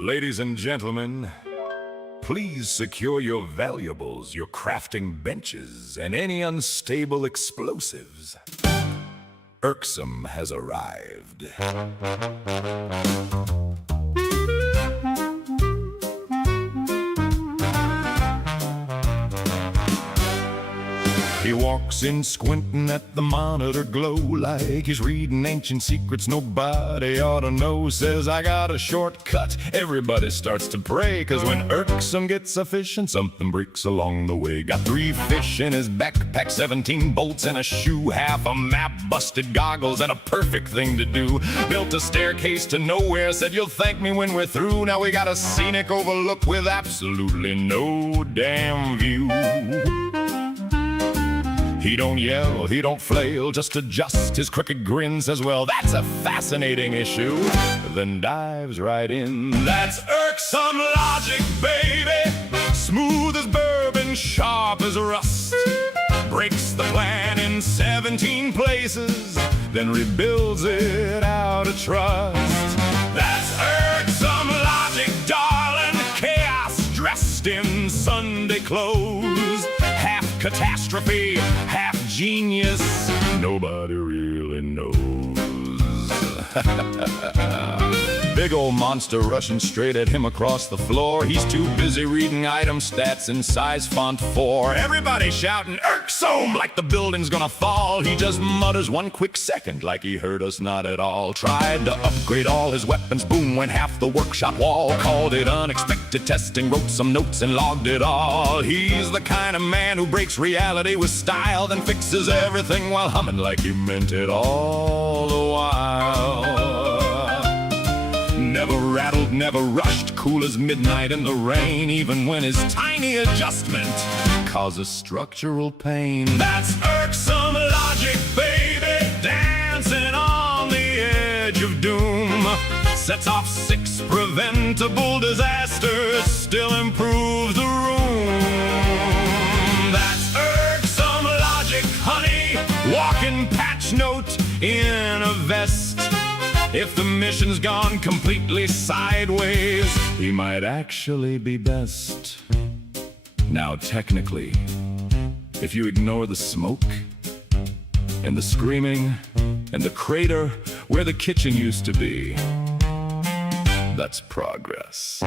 Ladies and gentlemen, please secure your valuables, your crafting benches, and any unstable explosives. Irksome has arrived. He walks in squinting at the monitor glow like he's reading ancient secrets nobody ought to know. Says, I got a shortcut. Everybody starts to pray, 'cause when Irksome gets a fishing, something breaks along the way. Got 3 fish in his backpack, 17 bolts in a shoe, half a map, busted goggles, and a perfect thing to do. Built a staircase to nowhere, said you'll thank me when we're through. Now we got a scenic overlook with absolutely no damn view. He don't yell, he don't flail, just adjusts his crooked grin. Says, well, that's a fascinating issue, then dives right in. That's Irksome logic, baby. Smooth as bourbon, sharp as rust. Breaks the plan in 17 places, then rebuilds it out of trust. That's Irksome logic, darling. Chaos dressed in Sunday clothes. Half catastrophe, half genius, nobody really knows. Big old monster rushing straight at him across the floor. He's too busy reading item stats in size font 4. Everybody shouting, Irksome, like the building's gonna fall. He just mutters 1 quick second like he heard us not at all. Tried to upgrade all his weapons, boom, went half the workshop wall. Called it unexpected testing, wrote some notes and logged it all. He's the kind of man who breaks reality with style, then fixes everything while humming like he meant it all the while. Never rattled, never rushed, cool as midnight in the rain, even when his tiny adjustment causes structural pain. That's Irksome logic, baby, dancing on the edge of doom. Sets off 6 preventable disasters, still improves the room. That's Irksome logic, honey, walking patch note in a vest. If the mission's gone completely sideways, he might actually be best. Now technically, if you ignore the smoke and the screaming and the crater where the kitchen used to be, that's progress.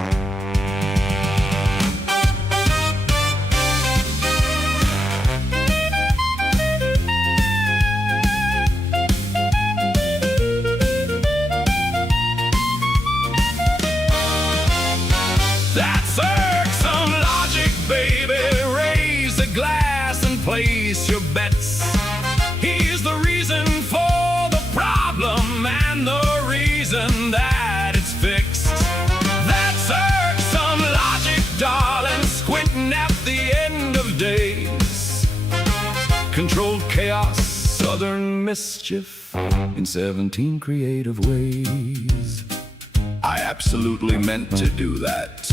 That's Irksome logic, baby. Raise a glass and place your bets. He's the reason for the problem and the reason that it's fixed. That's Irksome logic, darling. Squinting at the end of days. Controlled chaos, southern mischief in 17 creative ways. I absolutely meant to do that.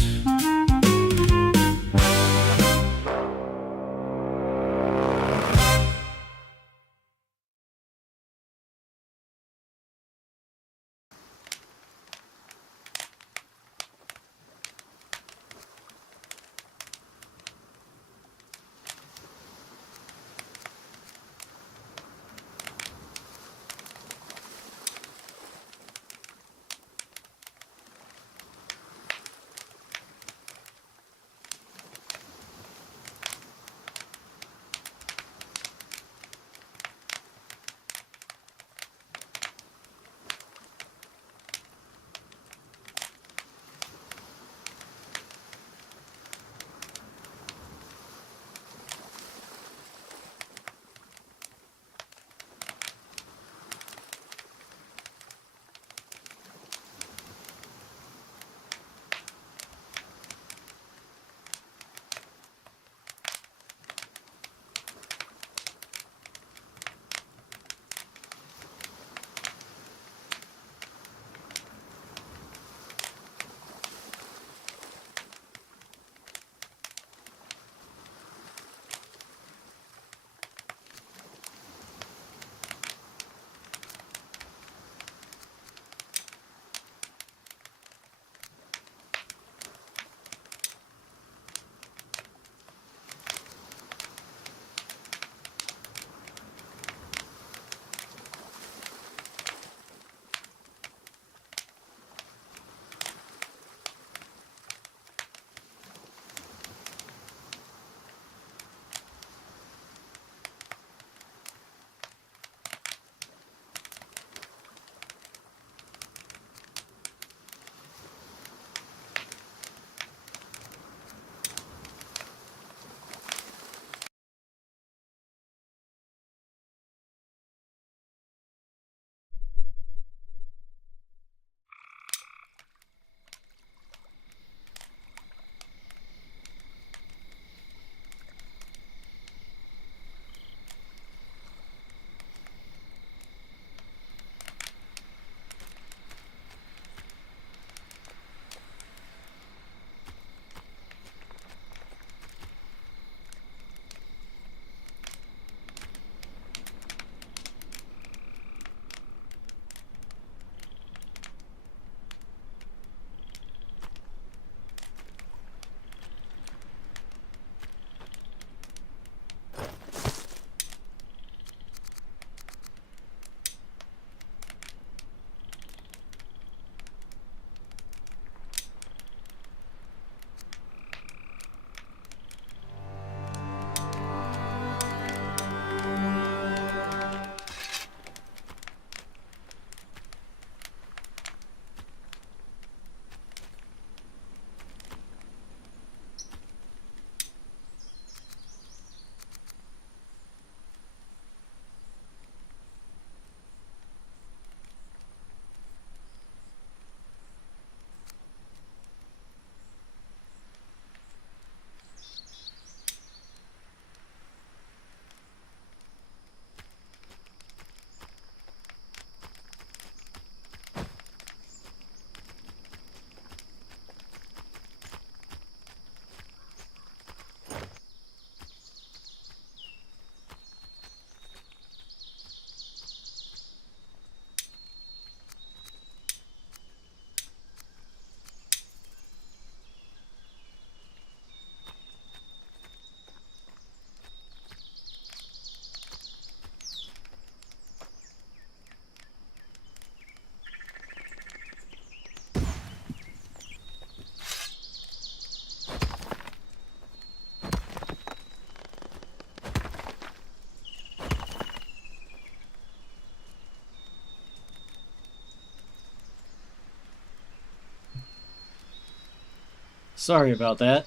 Sorry about that.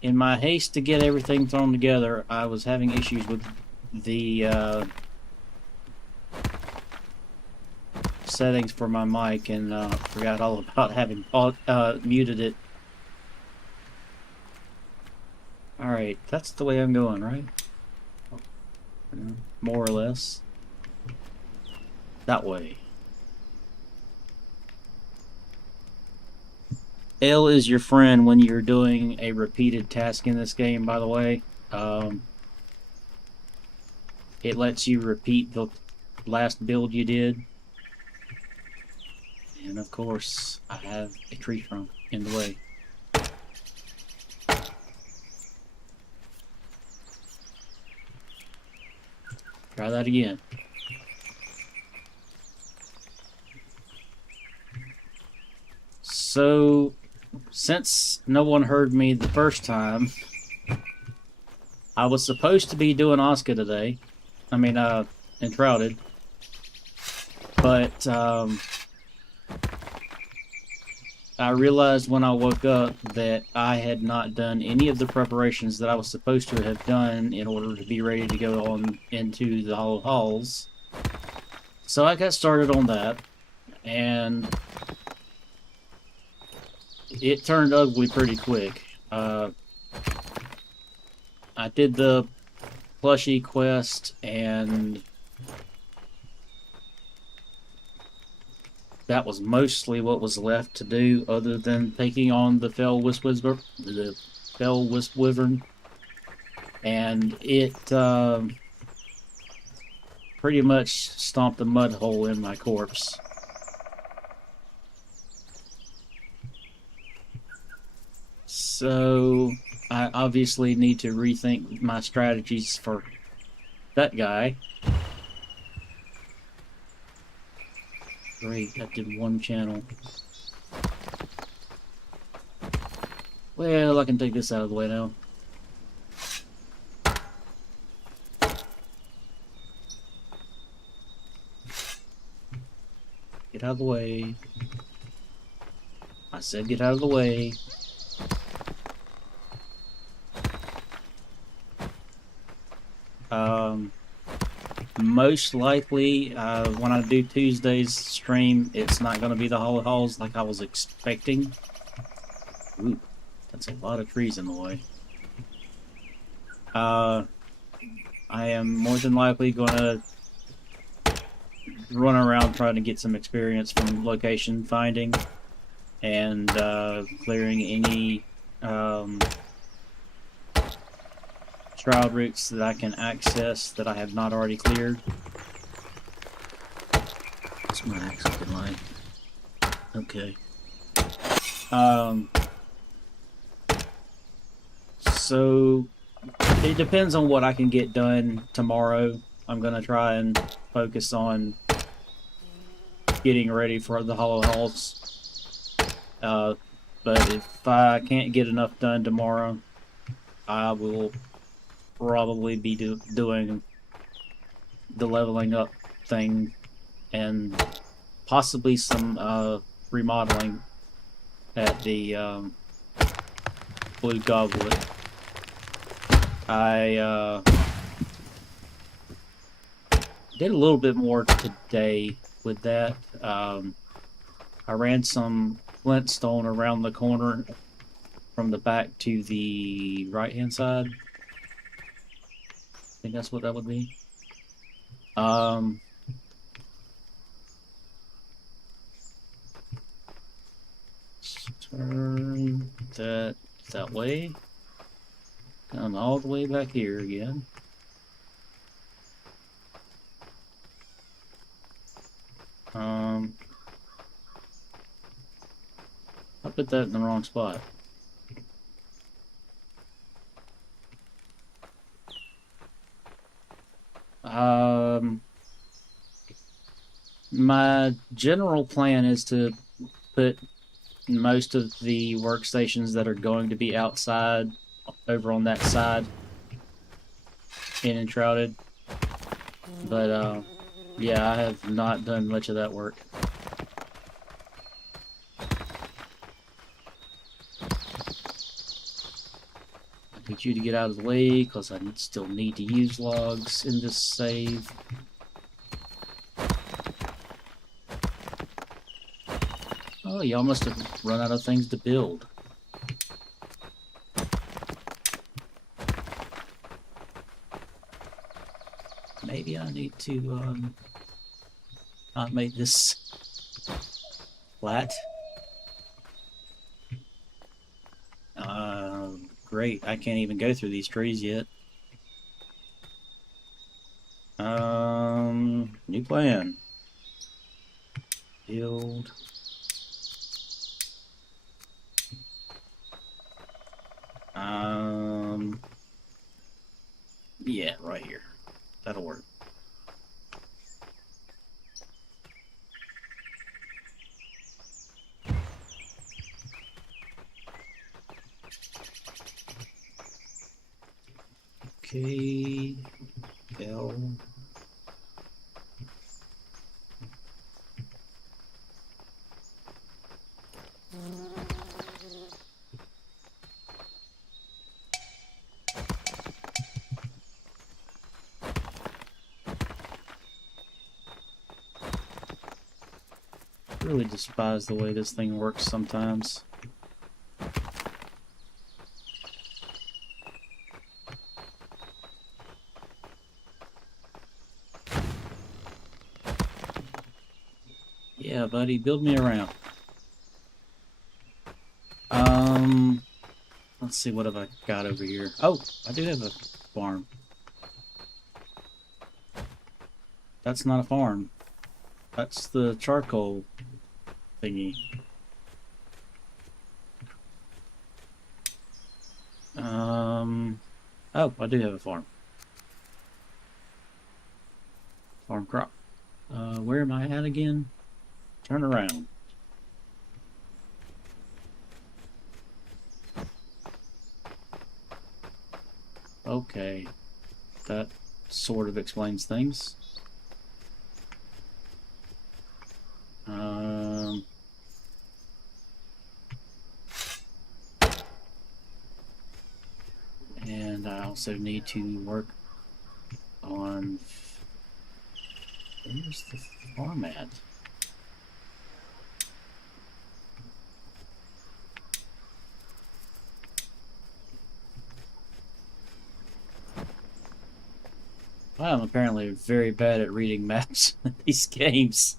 In my haste to get everything thrown together, I was having issues with the settings for my mic and forgot all about having muted it. Alright, that's the way I'm going, right? More or less. That way. L is your friend when you're doing a repeated task in this game, by the way. It lets you repeat the last build you did. And of course, I have a tree trunk in the way. Try that again. So, since no one heard me the first time, I was supposed to be doing Aska today. I mean, Enshrouded. But, I realized when I woke up that I had not done any of the preparations that I was supposed to have done in order to be ready to go on into the Hollow Halls. So I got started on that, and it turned ugly pretty quick. I did the plushie quest, and that was mostly what was left to do, other than taking on the Fell Wisp Wyvern, and it pretty much stomped a mud hole in my corpse. So I obviously need to rethink my strategies for that guy. Great, that did one channel. Well, I can take this out of the way now. Get out of the way. I said get out of the way. Most likely, when I do Tuesday's stream, it's not going to be the Hollow Halls like I was expecting. Ooh, that's a lot of trees in the way. I am more than likely going to run around trying to get some experience from location finding and clearing any shroud routes that I can access that I have not already cleared. What's my axe looking like? Okay. So it depends on what I can get done tomorrow. I'm gonna try and focus on getting ready for the Hollow Halls. But if I can't get enough done tomorrow, I will probably be doing the leveling up thing and possibly some remodeling at the Blue Goblet. I did a little bit more today with that. I ran some flintstone around the corner from the back to the right hand side. I think that's what that would be. Turn that way. Come all the way back here again. I put that in the wrong spot. My general plan is to put most of the workstations that are going to be outside over on that side in Enshrouded. But yeah, I have not done much of that work. Need you to get out of the way because I still need to use logs in this save. Oh, y'all must have run out of things to build. Maybe I need to not make this flat. Great, I can't even go through these trees yet. New plan. Build. Yeah, right here. That'll work. Okay. L. Really despise the way this thing works sometimes. Yeah, buddy, build me around. Let's see, what have I got over here? Oh, I do have a farm. That's not a farm. That's the charcoal thingy. Oh, I do have a farm. Farm crop. Where am I at again? Turn around. Okay. That sort of explains things. And I also need to work on... Where's the farm at? I'm apparently very bad at reading maps in these games.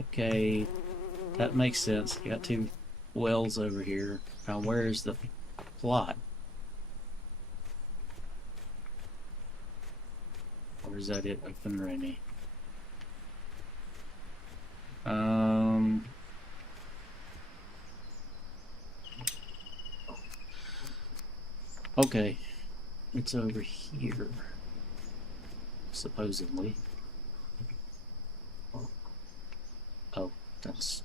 Okay, that makes sense. You got two wells over here. Now where's the plot? Or is that it? Open ready. Okay, it's over here, supposedly. Oh, that's...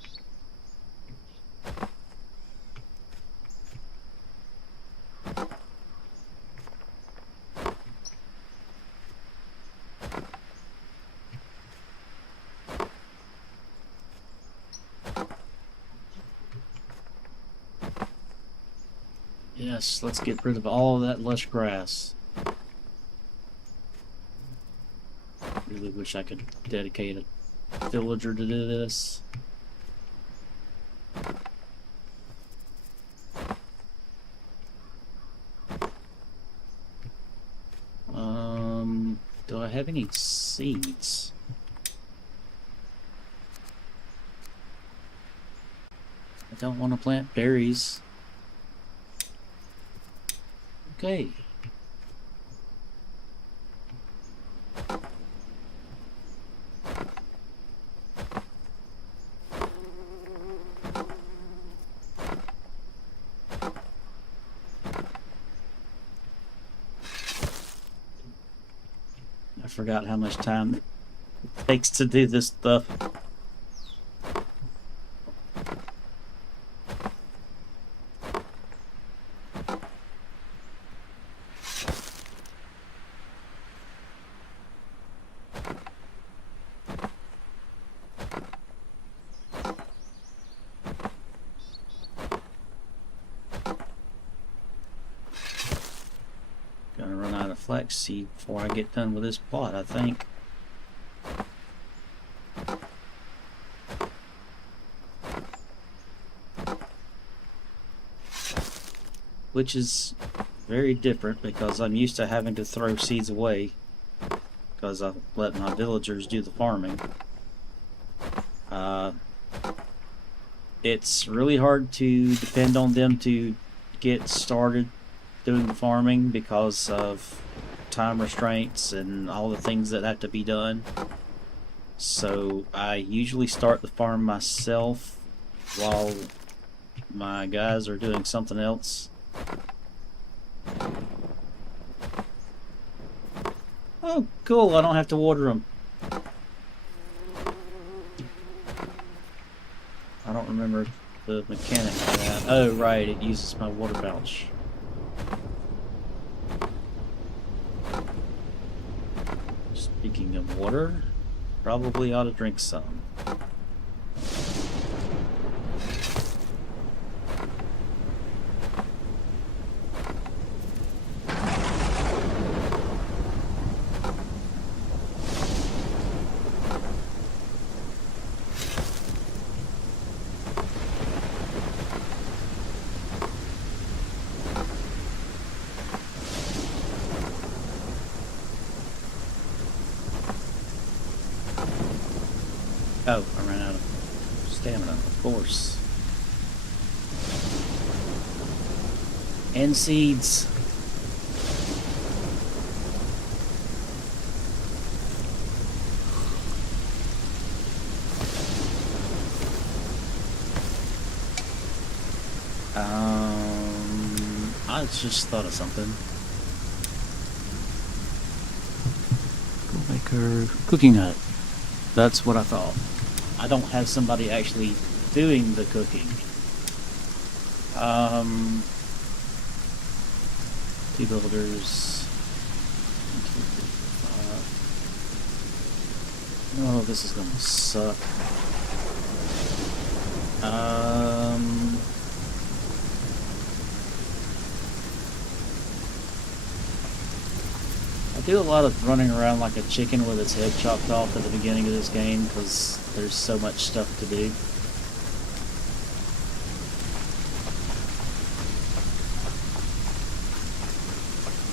Yes, let's get rid of all of that lush grass. Really wish I could dedicate a villager to do this. Do I have any seeds? I don't want to plant berries. Okay. I forgot how much time it takes to do this stuff. flaxseed before I get done with this plot, I think. Which is very different because I'm used to having to throw seeds away because I let my villagers do the farming. It's really hard to depend on them to get started doing the farming because of time restraints and all the things that have to be done. So I usually start the farm myself while my guys are doing something else. Oh, cool, I don't have to water them. I don't remember the mechanic of that. Oh, right, it uses my water pouch. Speaking of water, probably ought to drink some. Oh, I ran out of stamina, of course. And seeds. I just thought of something. Go maker cooking hut. That's what I thought. I don't have somebody actually doing the cooking. 2 builders. 1, 2, 3, 4, 5. Oh, this is gonna suck. I do a lot of running around like a chicken with its head chopped off at the beginning of this game because there's so much stuff to do.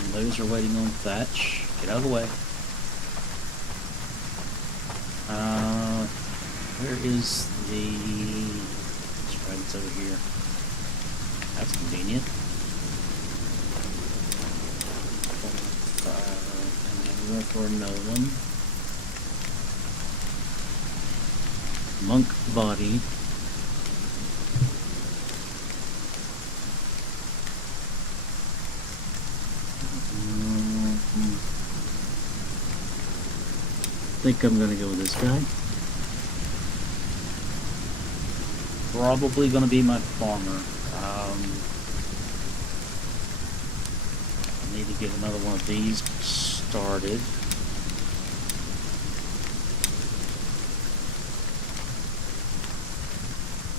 And those are waiting on thatch. Get out of the way. Where is the... Let's try this over here. That's convenient. 4, 5, and room for another one. Monk body. I think I'm gonna go with this guy. Probably gonna be my farmer. I need to get another one of these started.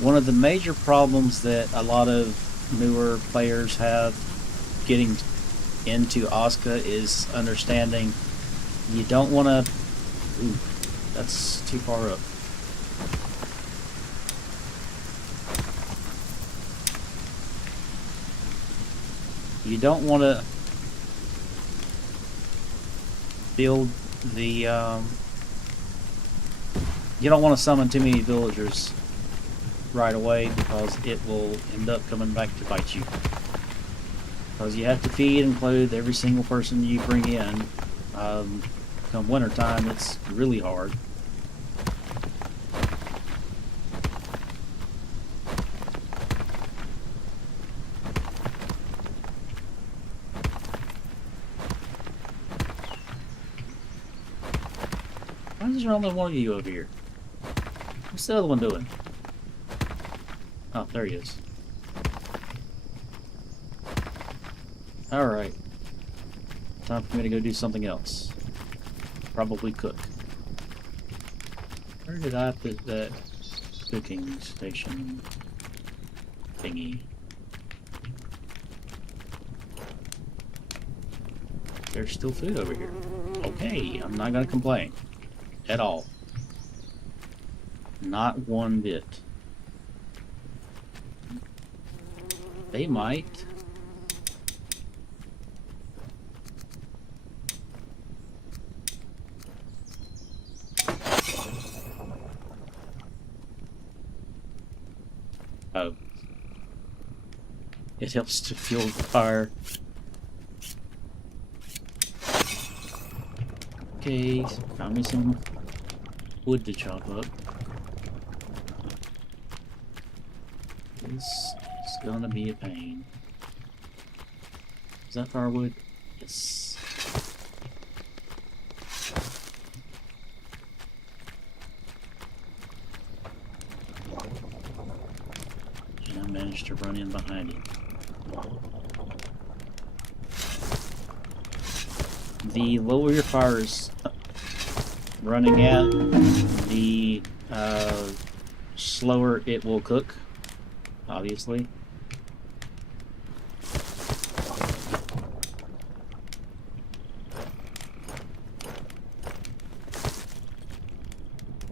One of the major problems that a lot of newer players have getting into Aska is understanding you don't want to... Ooh, that's too far up. You don't want to build the... you don't want to summon too many villagers right away because it will end up coming back to bite you. Because you have to feed and clothe every single person you bring in. Come winter time, it's really hard. Why is there only one of you over here? What's the other one doing? Oh, there he is. Alright. Time for me to go do something else. Probably cook. Where did I put that cooking station thingy? there's still food over here. Okay, I'm not gonna complain. At all. Not one bit. They might. Oh. It helps to fuel the fire. Okay, found me some wood to chop up. This is gonna be a pain. Is that firewood? Yes. And I managed to run in behind it. The lower your fire is running at, the slower it will cook, obviously.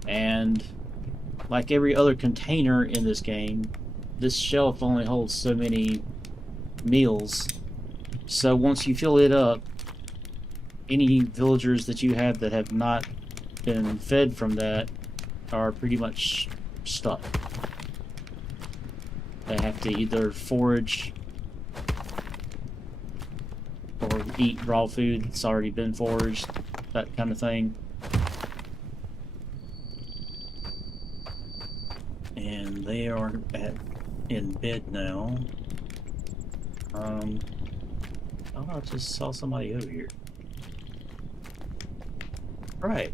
And like every other container in this game, this shelf only holds so many meals. So once you fill it up, any villagers that you have that have not been fed from that are pretty much stuck. They have to either forage or eat raw food that's already been foraged, that kind of thing. And they are in bed now. Oh, I just saw somebody over here. Right.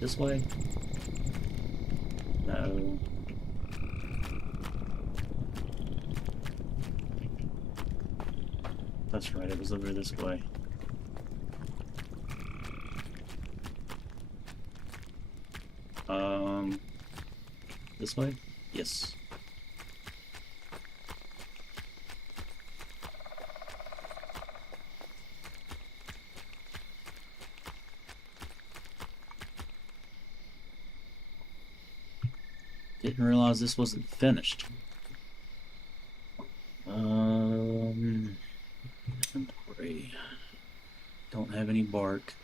This way? No. That's right, it was over this way. This way? Yes. Didn't realize this wasn't finished. Inventory. Don't have any bark.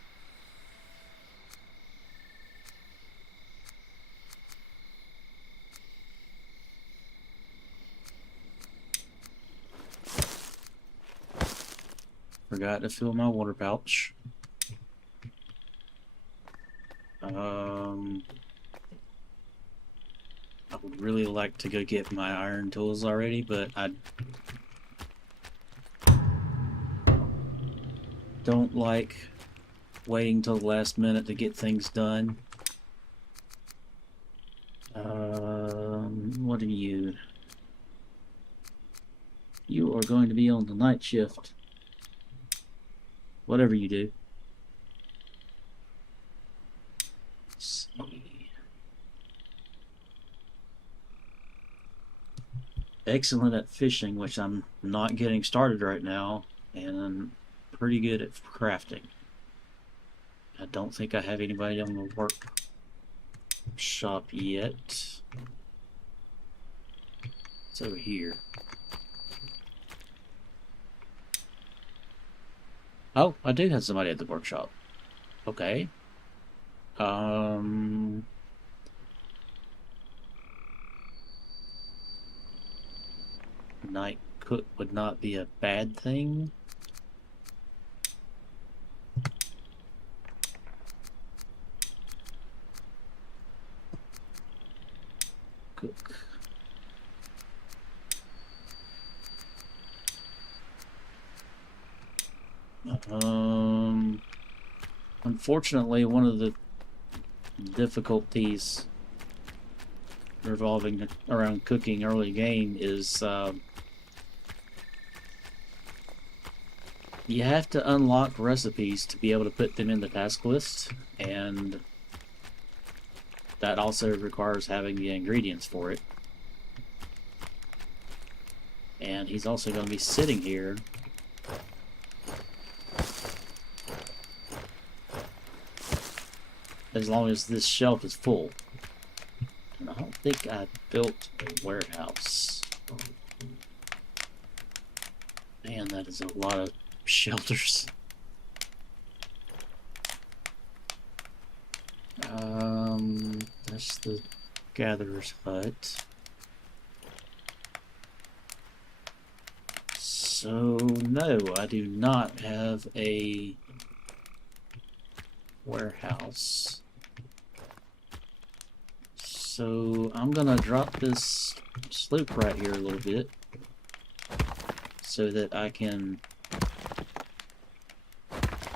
Forgot to fill my water pouch. I would really like to go get my iron tools already, but I don't like waiting till the last minute to get things done. What are you? You are going to be on the night shift. Whatever you do. Let's see. Excellent at fishing, which I'm not getting started right now, and I'm pretty good at crafting. I don't think I have anybody on the workshop yet. It's over here. Oh, I do have somebody at the workshop. Okay. Night cook would not be a bad thing. Cook. Unfortunately, one of the difficulties revolving around cooking early game is you have to unlock recipes to be able to put them in the task list, and that also requires having the ingredients for it. And he's also going to be sitting here. As long as this shelf is full. And I don't think I built a warehouse. Man, that is a lot of shelters. That's the gatherer's hut. So, no, I do not have a warehouse. So, I'm gonna drop this slope right here a little bit so that I can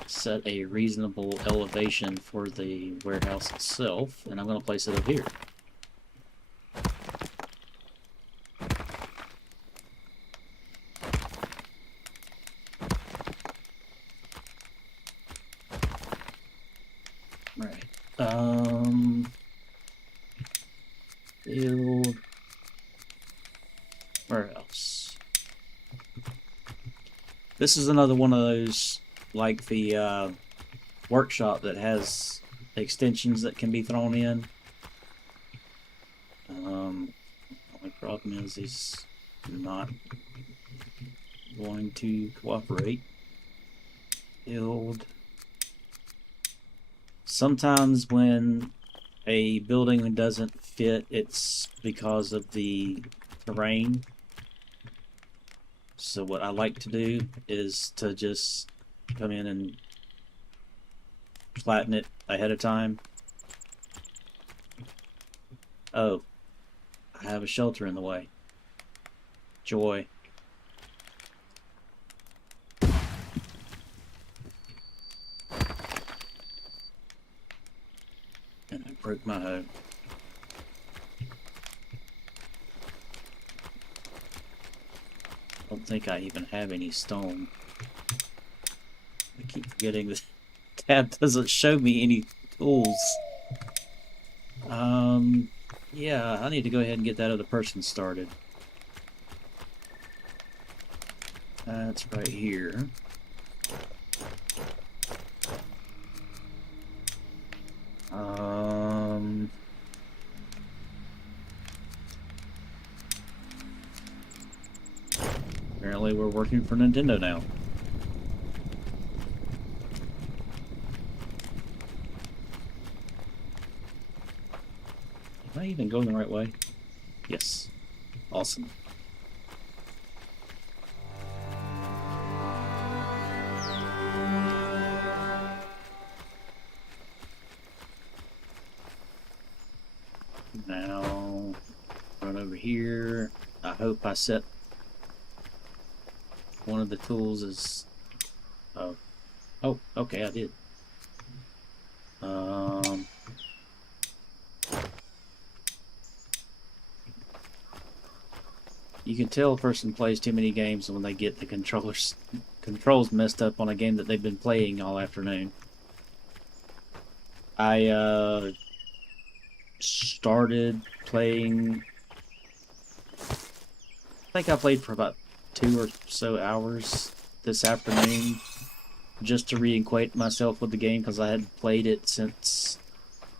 set a reasonable elevation for the warehouse itself, and I'm going to place it up here. Right. Build warehouse. This is another one of those, like the workshop that has extensions that can be thrown in. Only problem is he's not going to cooperate. Build. Sometimes when a building doesn't fit, it's because of the terrain. So what I like to do is to just come in and flatten it ahead of time. Oh, I have a shelter in the way. Joy. And I broke my hoe. I don't think I even have any stone. I keep forgetting the tab doesn't show me any tools. Yeah, I need to go ahead and get that other person started. That's right here. Apparently we're working for Nintendo now. Am I even going the right way? Yes. Awesome. Now, run over here. I hope I set one of the tools as... Oh, okay, I did. You can tell a person plays too many games when they get the controls messed up on a game that they've been playing all afternoon. I started playing... I think I played for about 2 or so hours this afternoon just to reacquaint myself with the game because I hadn't played it since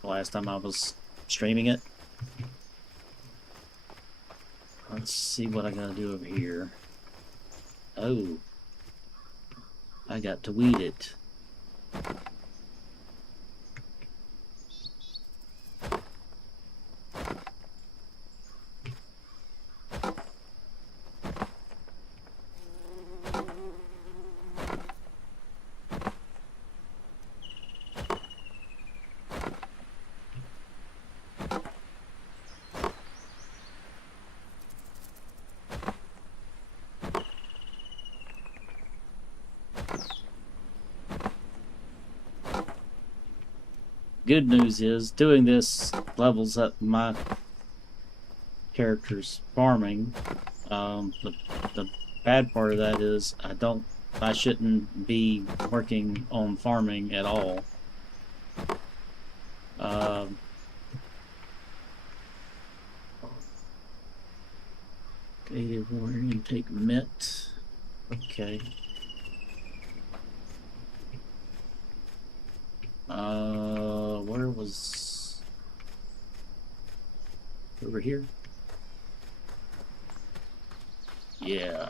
the last time I was streaming it. Let's see what I gotta do over here. Oh. I got to weed it. Good news is, doing this levels up my character's farming. The bad part of that is I shouldn't be working on farming at all. Aided water intake met. Okay. Where was... Over here? Yeah.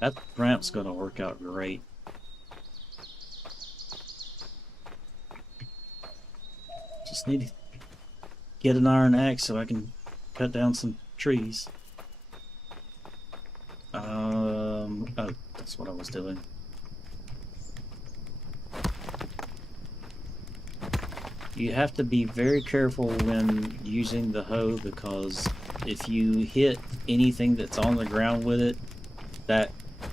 That ramp's gonna work out great. Just need to get an iron axe so I can cut down some trees. Oh, that's what I was doing. You have to be very careful when using the hoe, because if you hit anything that's on the ground with it, that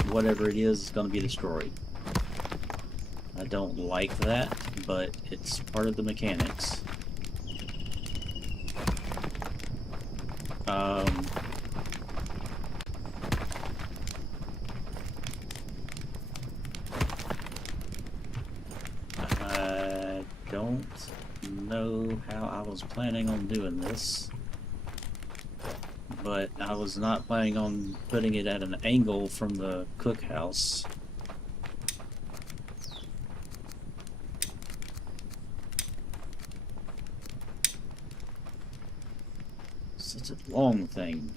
whatever it is going to be destroyed. I don't like that, but it's part of the mechanics. I don't know how I was planning on doing this, but I was not planning on putting it at an angle from the cookhouse. Such a long thing.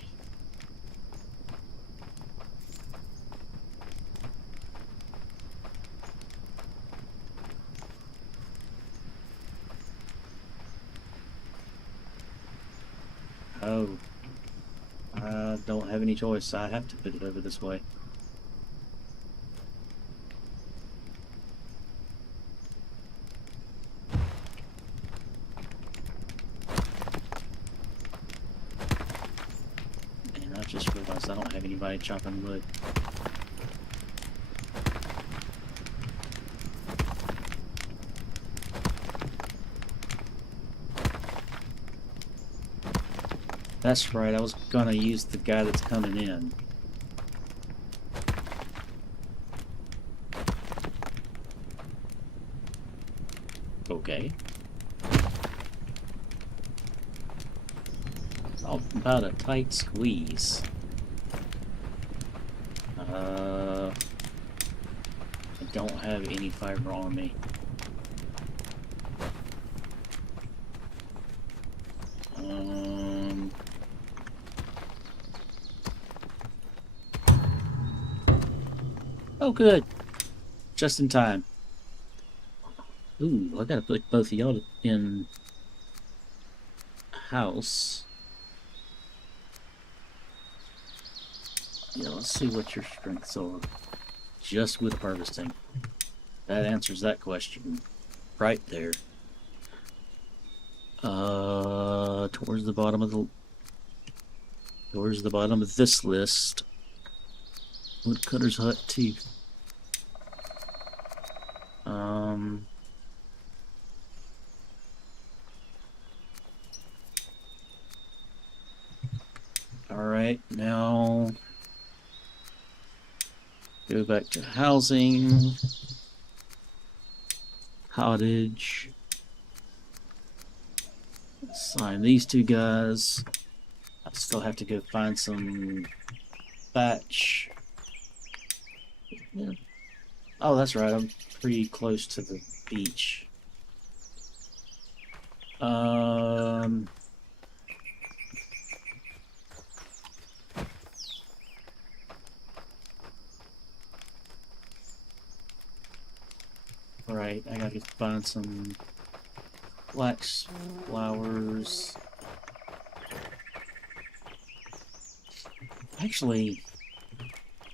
Oh, I don't have any choice. I have to put it over this way. And I just realized I don't have anybody chopping wood. That's right, I was gonna use the guy that's coming in. Okay. All about a tight squeeze. I don't have any fiber on me. Oh, good. Just in time. Ooh, I gotta put both of y'all in house. Yeah, let's see what your strengths are. Just with harvesting. That answers that question right there. Towards the bottom of this list. Woodcutter's Hut 2. Alright, now go back to housing. Cottage. Assign these two guys. I still have to go find some thatch. Yeah. Oh, that's right. I'm pretty close to the beach. Right, I gotta find some flax flowers. Actually,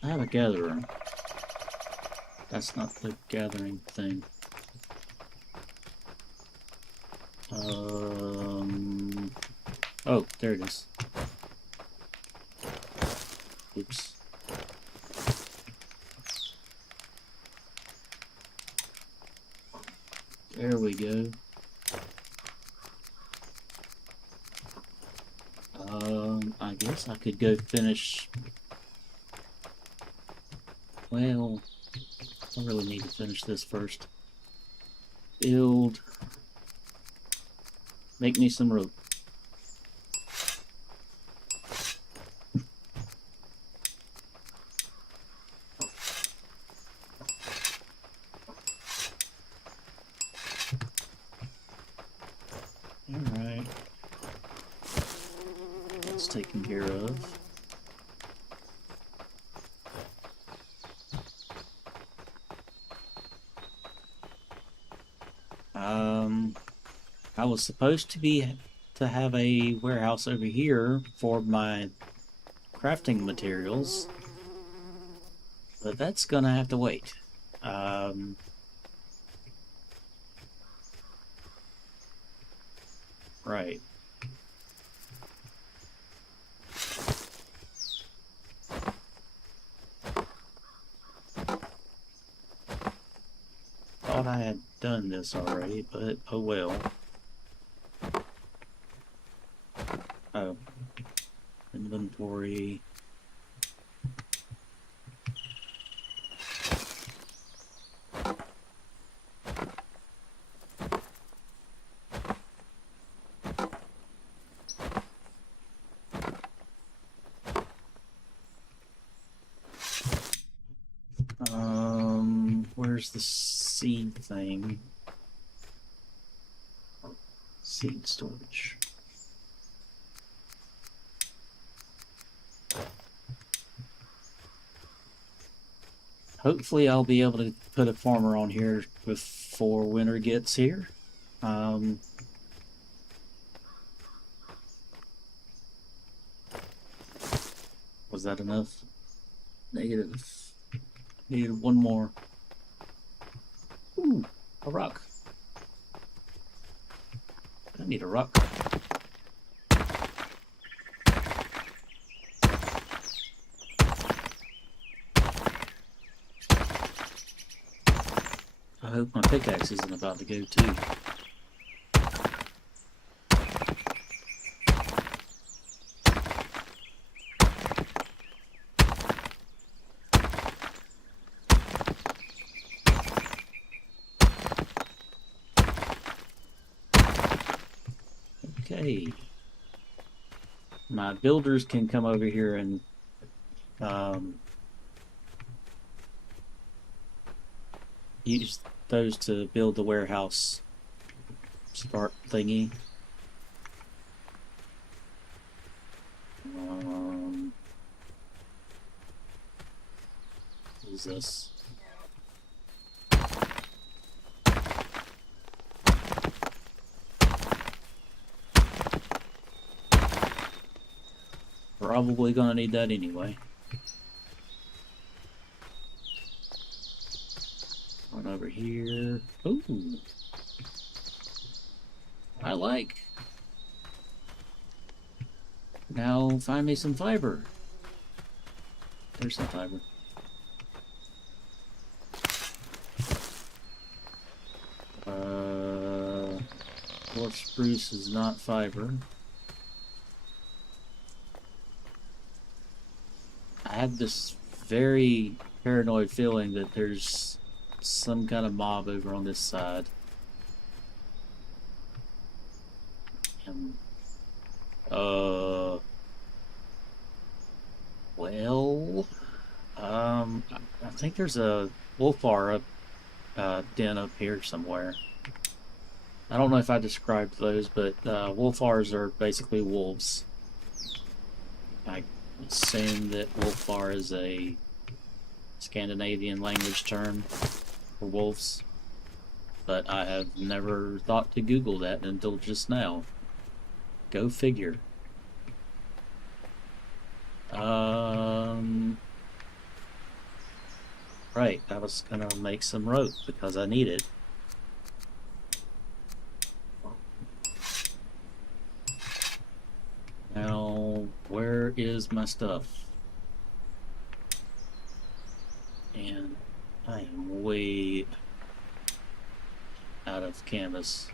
I have a gatherer. That's not the gathering thing. Oh, there it is. Oops. There we go. I guess I could go finish. Well, I really need to finish this first. Build. Make me some rope. taken care of. I was supposed to have a warehouse over here for my crafting materials, but that's gonna have to wait. Right. Thought I had done this already, but oh well. Oh. Inventory. Where's the seed thing? Seed storage. Hopefully I'll be able to put a farmer on here before winter gets here. Was that enough? Negative. Needed one more. Ooh, a rock. I need a rock. I hope my pickaxe isn't about to go too. Okay. My builders can come over here and use those to build the warehouse start thingy. What is this? Probably gonna need that anyway. One over here. Ooh. I like. Now find me some fiber. There's some fiber. Dwarf spruce is not fiber. I have this very paranoid feeling that there's some kind of mob over on this side. Well, I think there's a wolfar den up here somewhere. I don't know if I described those, but wolfars are basically wolves. I assume that wolfar is a Scandinavian language term for wolves, but I have never thought to Google that until just now. Go figure. Right, I was gonna make some rope because I need it. Now, where is my stuff? And I am way out of Kansas.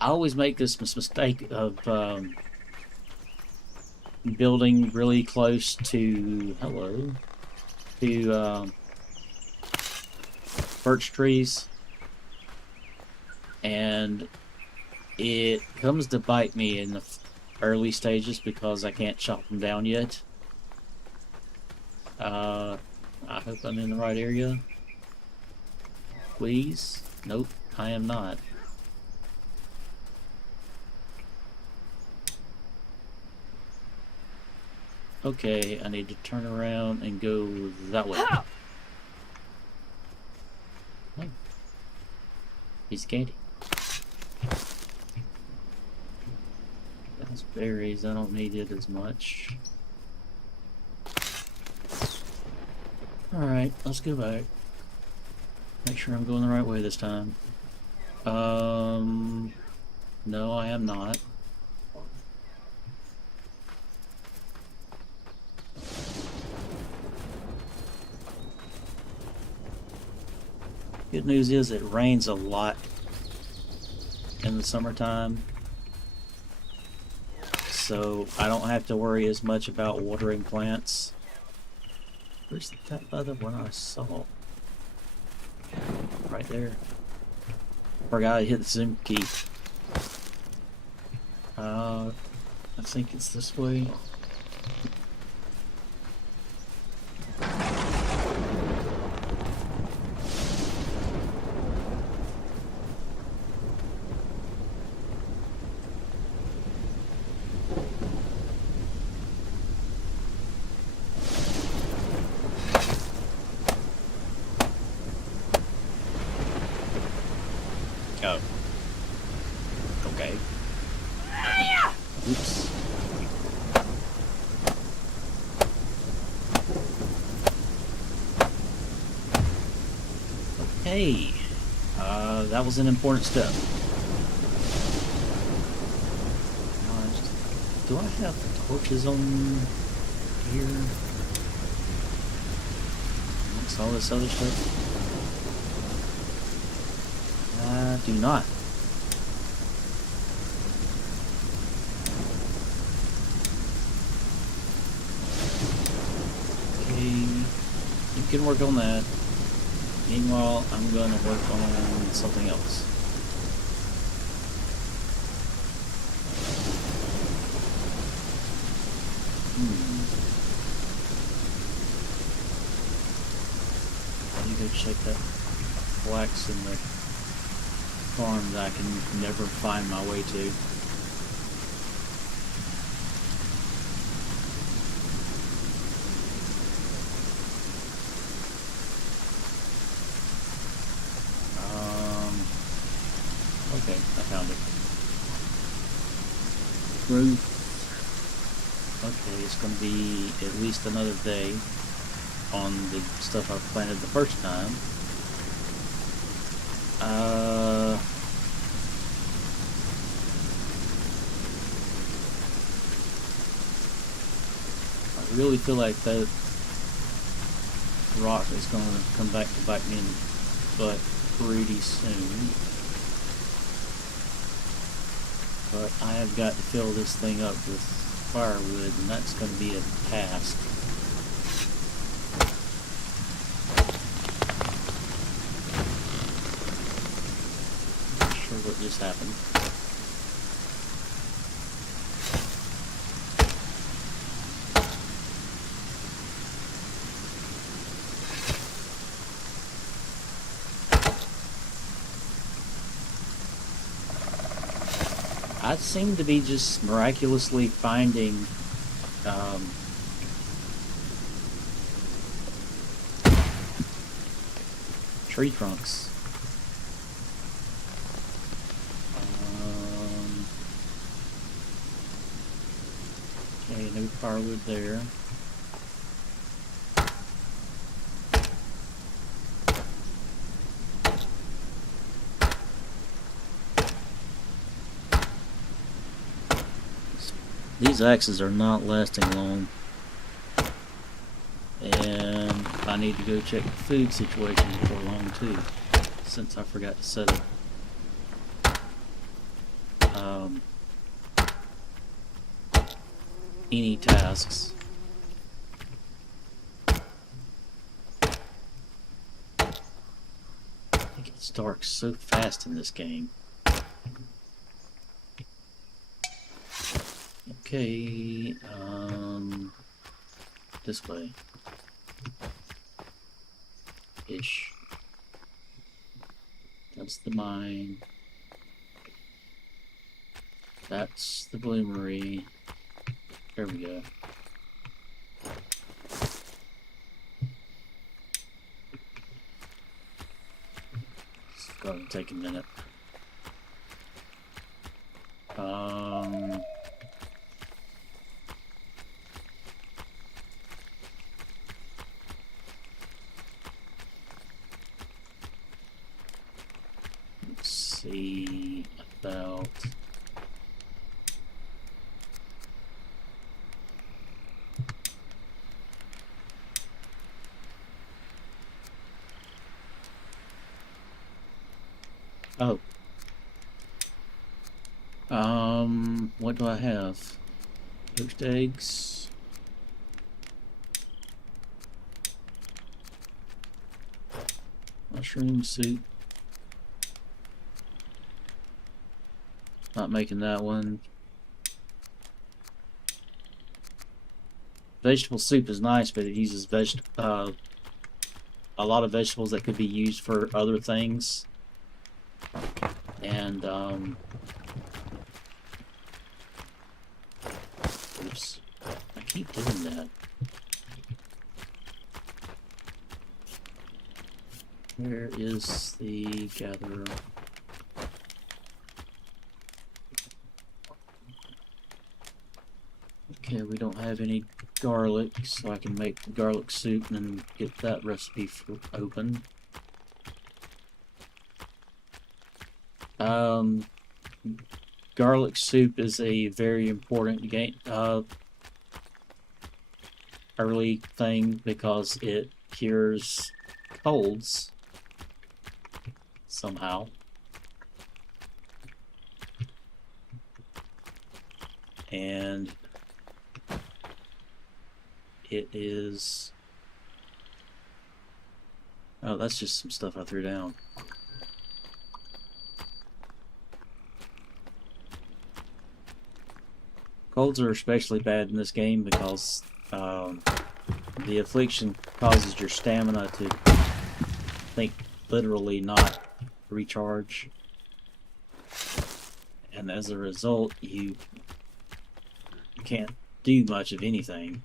I always make this mistake of building really close to birch trees, and it comes to bite me in the early stages because I can't chop them down yet. I hope I'm in the right area. Please. Nope, I am not. Okay, I need to turn around and go that way. Oh. He's candy. That's berries, I don't need it as much. Alright, let's go back. Make sure I'm going the right way this time. No, I am not. Good news is it rains a lot in the summertime, so I don't have to worry as much about watering plants. Where's that other one I saw? Right there. Forgot I hit the zoom key. I think it's this way. Oh. Okay. Oops. Okay. That was an important step. Do I have the torches on here? Amongst all this other stuff? I do not. Okay, you can work on that. Meanwhile, I'm gonna work on something else. Let me go check that flax in the farm that I can never find my way to. Okay, I found it. Growth. Okay, it's going to be at least another day on the stuff I planted the first time. I really feel like that rock is going to come back to bite me in the butt pretty soon. But I have got to fill this thing up with firewood, and that's going to be a task. Not sure what just happened. I seem to be just miraculously finding tree trunks. Okay, no firewood there. These axes are not lasting long, and I need to go check the food situation before long too, since I forgot to set up any tasks. I think it's dark so fast in this game. Okay, this way. Ish. Gotta That's the mine. That's the bloomery. There we go. It's going to take a minute. Let's see about... Oh. What do I have? Poached eggs. Mushroom soup. Not making that one. Vegetable soup is nice, but it uses a lot of vegetables that could be used for other things. And oops, I keep doing that. Where is the gatherer? Okay, we don't have any garlic, so I can make garlic soup and get that recipe open. Garlic soup is a very important early thing because it cures colds somehow. And it is... Oh, that's just some stuff I threw down. Colds are especially bad in this game because the affliction causes your stamina to, literally not recharge. And as a result, you can't do much of anything.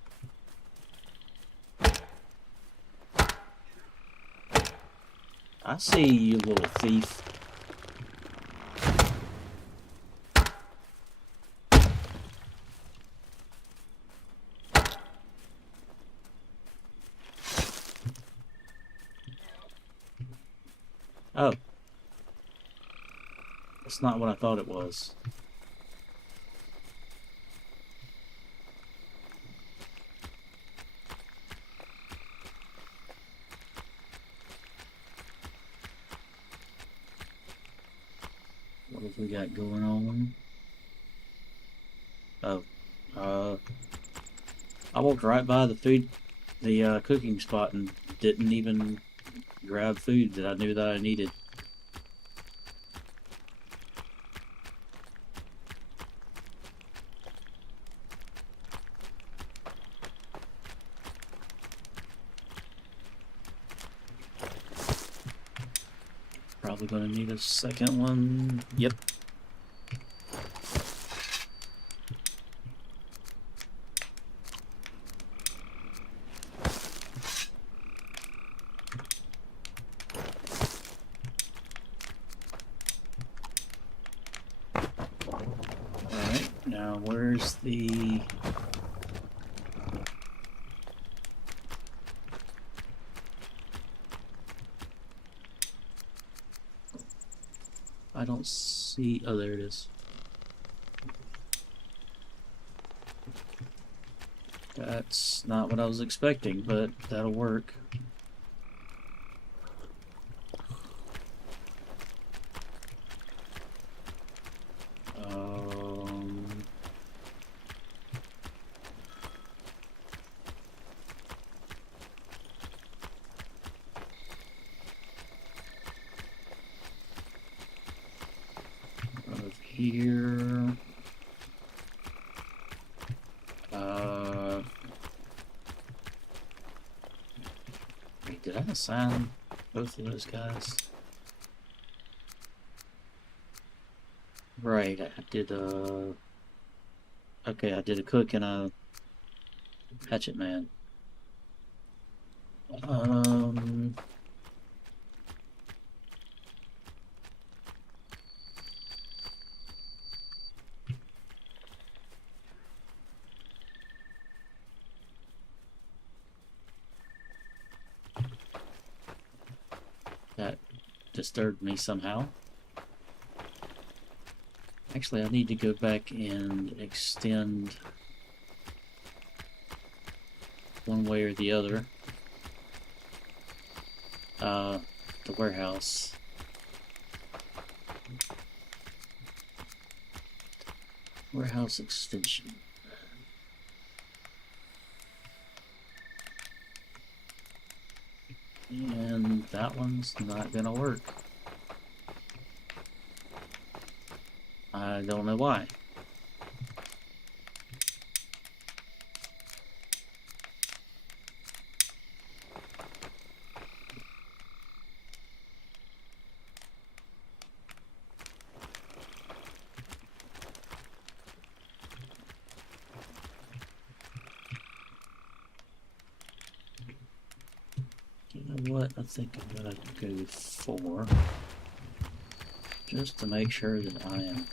I see you, little thief. Oh. That's not what I thought it was. What have we got going on? Oh. I walked right by the cooking spot and didn't even grab food that I knew that I needed. Probably gonna need a second one. Yep. Alright, now where's the... I don't see... Oh, there it is. That's not what I was expecting, but that'll work. Here. Wait, did I assign both of those guys? Right, I did okay, I did a cook and a hatchet man. Um, that disturbed me somehow. Actually, I need to go back and extend one way or the other. The warehouse. Warehouse extension. And that one's not gonna work. I don't know why. You know what? I think I'm gonna go for, just to make sure that I am.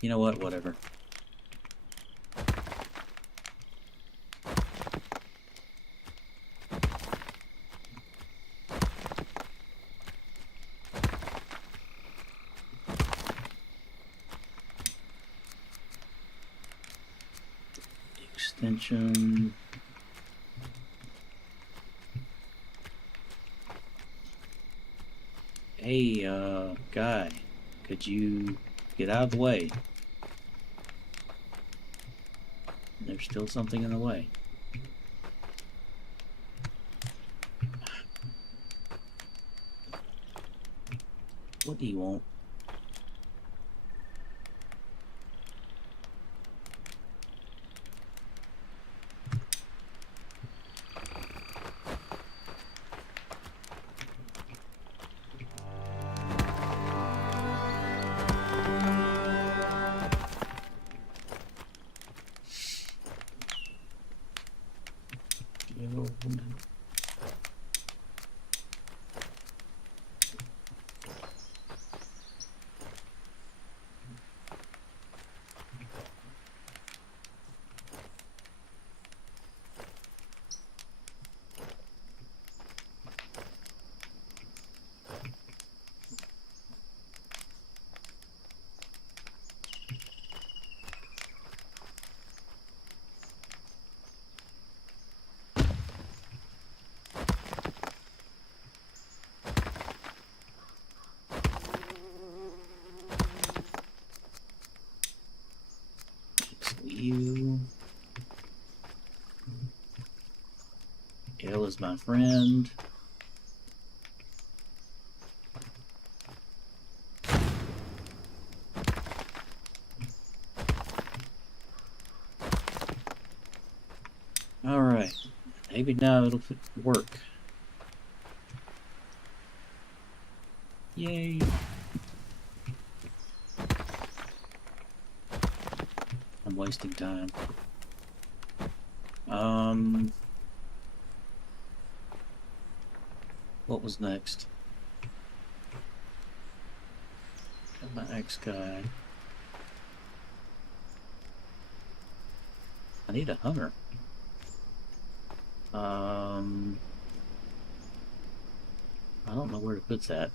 You know what? Whatever. Extension. Hey, guy, could you get out of the way? There's still something in the way. What do you want? You. Gail is my friend. Alright. Maybe now it'll work. Yay. I'm wasting time. What was next? Got my X guy. I need a Hummer. I don't know where to put that.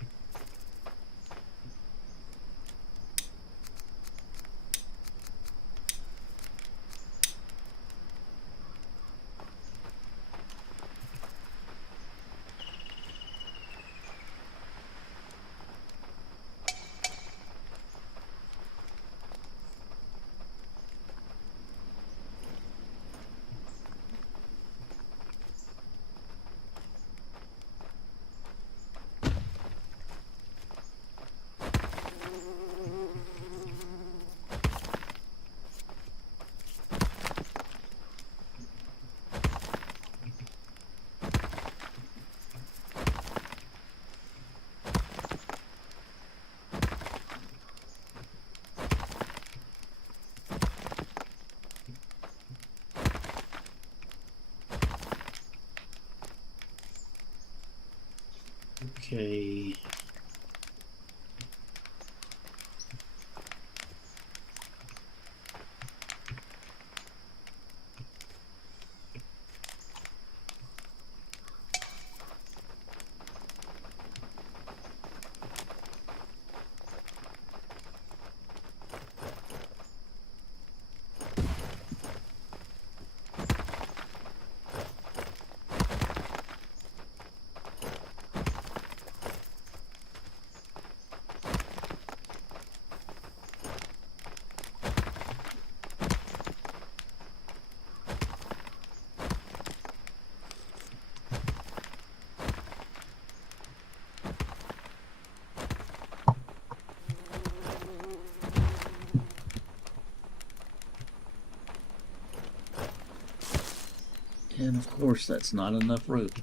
And of course, that's not enough rope.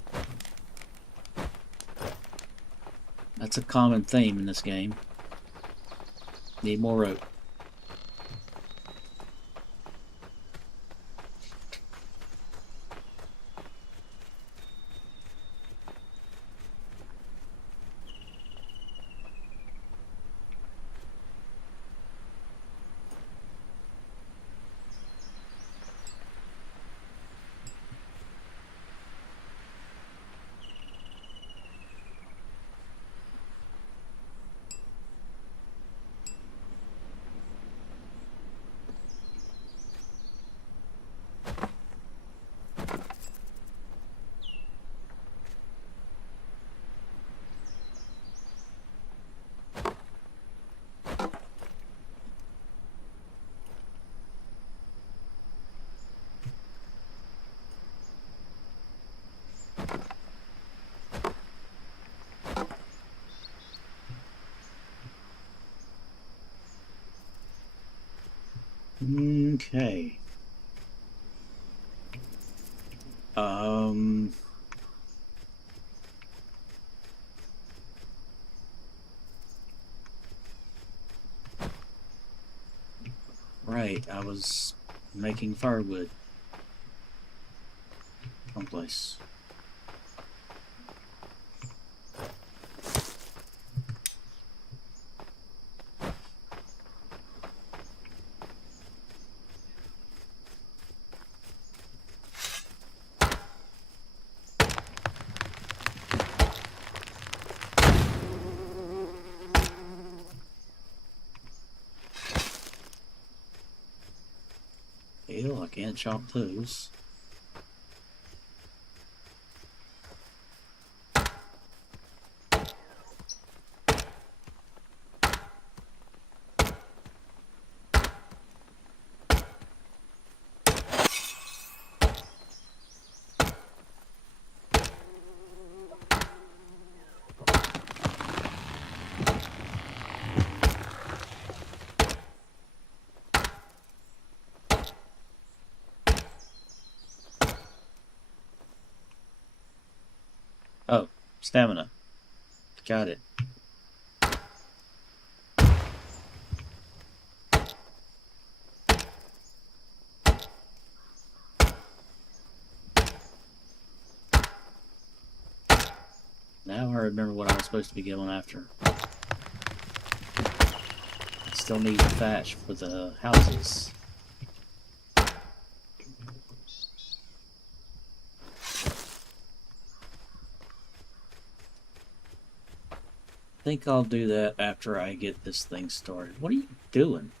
That's a common theme in this game. Need more rope. Okay. Right, I was making firewood. Someplace. Ew, I can't chop those. Oh, stamina. Got it. Now I remember what I was supposed to be going after. I still need thatch for the houses. I think I'll do that after I get this thing started. What are you doing?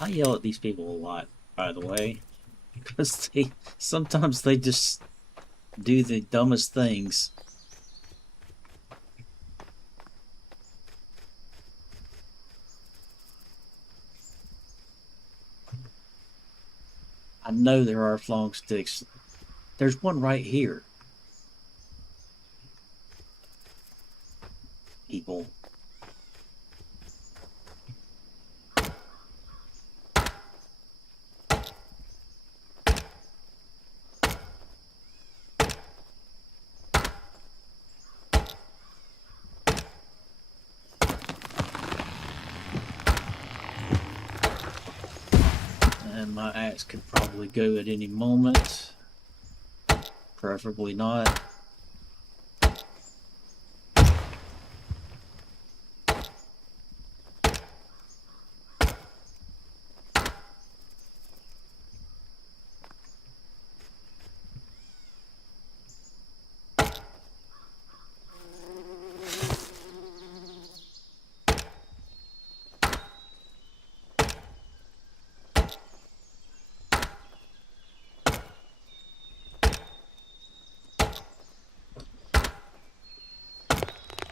I yell at these people a lot, by the way, because sometimes they just do the dumbest things. I know there are flong sticks. There's one right here. People. And my axe could probably go at any moment. Preferably not.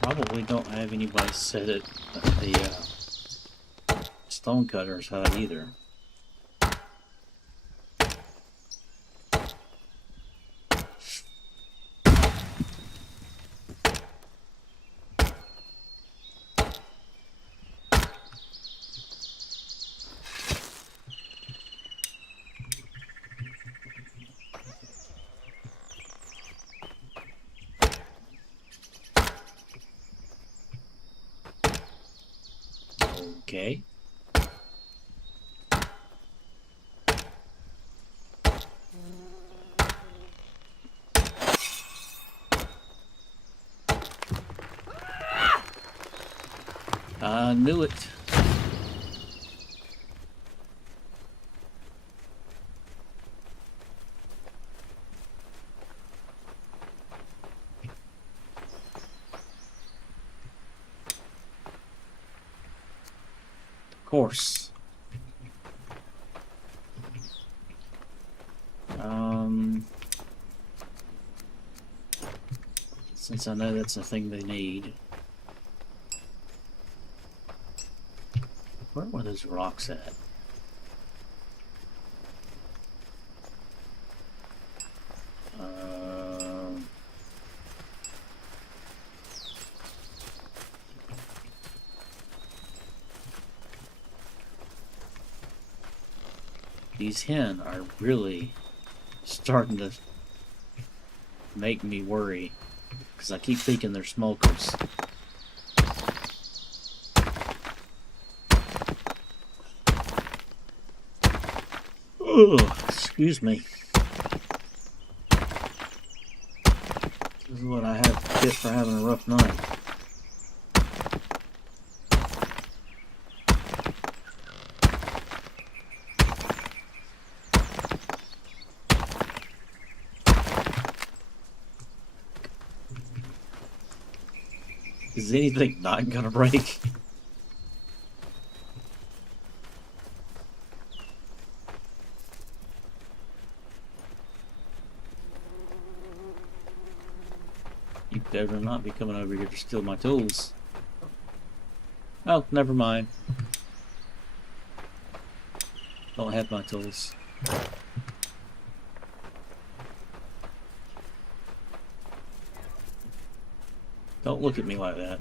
Probably don't have anybody set it at the stonecutter's hut either. Okay. I knew it. Of course. Since I know that's a thing they need. Where were those rocks at? These hen are really starting to make me worry because I keep thinking they're smokers. Ugh, excuse me. This is what I have to get for having a rough night. Is anything not gonna break? You better not be coming over here to steal my tools. Oh, never mind. Don't have my tools. Don't look at me like that.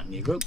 I need rope.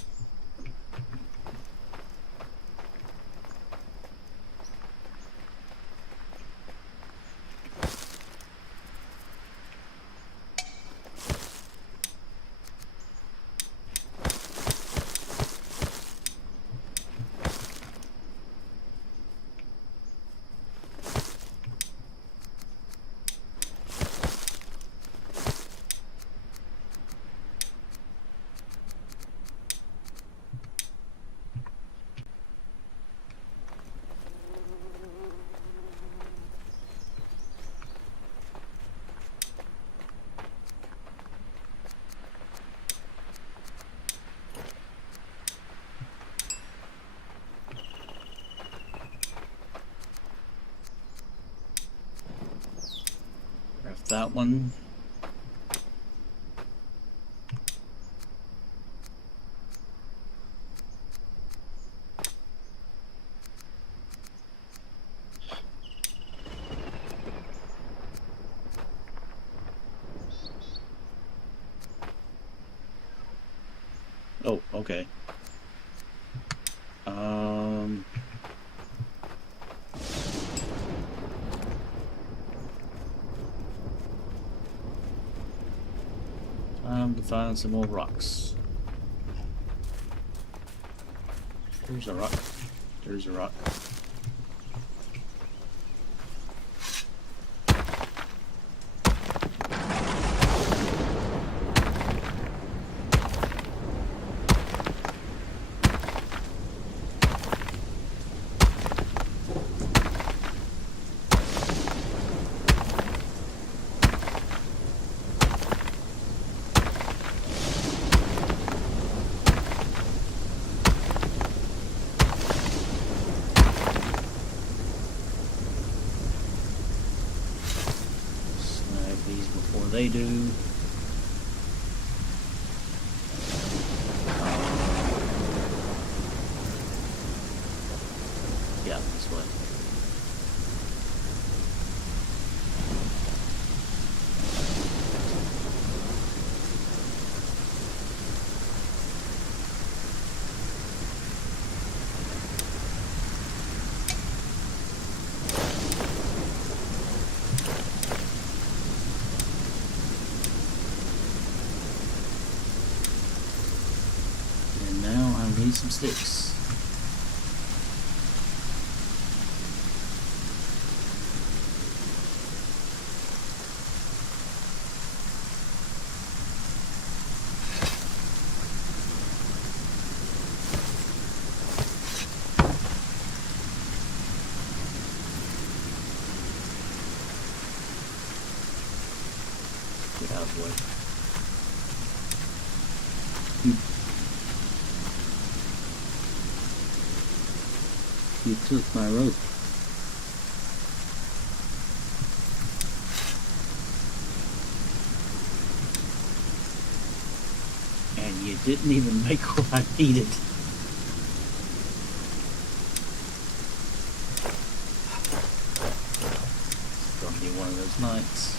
Grab that one. Oh, okay. Time to find some more rocks. There's a rock. There's a rock. Before they do. Yeah, this way. need some sticks. Get out of the way. You took my rope. And you didn't even make what I needed. It's gonna be one of those nights.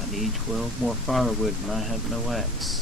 I need 12 more firewood and I have no axe.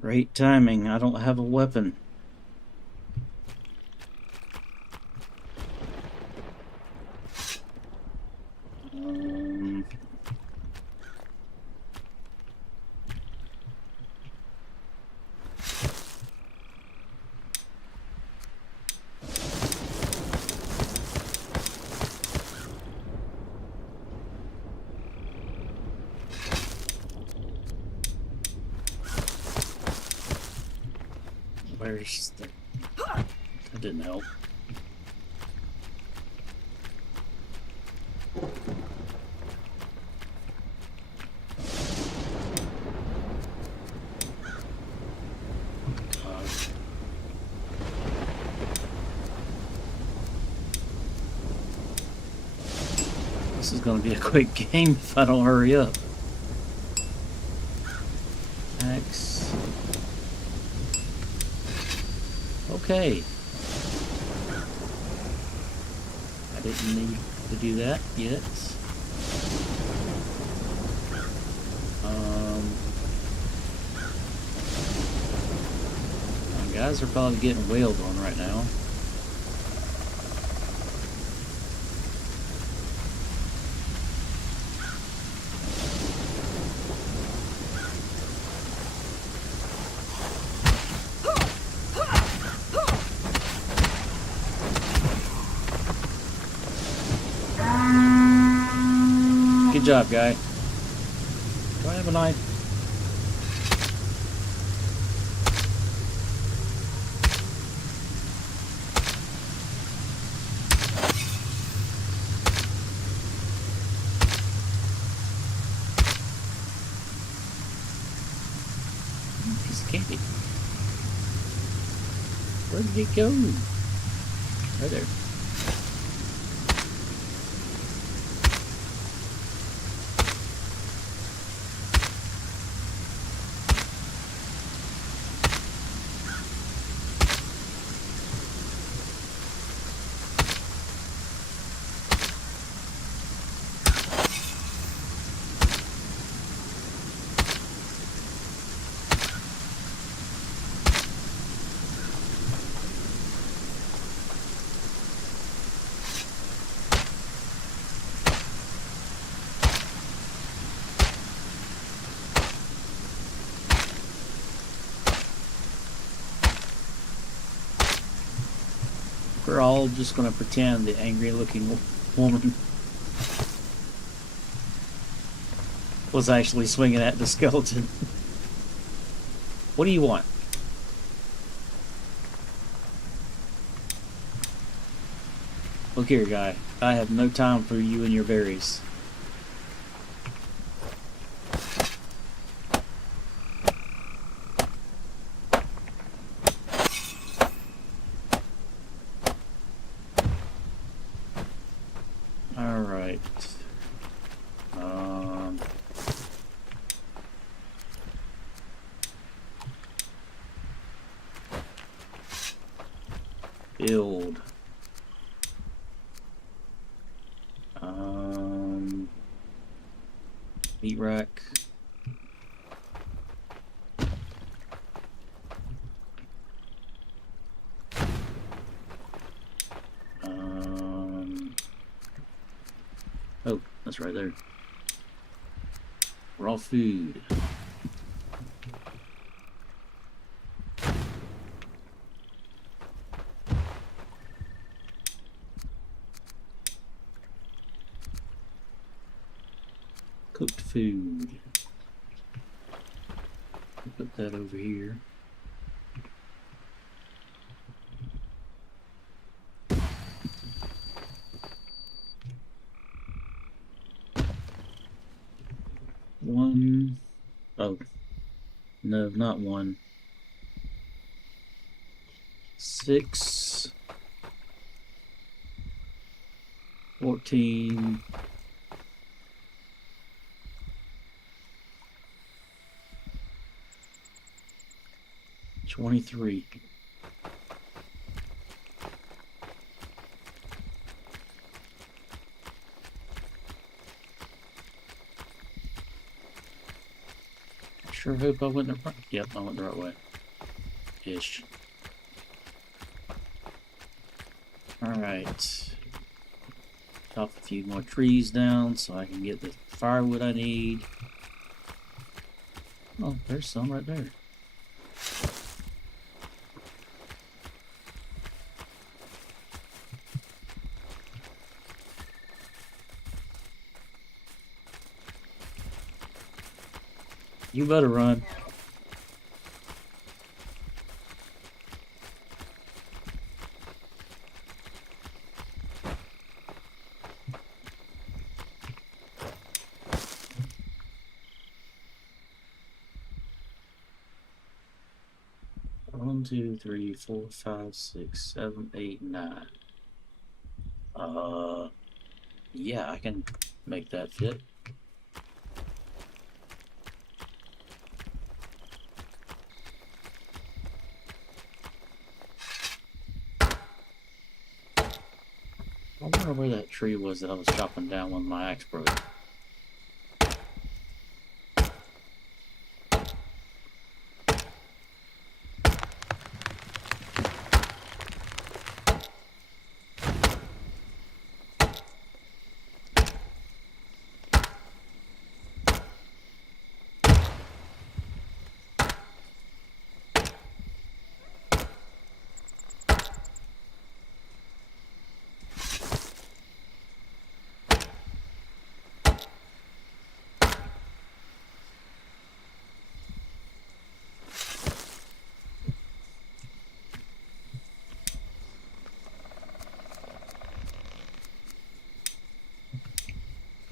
Great timing. I don't have a weapon. Where's the... That didn't help. God. This is gonna be a quick game if I don't hurry up. Axe. Okay. I didn't need to do that yet. My guys are probably getting wailed on right now. Good job, guy. Do I have a knife? Piece of candy. Where did it go? Right there. We're all just gonna pretend the angry-looking woman was actually swinging at the skeleton. What do you want? Look here, guy. I have no time for you and your berries. Alright. Build. Meat rack. Oh, that's right there. Raw food. Cooked food. Put that over here. One. Oh. No, not one. 6. 14. 23. Sure hope I went the right. Yep, I went the right way. Ish. Alright. Chop a few more trees down so I can get the firewood I need. Oh, there's some right there. You better run. One, 2, 3, 4, 5, 6, 7, 8, 9. Yeah, I can make that fit. I wonder where that tree was that I was chopping down when my axe broke.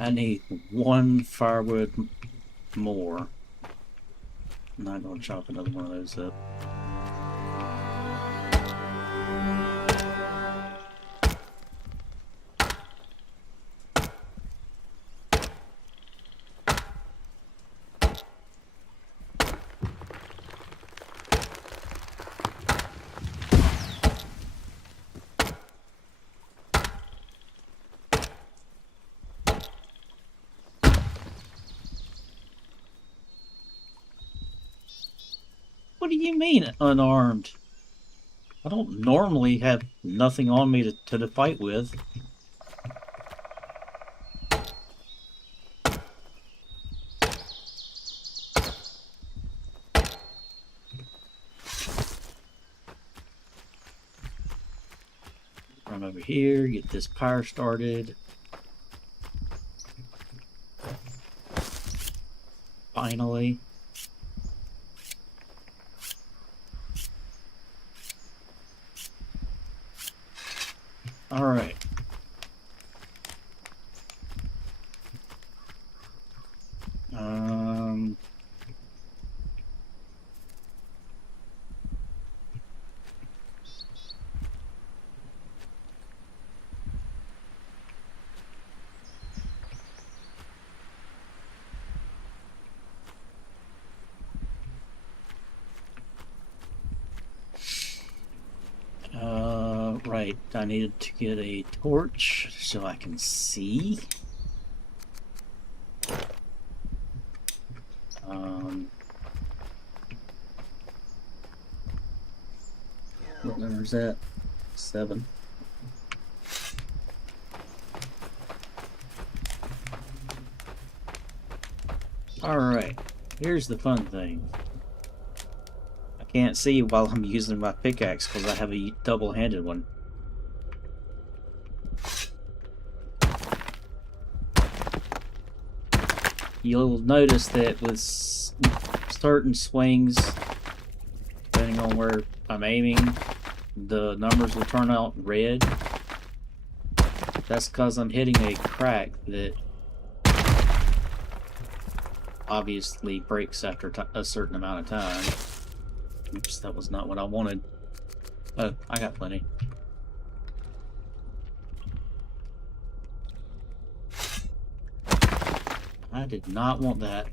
I need 1 firewood more. I'm not going to chop another one of those up. What do you mean, unarmed? I don't normally have nothing on me to fight with. Run over here, get this pyre started. Finally. All right. Right. I needed to get a torch so I can see. What number is that? 7. Alright, here's the fun thing. I can't see while I'm using my pickaxe because I have a double-handed one. You'll notice that with certain swings, depending on where I'm aiming, the numbers will turn out red. That's because I'm hitting a crack that obviously breaks after a certain amount of time. Oops, that was not what I wanted. Oh, I got plenty. I did not want that.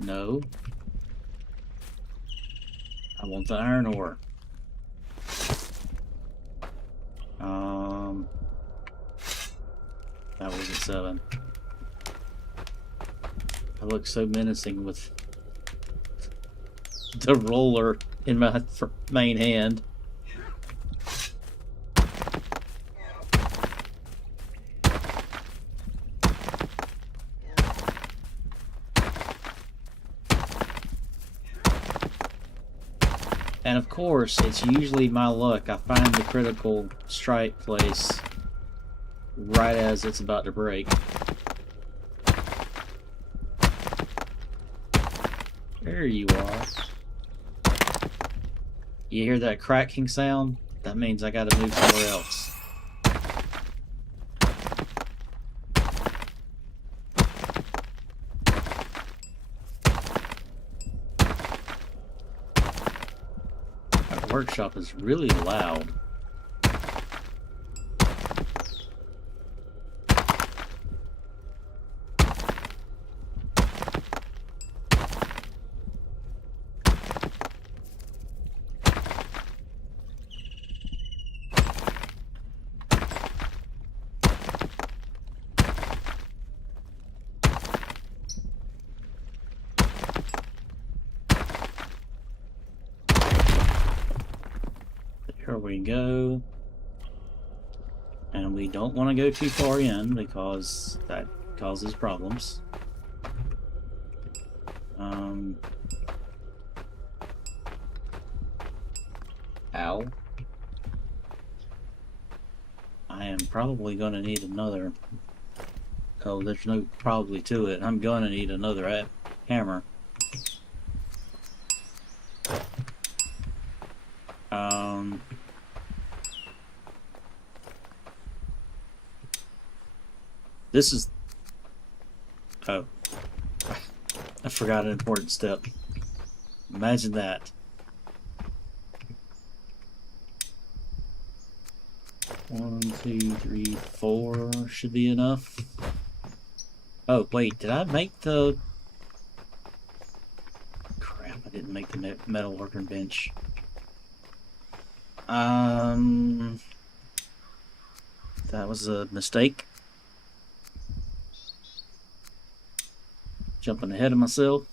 No. I want the iron ore. That was a 7. I look so menacing with the roller in my main hand. And of course, it's usually my luck. I find the critical strike place right as it's about to break. There you are. You hear that cracking sound? That means I gotta move somewhere else. That workshop is really loud. Here we go. And we don't want to go too far in because that causes problems. Ow. I am probably going to need another. Oh, there's no probably to it. I'm going to need another hammer. This is... Oh. I forgot an important step. Imagine that. 1, 2, 3, 4 should be enough. Oh, wait, did I make the... Crap, I didn't make the metal working bench. That was a mistake. Jumping ahead of myself.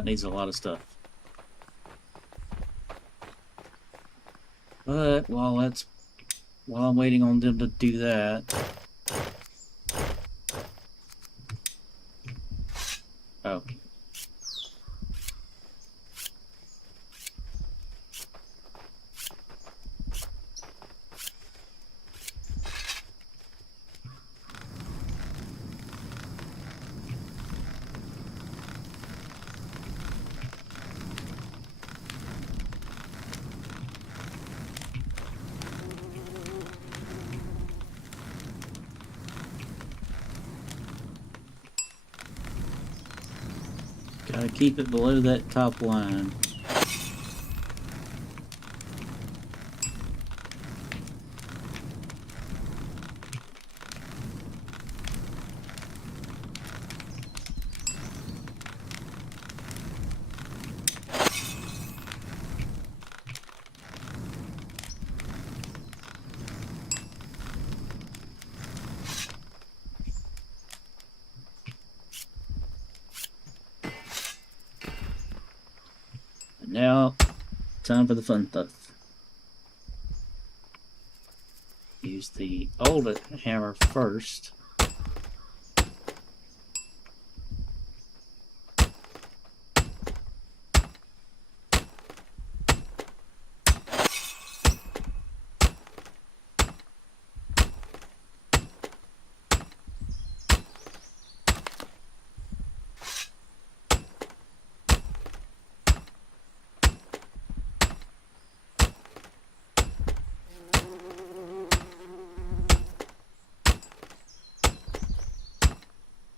that needs a lot of stuff. But while I'm waiting on them to do that, oh. Gotta keep it below that top line. Now, time for the fun stuff. Use the old hammer first.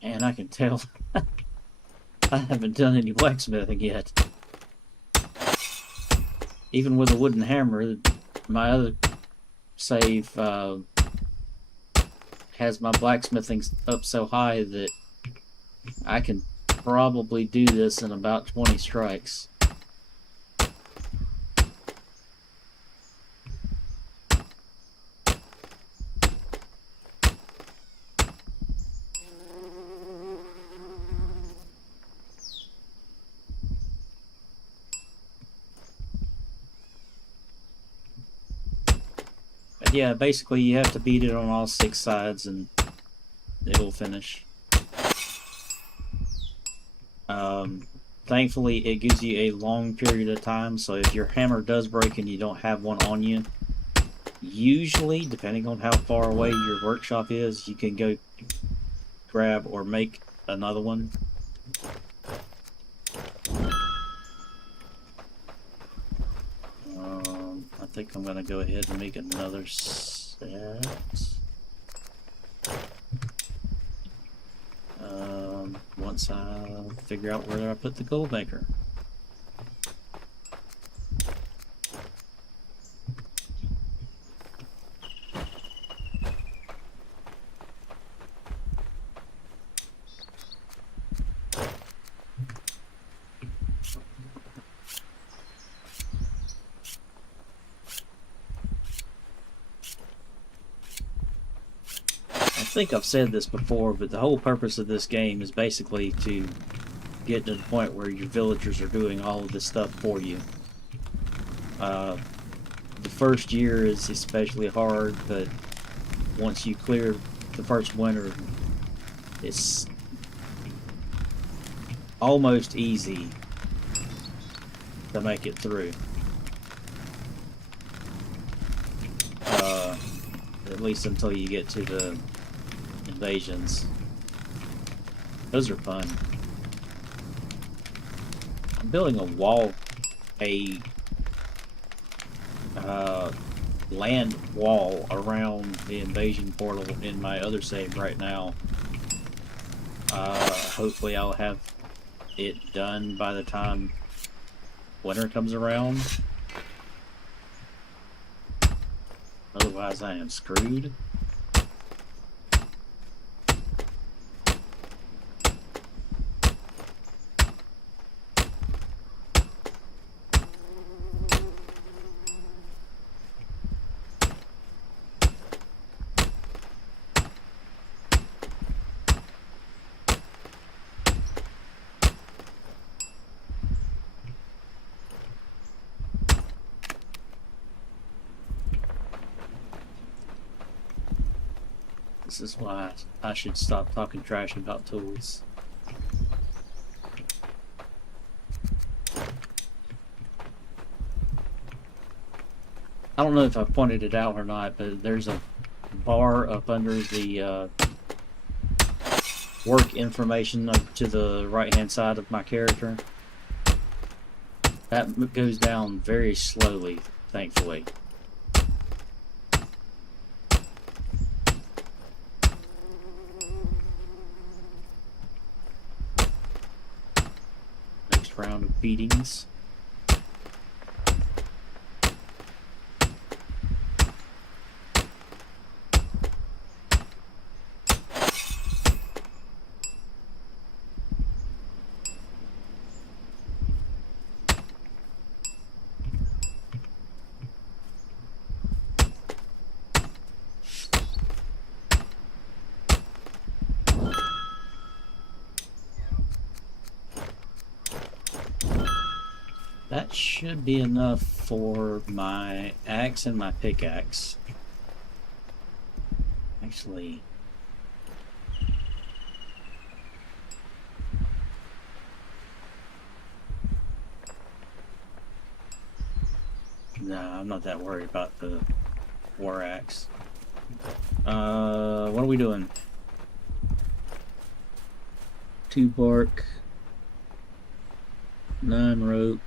And I can tell I haven't done any blacksmithing yet. Even with a wooden hammer, my other save has my blacksmithing up so high that I can probably do this in about 20 strikes. Yeah, basically you have to beat it on all 6 sides and it'll finish. Thankfully it gives you a long period of time, so if your hammer does break and you don't have one on you, usually, depending on how far away your workshop is, you can go grab or make another one. I think I'm gonna go ahead and make another set. Once I figure out where I put the gold maker. I think I've said this before, but the whole purpose of this game is basically to get to the point where your villagers are doing all of this stuff for you. The first year is especially hard, but once you clear the first winter, it's almost easy to make it through. At least until you get to the invasions. Those are fun. I'm building a wall, land wall around the invasion portal in my other save right now. Hopefully I'll have it done by the time winter comes around. Otherwise I am screwed. This is why I should stop talking trash about tools. I don't know if I pointed it out or not, but there's a bar up under the work information up to the right-hand side of my character. That goes down very slowly, thankfully. Next round of beatings. That should be enough for my axe and my pickaxe. Actually, nah, I'm not that worried about the war axe. What are we doing? 2 bark, 9 rope,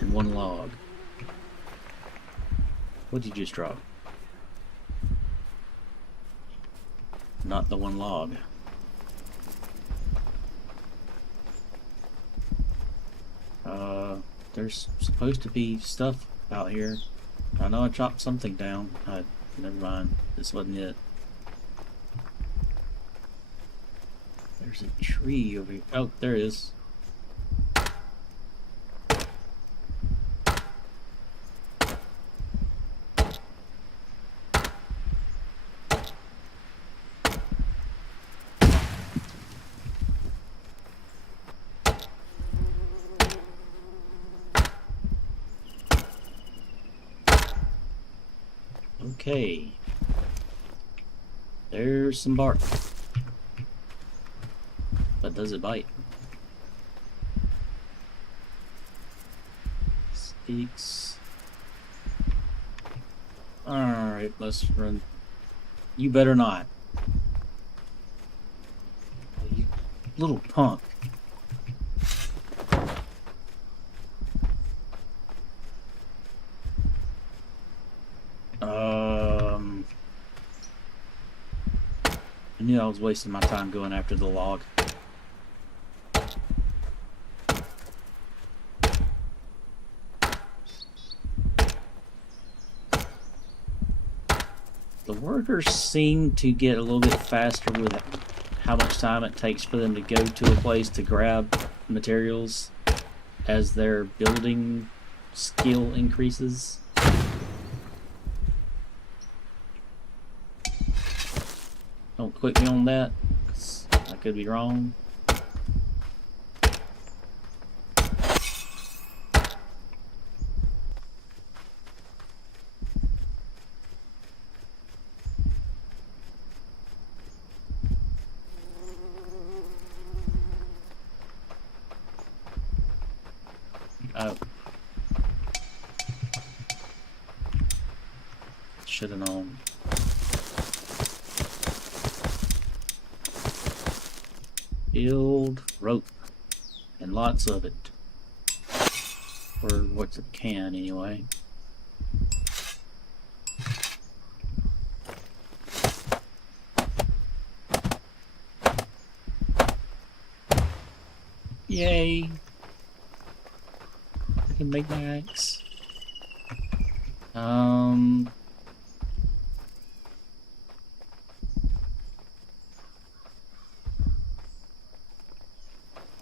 and 1 log. What did you just drop? Not the 1 log. There's supposed to be stuff out here. I know I chopped something down. Never mind. This wasn't it. There's a tree over here. Oh, there it is. Okay. There's some bark. But does it bite? Sticks. Alright, let's run. You better not. You little punk. I knew I was wasting my time going after the log. The workers seem to get a little bit faster with how much time it takes for them to go to a place to grab materials as their building skill increases. Don't quote me on that, 'cause I could be wrong. Oh. Should have known. Build rope, and lots of it, or what it can anyway. Yay! I can make my axe.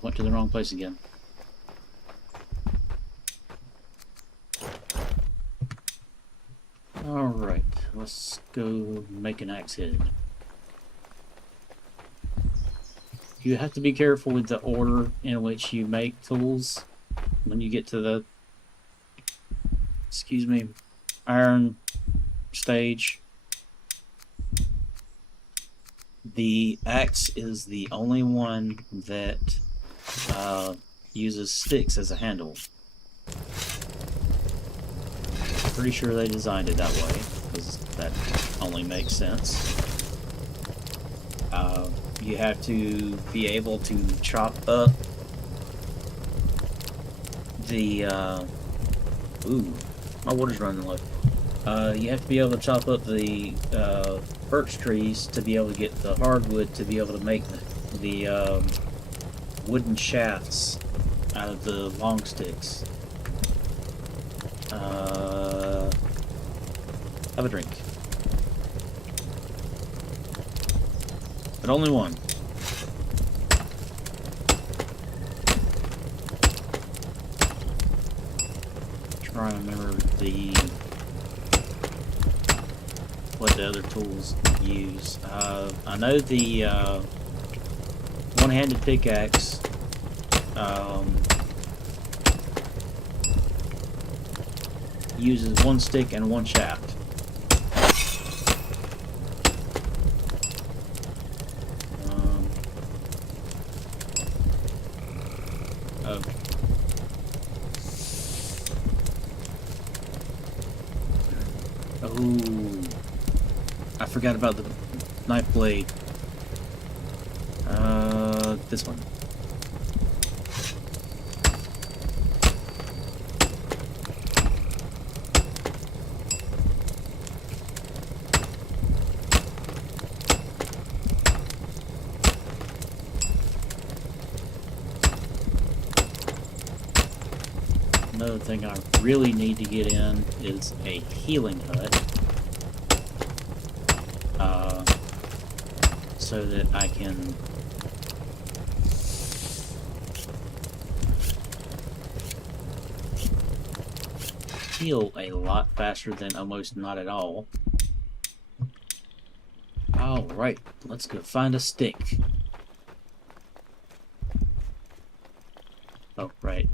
Went to the wrong place again. Alright, let's go make an axe head. You have to be careful with the order in which you make tools when you get to the, iron stage. The axe is the only one that uses sticks as a handle. Pretty sure they designed it that way, because that only makes sense. You have to be able to chop up the, ooh, my water's running low. You have to be able to chop up the birch trees to be able to get the hardwood to be able to make the wooden shafts out of the long sticks. Have a drink. But only one. Trying to remember what the other tools use. I know the one-handed pickaxe uses one stick and one shaft. Oh. Oh, I forgot about the knife blade. This one. Another thing I really need to get in is a healing hut. So that I can heal a lot faster than almost not at all. Alright, let's go find a stick. Oh, right.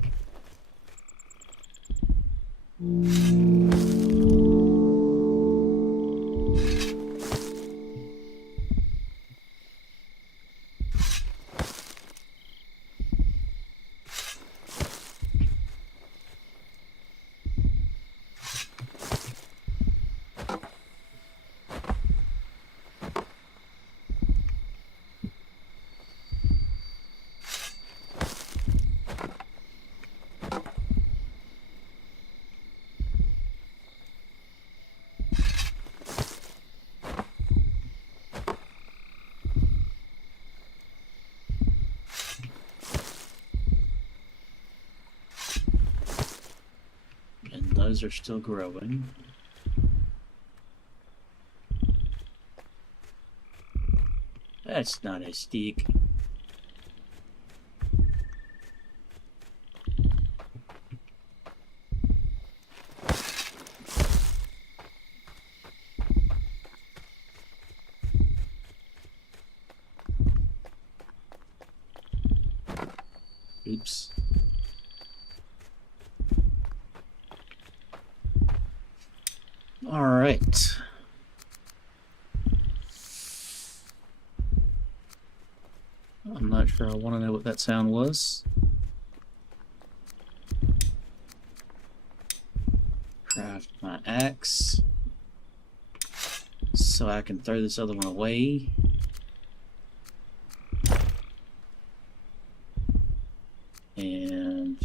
Those are still growing. That's not a stick. Oops. All right. I'm not sure I want to know what that sound was. Craft my axe so I can throw this other one away. And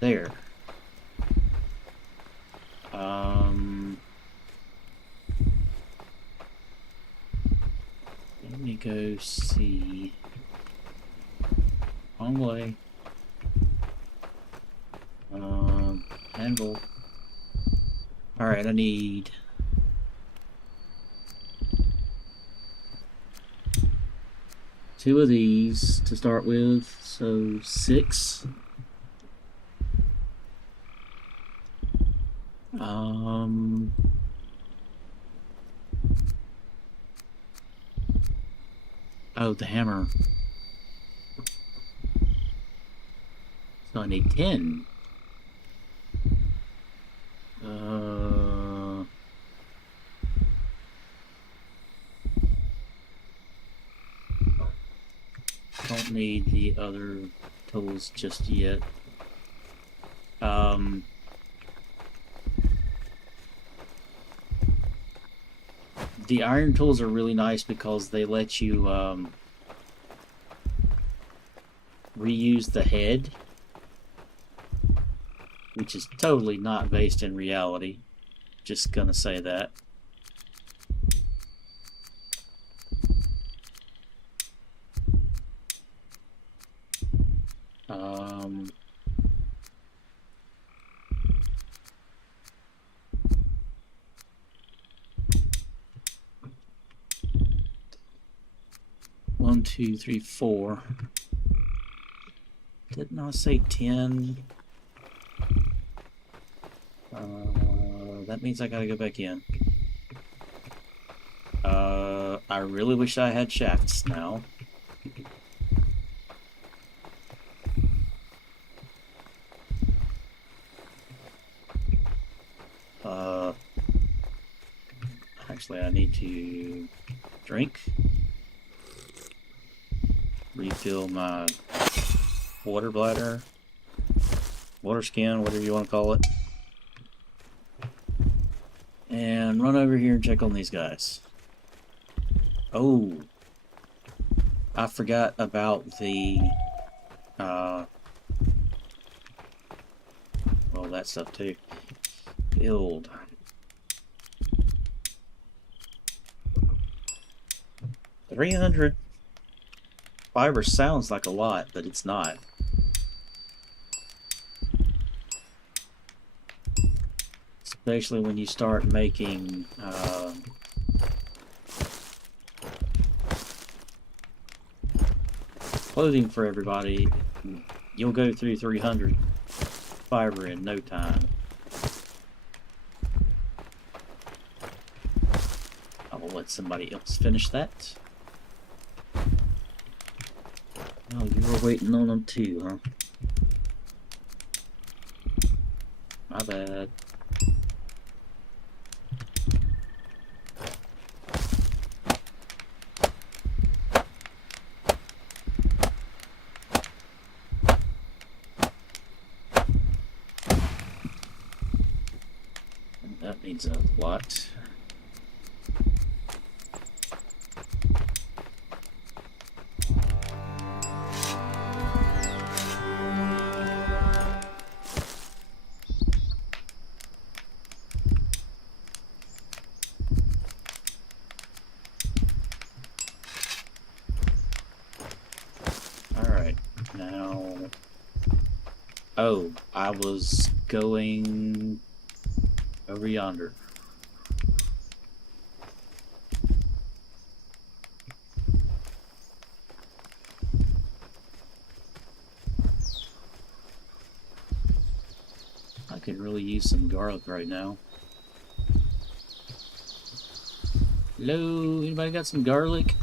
there. Let me go see. Wrong way. Handle. Alright, I need two of these to start with, so 6. Oh, the hammer. So I need 10. Don't need the other tools just yet. The iron tools are really nice because they let you reuse the head, which is totally not based in reality. Just gonna say that. One, two, three, 4. Didn't I say 10? That means I gotta go back in. I really wish I had shafts now. Actually, I need to drink. Refill my water bladder. Water skin, whatever you want to call it. And run over here and check on these guys. Oh, I forgot about the, well, that stuff too. Build. $300 fiber sounds like a lot, but it's not. Especially when you start making clothing for everybody, you'll go through 300 fiber in no time. I will let somebody else finish that. Oh, you were waiting on them too, huh? My bad. That means a lot. Alright, now... Oh, I was going over yonder. I could really use some garlic right now. Hello, anybody got some garlic?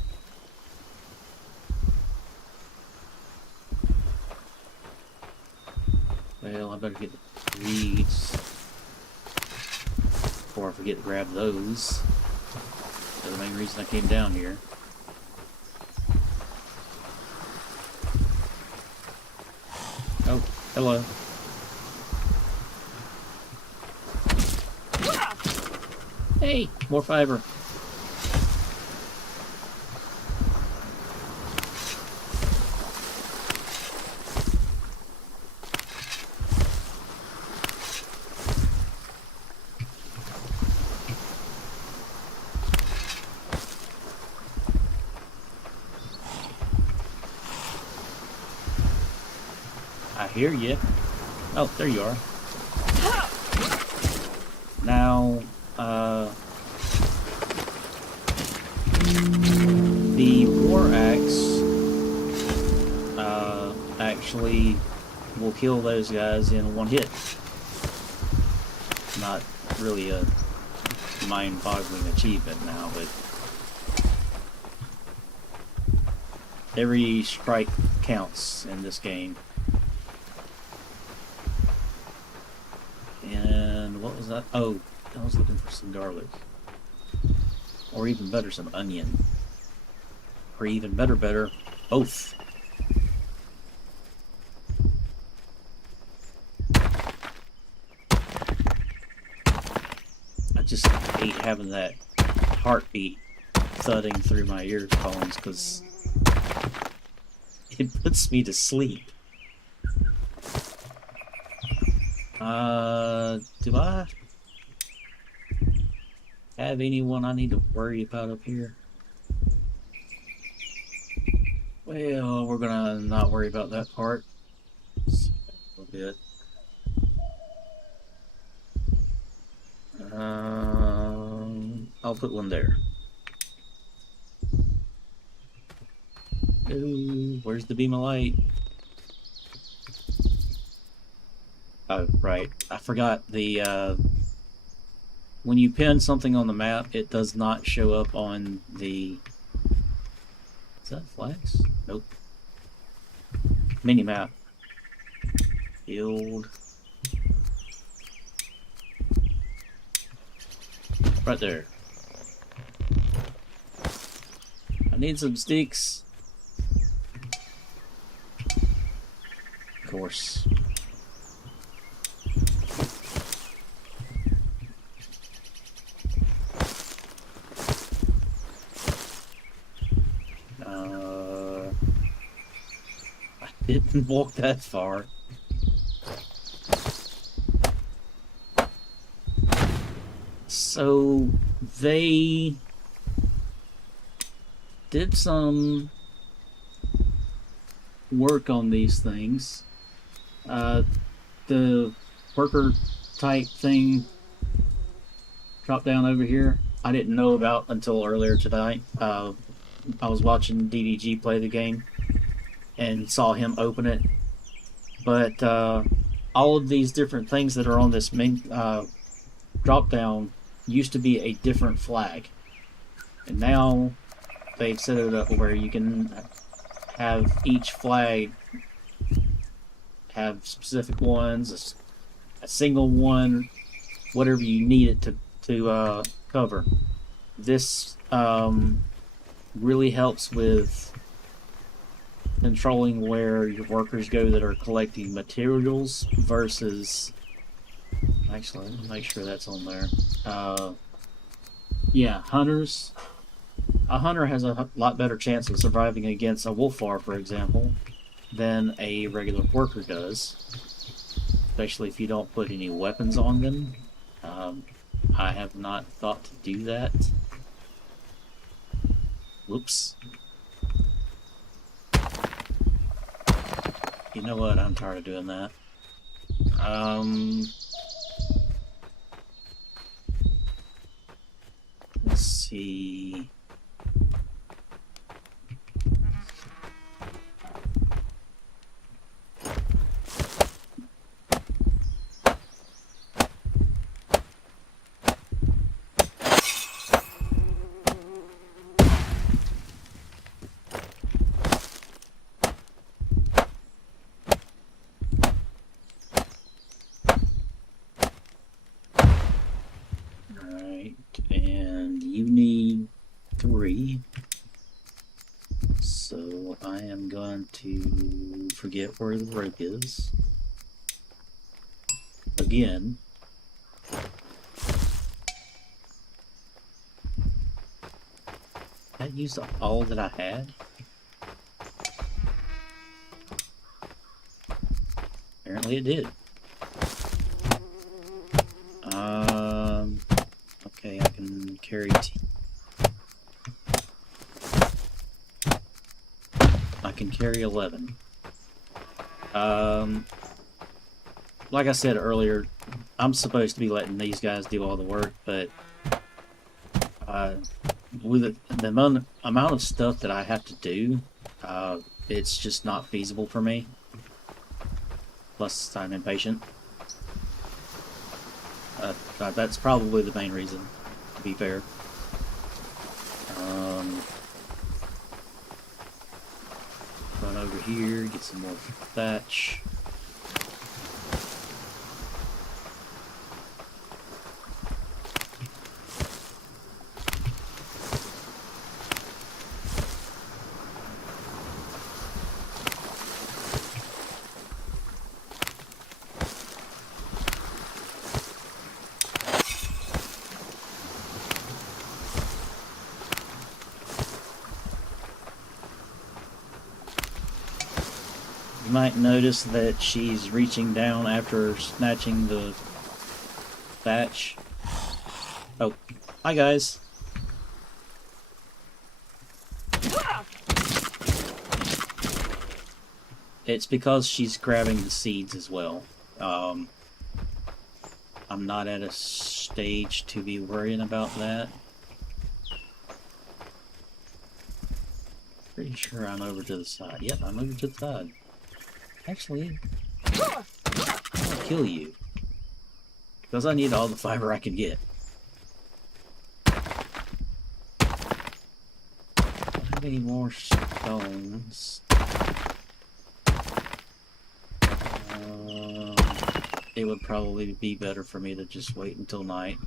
Well, I better get the weeds before I forget to grab those. That's the main reason I came down here. Oh, hello. Hey, more fiber. I hear you. Oh, there you are. Now, the war axe actually will kill those guys in one hit. Not really a mind-boggling achievement now, but every strike counts in this game. was that? Oh, I was looking for some garlic. Or even better, some onion. Or even better, both. I just hate having that heartbeat thudding through my earphones because it puts me to sleep. Do I have anyone I need to worry about up here? Well, we're gonna not worry about that part. See a little bit. I'll put one there. Ooh, where's the beam of light? Oh, right. I forgot the, when you pin something on the map, it does not show up on the... Is that flags? Nope. Mini-map. Field. Right there. I need some sticks. Of course. I didn't walk that far. So they did some work on these things. The worker type thing dropped down over here. I didn't know about until earlier tonight. I was watching DDG play the game and saw him open it. But all of these different things that are on this main drop down used to be a different flag. And now they've set it up where you can have each flag have specific ones, a single one, whatever you need it to cover. This really helps with controlling where your workers go that are collecting materials versus... Actually, let me make sure that's on there. Yeah, hunters. A hunter has a lot better chance of surviving against a wolfar, for example, than a regular worker does. Especially if you don't put any weapons on them. I have not thought to do that. Whoops. You know what? I'm tired of doing that. Let's see. And you need 3. So I am going to forget where the rope is. Again. That used up all that I had? Apparently it did. Okay, I can carry I can carry 11. Like I said earlier, I'm supposed to be letting these guys do all the work, but with the amount of stuff that I have to do, it's just not feasible for me. Plus, I'm impatient. That's probably the main reason, to be fair. Run over here, get some more thatch. You might notice that she's reaching down after snatching the thatch. Oh, hi guys. It's because she's grabbing the seeds as well. I'm not at a stage to be worrying about that. Pretty sure I'm over to the side. Yep, I'm over to the side. Actually, I'll kill you. Because I need all the fiber I can get. Don't have any more stones. It would probably be better for me to just wait until night.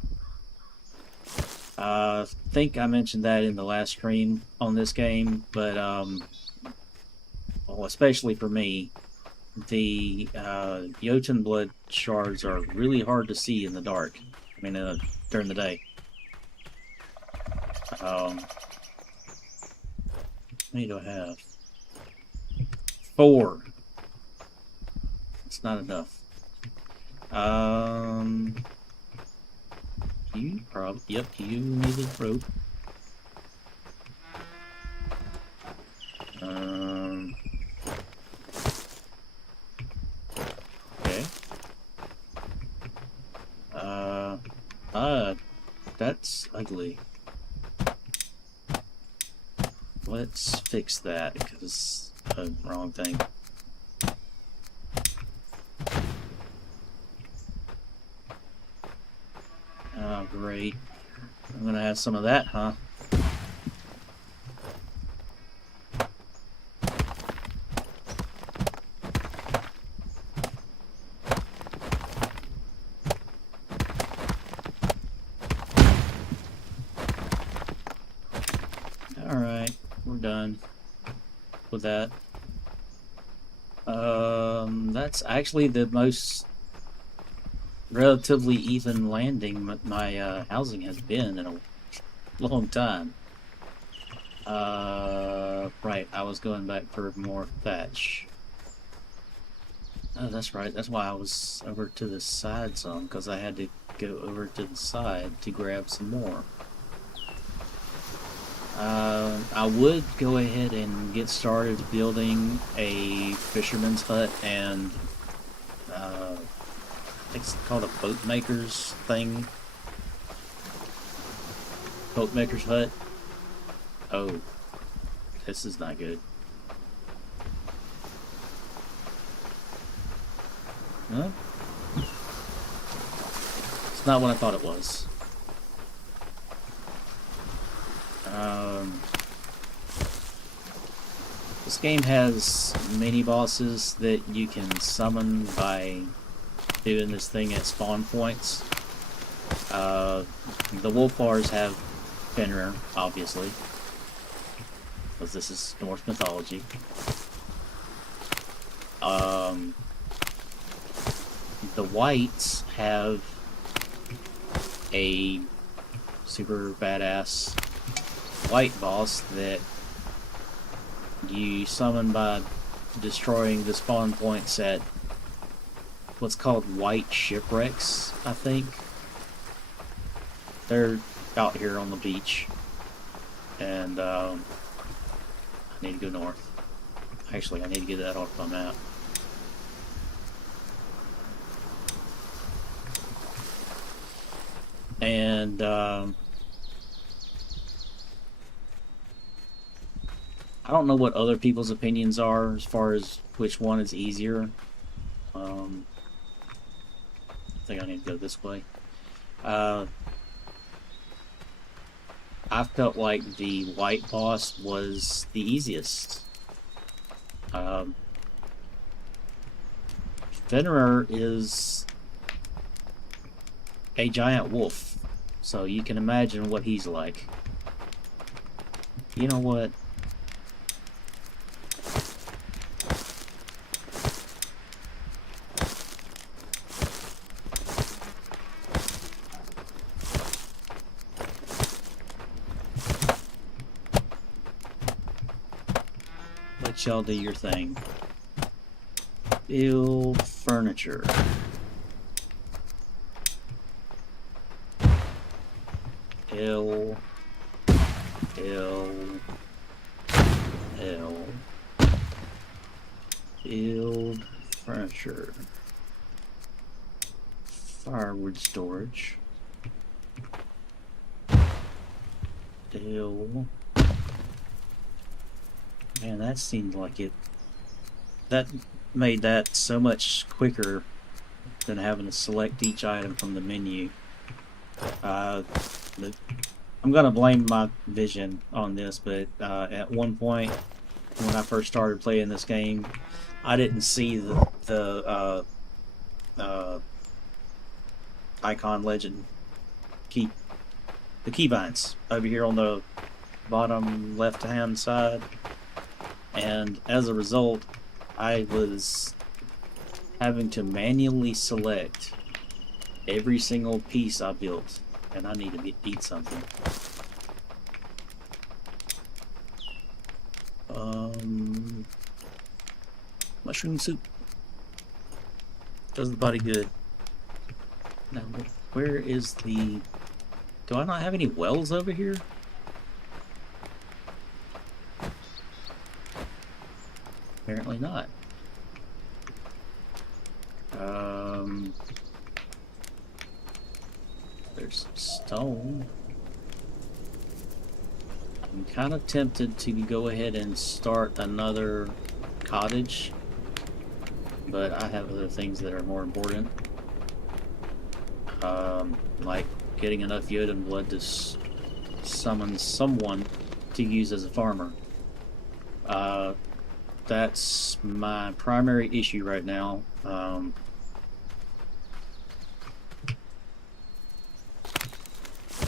I think I mentioned that in the last stream on this game, but well, especially for me, the Jotun blood shards are really hard to see in the dark. I mean, during the day. How many do I have? 4. It's not enough. You probably, yep, you needed rope. Okay. That's ugly. Let's fix that, because wrong thing. Oh, great. I'm gonna have some of that, huh? Alright, we're done with that. That's actually the most relatively even landing my housing has been in a long time. Right, I was going back for more thatch. Oh, that's right, that's why I was over to the side some, because I had to go over to the side to grab some more. I would go ahead and get started building a fisherman's hut and I think it's called a boat maker's thing. Boat maker's hut. Oh, this is not good. Huh? It's not what I thought it was. This game has mini bosses that you can summon by doing this thing at spawn points. The Wolfars have Fenrir, obviously, because this is Norse mythology. The Whites have a super badass white boss that you summon by destroying the spawn points at what's called white shipwrecks, I think. They're out here on the beach, and I need to go north. Actually, I need to get that off my map. And I don't know what other people's opinions are as far as which one is easier. I think I need to go this way. I felt like the white boss was the easiest. Fenrir is a giant wolf, so you can imagine what he's like. You know what? Let y'all do your thing. Build furniture. L. Build furniture. Firewood storage. L. Man, that seemed like it. That made that so much quicker than having to select each item from the menu. I'm gonna blame my vision on this, but at one point when I first started playing this game, I didn't see the icon legend key, the keybinds over here on the bottom left hand side, and as a result I was having to manually select every single piece I built, and I need to eat something. Mushroom soup does the body good. Now, where is the... Do I not have any wells over here? Apparently not. There's stone. I'm kind of tempted to go ahead and start another cottage, but I have other things that are more important. Like getting enough Yoden blood to summon someone to use as a farmer. That's my primary issue right now.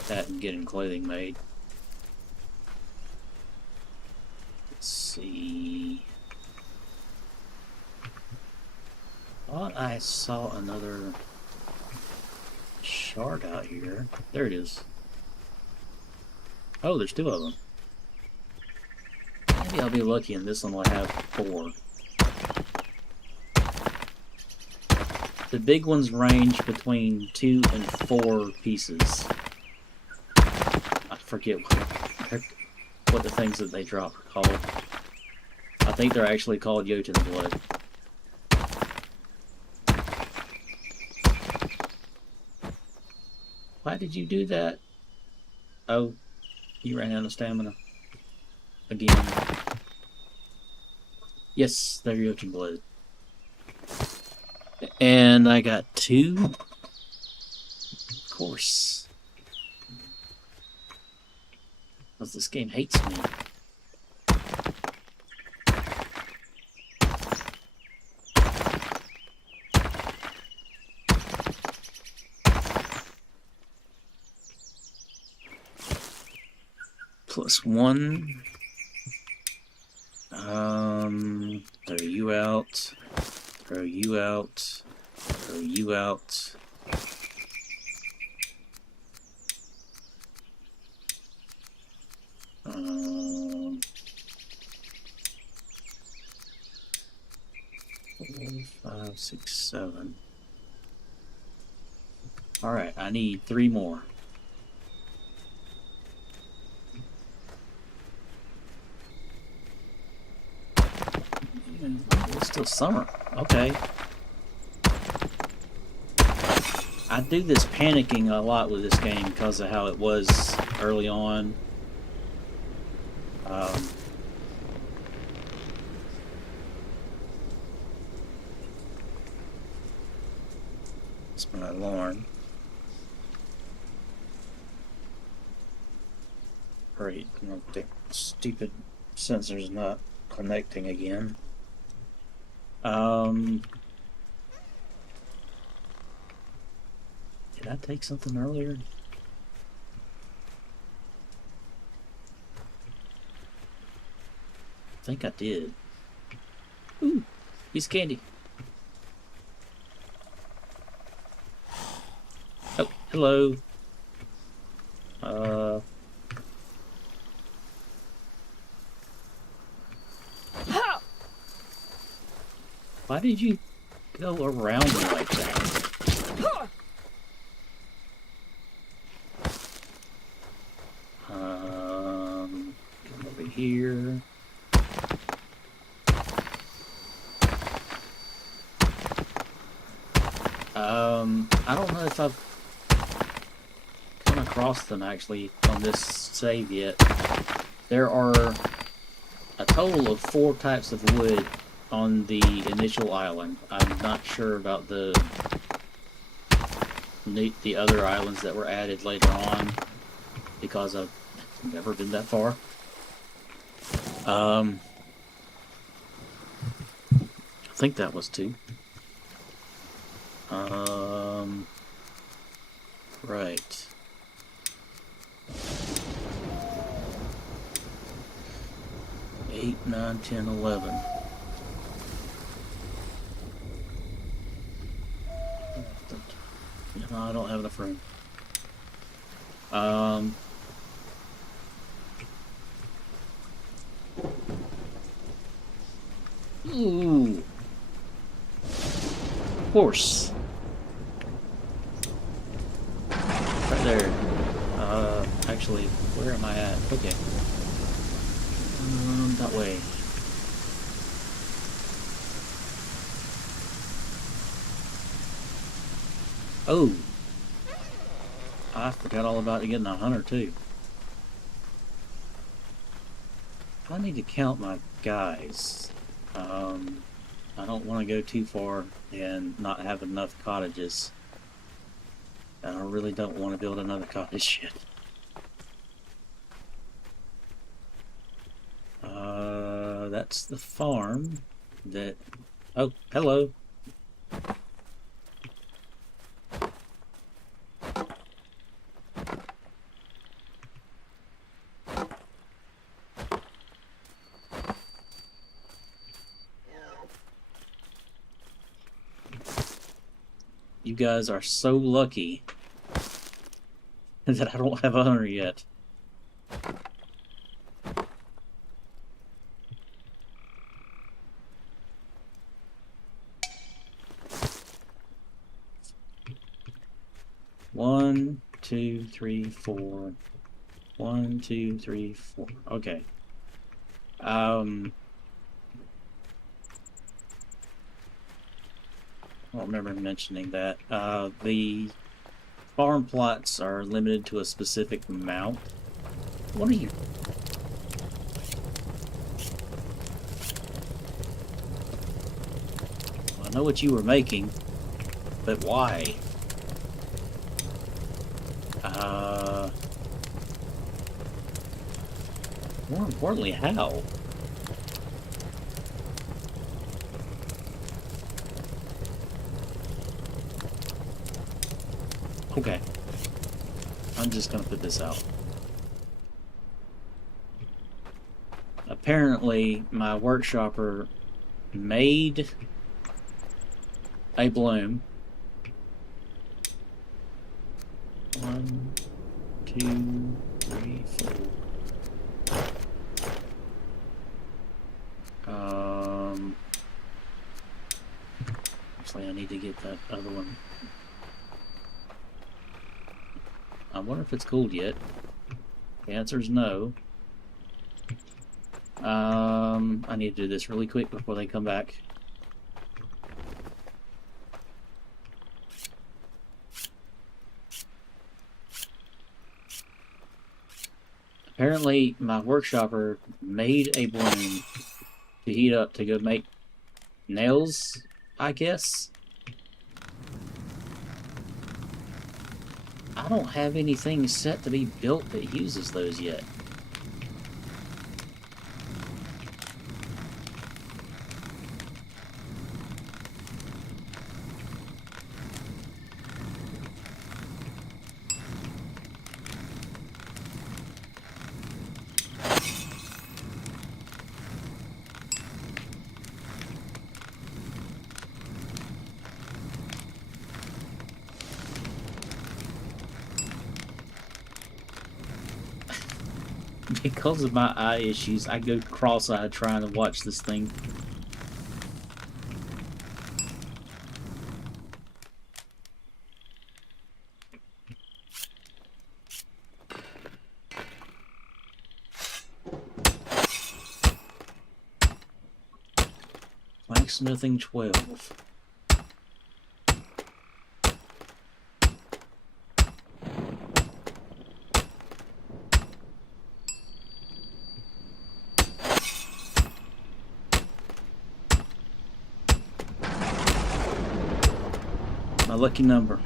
That and getting clothing made. Let's see. Thought I saw another shard out here. There it is. Oh, there's two of them. Maybe I'll be lucky and this one will have 4. The big ones range between 2 and 4 pieces. I forget what the things that they drop are called. I think they're actually called Jotun blood. Why did you do that? Oh, you ran out of stamina. Again. Yes, they're Jotun blood. And I got 2. Of course. Because this game hates me. +1. Throw you out. Throw you out. Throw you out. Four, 5, 6, 7. Alright, I need 3 more. It's still summer. Okay. I do this panicking a lot with this game because of how it was early on. It's my alarm. Great. The stupid sensor's not connecting again. Did I take something earlier? I think I did. Ooh, piece of candy. Oh, hello. Why did you go around me like that? Come over here. I don't know if I've come across them actually on this save yet. There are a total of 4 types of wood on the initial island. I'm not sure about the other islands that were added later on because I've never been that far. I think that was 2. Right. Eight, 9, 10, 11. No, I don't have enough room. Ooh. Horse. Right there. Actually, where am I at? Okay. That way. Oh! I forgot all about getting a hunter, too. I need to count my guys. I don't want to go too far and not have enough cottages. And I really don't want to build another cottage yet. That's the farm that... Oh, hello! You guys are so lucky that I don't have a hunter yet. One, two, three, four. 1, 2, 3, 4. Okay. I don't remember mentioning that. The farm plots are limited to a specific amount. What are you? I know what you were making, but why? More importantly, how? Okay. I'm just gonna put this out. Apparently, my workshopper made a bloom. 1, 2, 3, 4. Actually, I need to get that other one. I wonder if it's cooled yet. The answer is no. I need to do this really quick before they come back. Apparently, my workshopper made a bloom to heat up to go make nails, I guess. I don't have anything set to be built that uses those yet. Because of my eye issues, I go cross-eyed trying to watch this thing. Blacksmithing 12. My lucky number.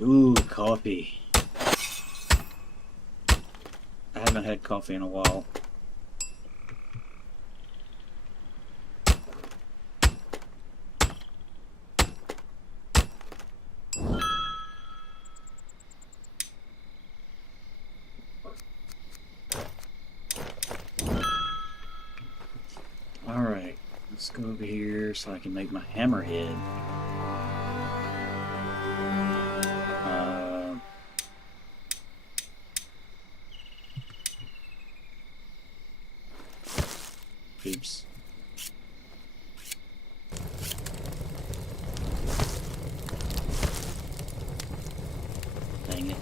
Ooh, coffee. I haven't had coffee in a while. Alright, let's go over here so I can make my hammerhead. Oops. Dang it.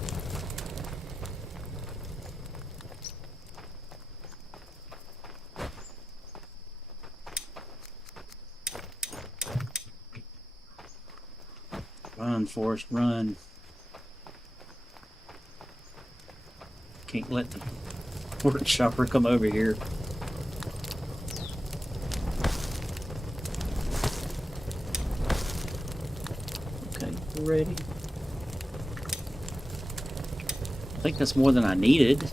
Run, Forrest, run. Can't let the pork chopper come over here. Okay, we're ready. I think that's more than I needed.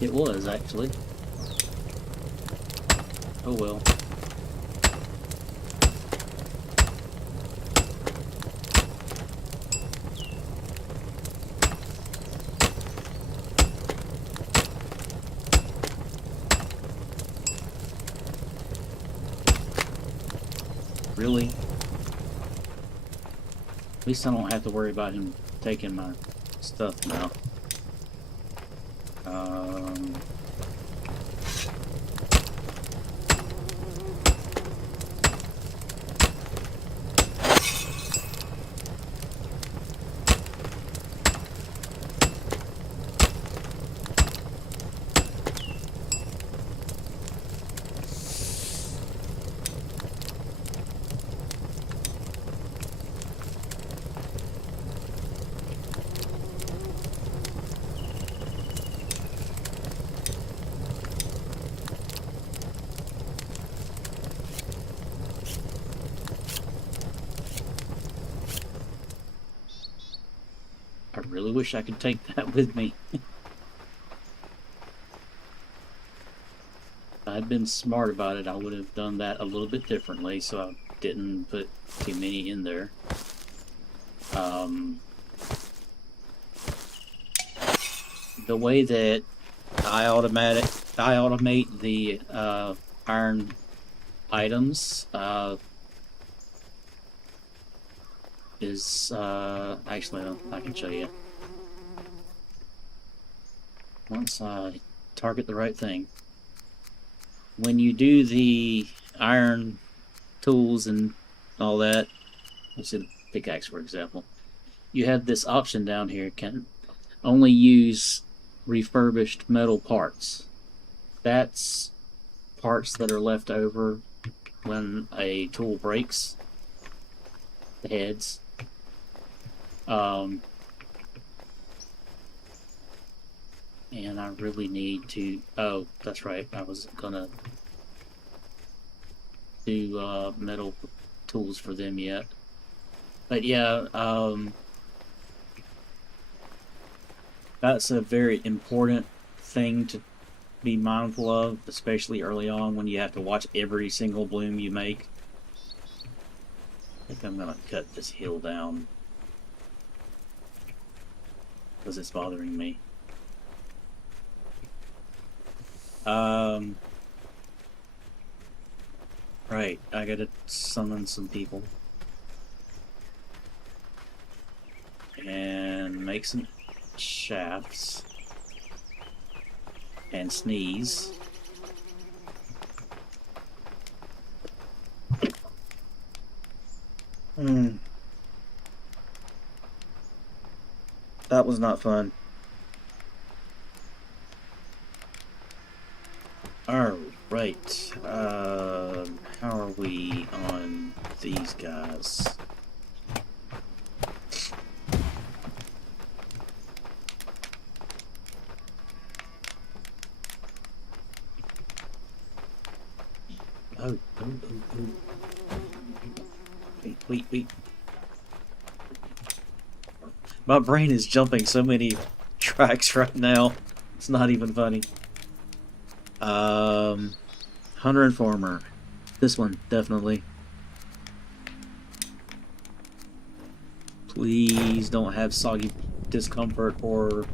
It was, actually. Oh well. Really? At least I don't have to worry about him taking my stuff now. I really wish I could take that with me. If I'd been smart about it, I would have done that a little bit differently so I didn't put too many in there. The way that I automate the iron items is actually I can show you once I target the right thing. When you do the iron tools and all that, let's say the pickaxe for example, you have this option down here, can only use refurbished metal parts. That's parts that are left over when a tool breaks the heads. And I really need to, oh, that's right, I was gonna do metal tools for them yet. But yeah, that's a very important thing to be mindful of, especially early on when you have to watch every single bloom you make. I think I'm gonna cut this hill down because it's bothering me. Right, I gotta summon some people. And make some shafts. And sneeze. That was not fun. Alright, how are we on these guys? Oh. Wait. My brain is jumping so many tracks right now. It's not even funny. Hunter and Farmer. This one, definitely. Please don't have soggy discomfort or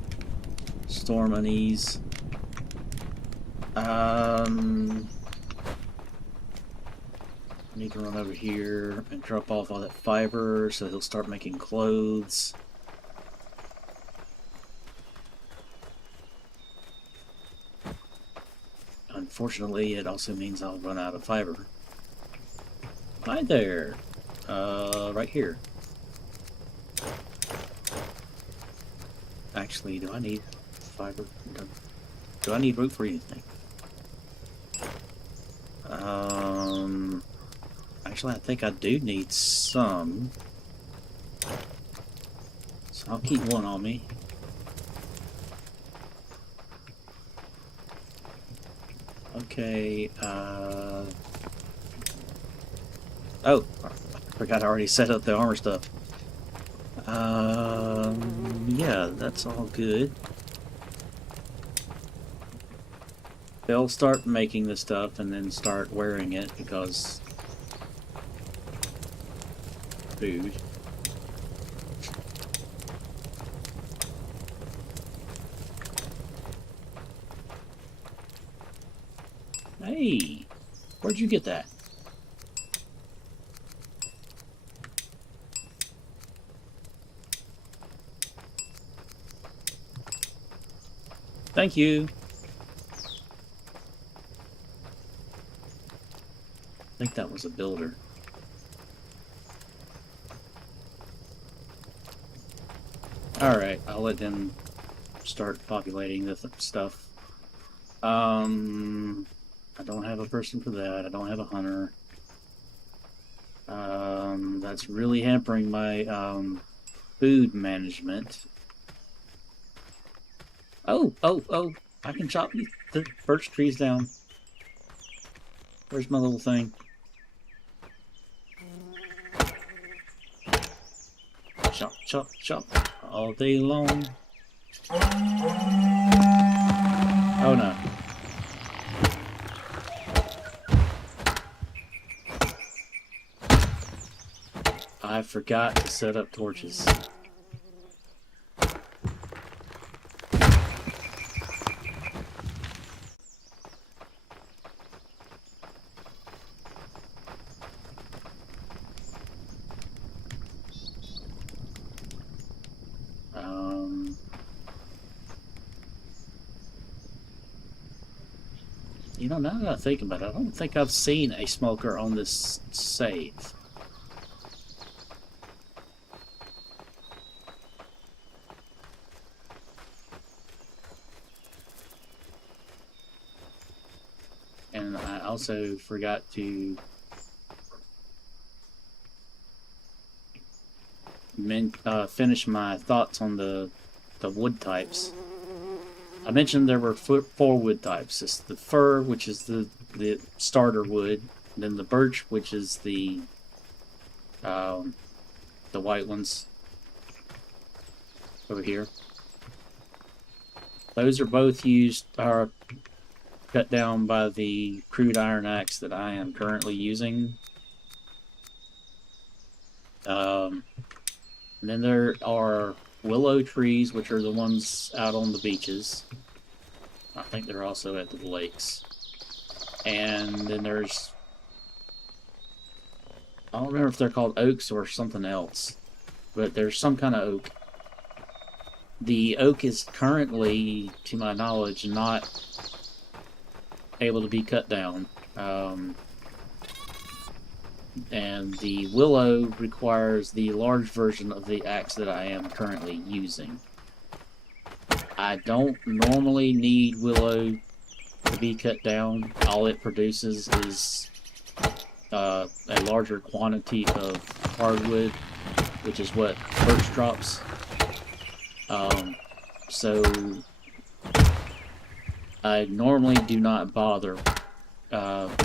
storm unease. Need to run over here and drop off all that fiber so he'll start making clothes. Unfortunately, it also means I'll run out of fiber. Hi there. Right here. Actually, do I need fiber? Do I need root for anything? Actually, I think I do need some. So I'll keep one on me. Okay, oh, I forgot I already set up the armor stuff. Yeah, that's all good. They'll start making the stuff and then start wearing it because food. Hey, where'd you get that? Thank you. I think that was a builder. Alright, I'll let them start populating the stuff. I don't have a person for that. I don't have a hunter. That's really hampering my food management. Oh! I can chop the birch trees down. Where's my little thing? Chop all day long. Oh no. I forgot to set up torches. You know, now that I think about it, I don't think I've seen a smoker on this save. And I also forgot to finish my thoughts on the wood types. I mentioned there were 4 wood types. It's the fir, which is the starter wood, and then the birch, which is the white ones over here. Those are both are cut down by the crude iron axe that I am currently using. And then there are willow trees, which are the ones out on the beaches. I think they're also at the lakes. And then there's don't remember if they're called oaks or something else, but there's some kind of oak. The oak is currently, to my knowledge, not able to be cut down. And the willow requires the large version of the axe that I am currently using. I don't normally need willow to be cut down. All it produces is a larger quantity of hardwood, which is what birch drops. So I normally do not bother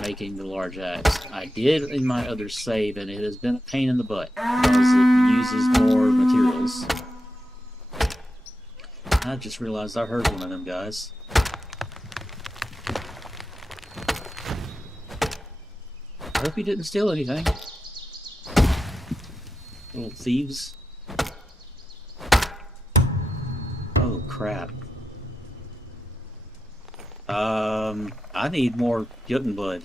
making the large axe. I did in my other save, and it has been a pain in the butt because it uses more materials. I just realized I heard one of them guys. I hope he didn't steal anything. Little thieves. Oh crap. I need more Jotun blood.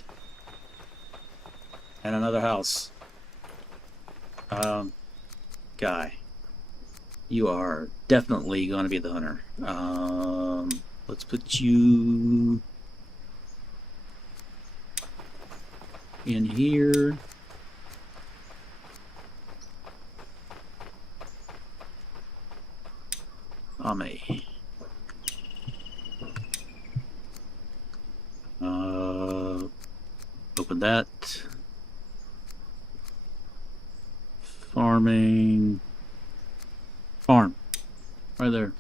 And another house. Guy. You are definitely going to be the hunter. Let's put you in here. Ame. Open that. Farming. Farm. Right there.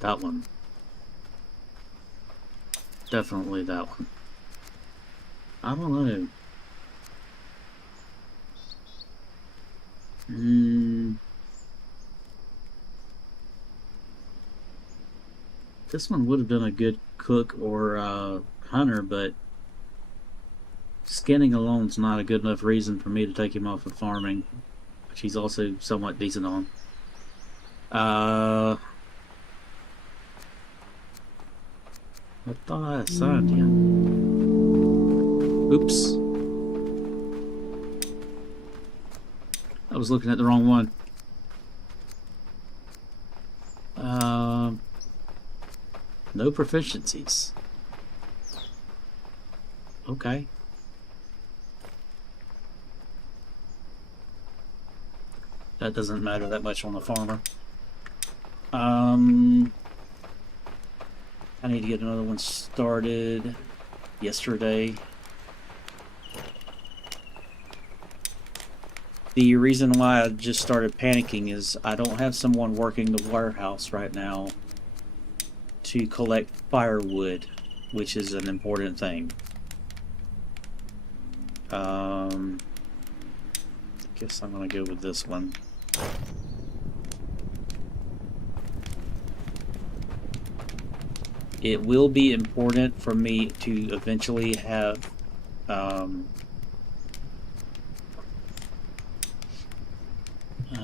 That one. Definitely that one. I don't know. This one would have been a good cook or hunter, but skinning alone is not a good enough reason for me to take him off of farming, which he's also somewhat decent on. I thought I assigned him. Oops. I was looking at the wrong one. No proficiencies. Okay. That doesn't matter that much on the farmer. I need to get another one started yesterday. The reason why I just started panicking is I don't have someone working the warehouse right now to collect firewood, which is an important thing. I guess I'm gonna go with this one. It will be important for me to eventually have I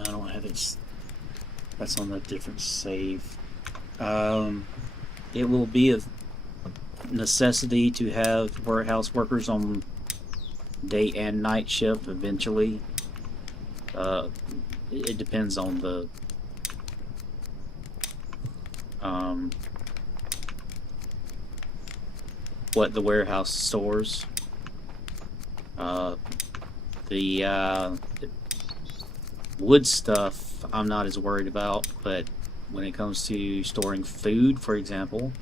don't have it. That's on a different save. It will be a necessity to have warehouse workers on day and night shift eventually. It depends on the what the warehouse stores. The wood stuff I'm not as worried about, but when it comes to storing food, for example,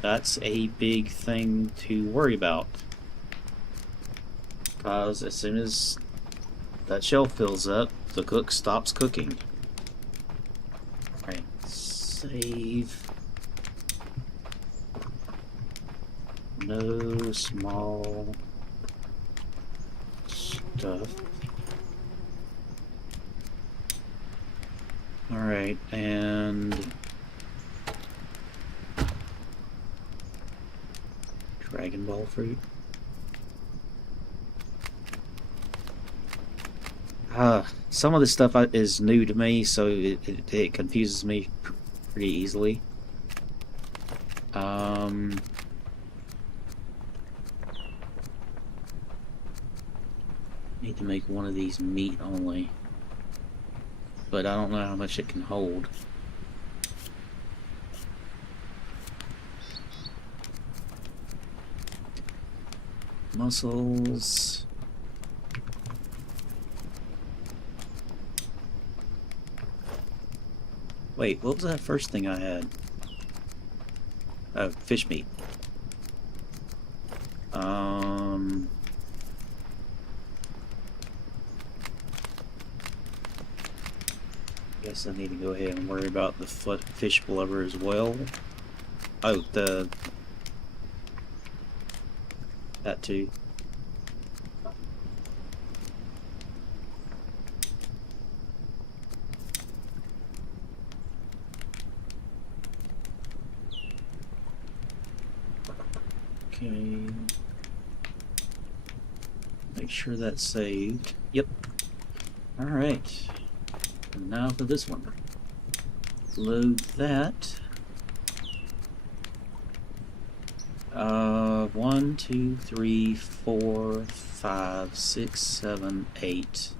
that's a big thing to worry about, because as soon as that shelf fills up, the cook stops cooking. Alright, save. No small stuff. Alright, and Dragon Ball fruit. Some of this stuff is new to me, so it confuses me pretty easily. Need to make one of these meat only, but I don't know how much it can hold. Mussels. Wait, what was that first thing I had? Oh, fish meat. Guess I need to go ahead and worry about the fish blubber as well. Oh, that too. Okay. Make sure that's saved. Yep. Alright. And now for this one. Load that. 1, 2, 3, 4, 5, 6, 7, 8,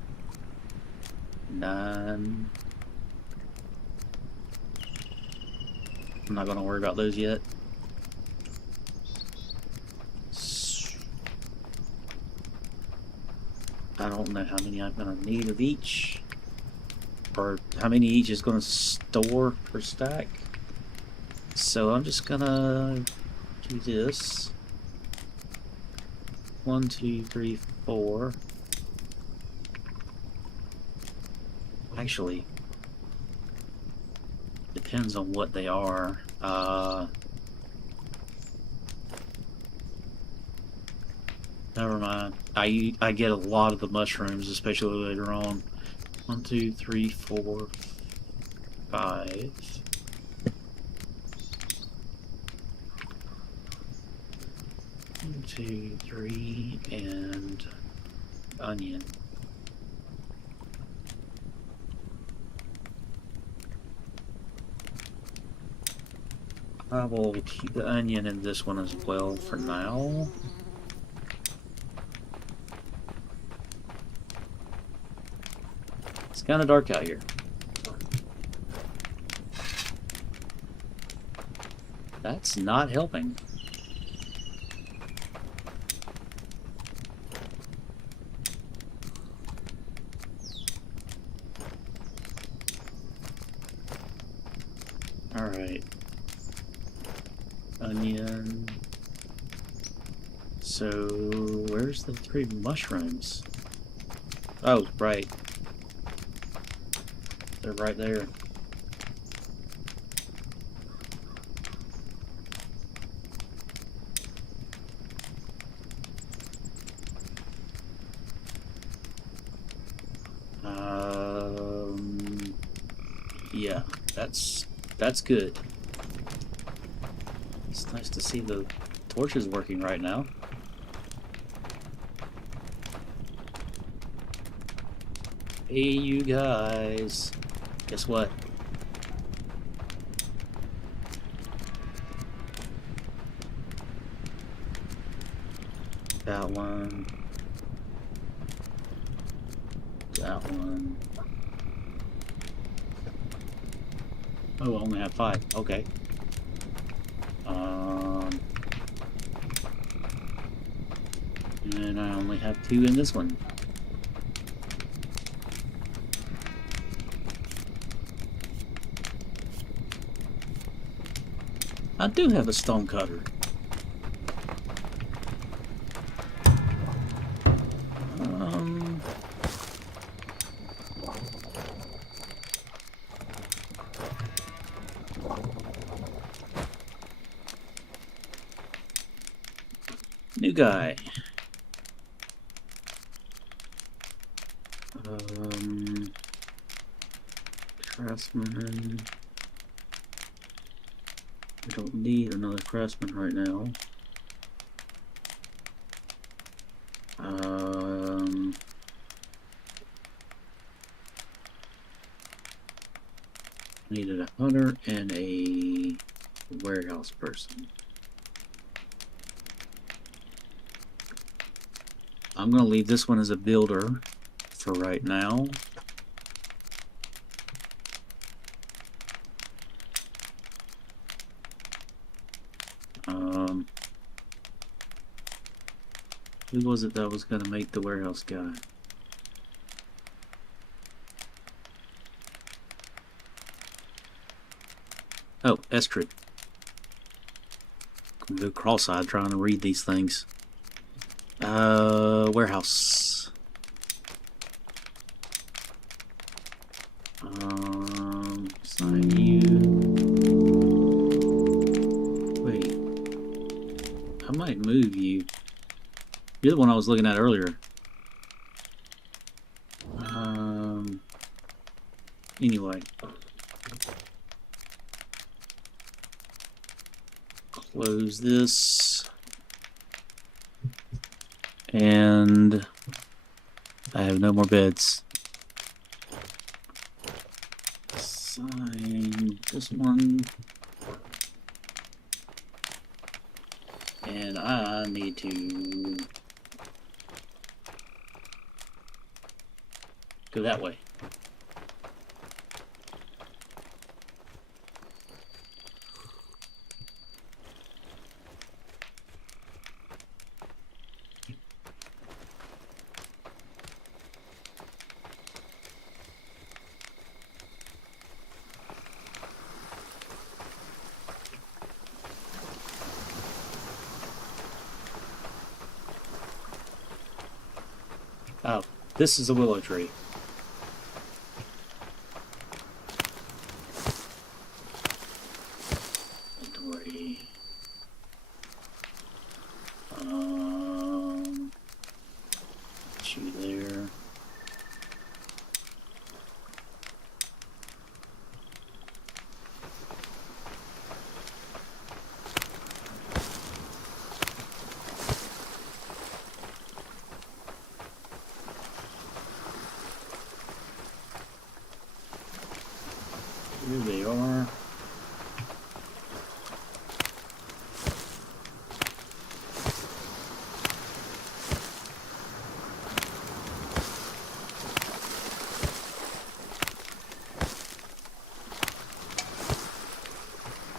9. I'm not gonna worry about those yet. I don't know how many I'm gonna need of each, or how many each is gonna store per stack. So I'm just gonna do this. 1, 2, 3, 4. Actually, depends on what they are. Never mind. I get a lot of the mushrooms, especially later on. 1, 2, 3, 4, 5. 1, 2, 3, and onion. I will keep the onion in this one as well for now. It's kind of dark out here. That's not helping. Alright. Onion. So, where's the 3 mushrooms? Oh, right. They're right there. Yeah, that's good. It's nice to see the torches working right now. Hey, you guys. Guess what? That one. That one. Oh, I only have 5. Okay. And I only have 2 in this one. I do have a stone cutter. New guy. Craftsman. We don't need another craftsman right now. Needed a hunter and a Warehouse person. I'm going to leave this one as a builder for right now. Who was it that was going to make the warehouse guy? Oh, Estrid. I'm going to go cross-eyed trying to read these things. Warehouse. Sign you. Wait. I might move you. You're the one I was looking at earlier. Anyway. Close this. And I have no more beds. Sign this one. And I need to go that way. Oh, this is a willow tree. Inventory. Put you there. Here they are.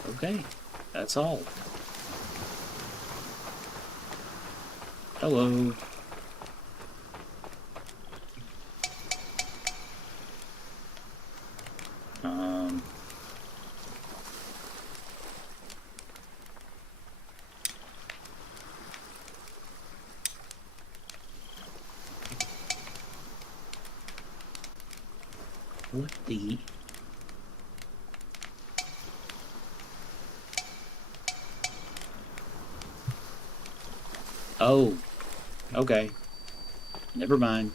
Okay, that's all. Hello. What the? Oh, okay. Never mind.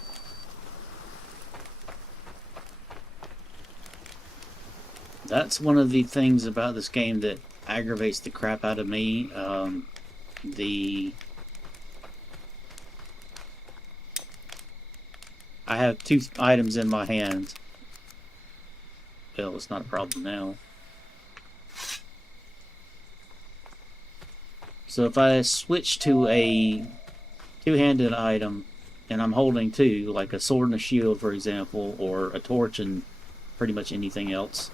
That's one of the things about this game that aggravates the crap out of me. I have 2 items in my hand. Well, it's not a problem now. So if I switch to a 2-handed item and I'm holding 2, like a sword and a shield, for example, or a torch and pretty much anything else,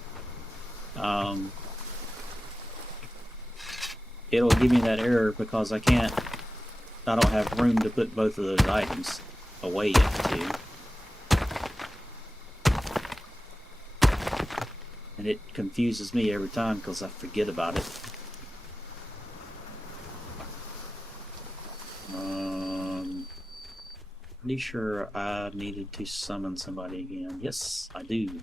it'll give me that error because I don't have room to put both of those items away yet, too. And it confuses me every time because I forget about it. Pretty sure I needed to summon somebody again. Yes, I do.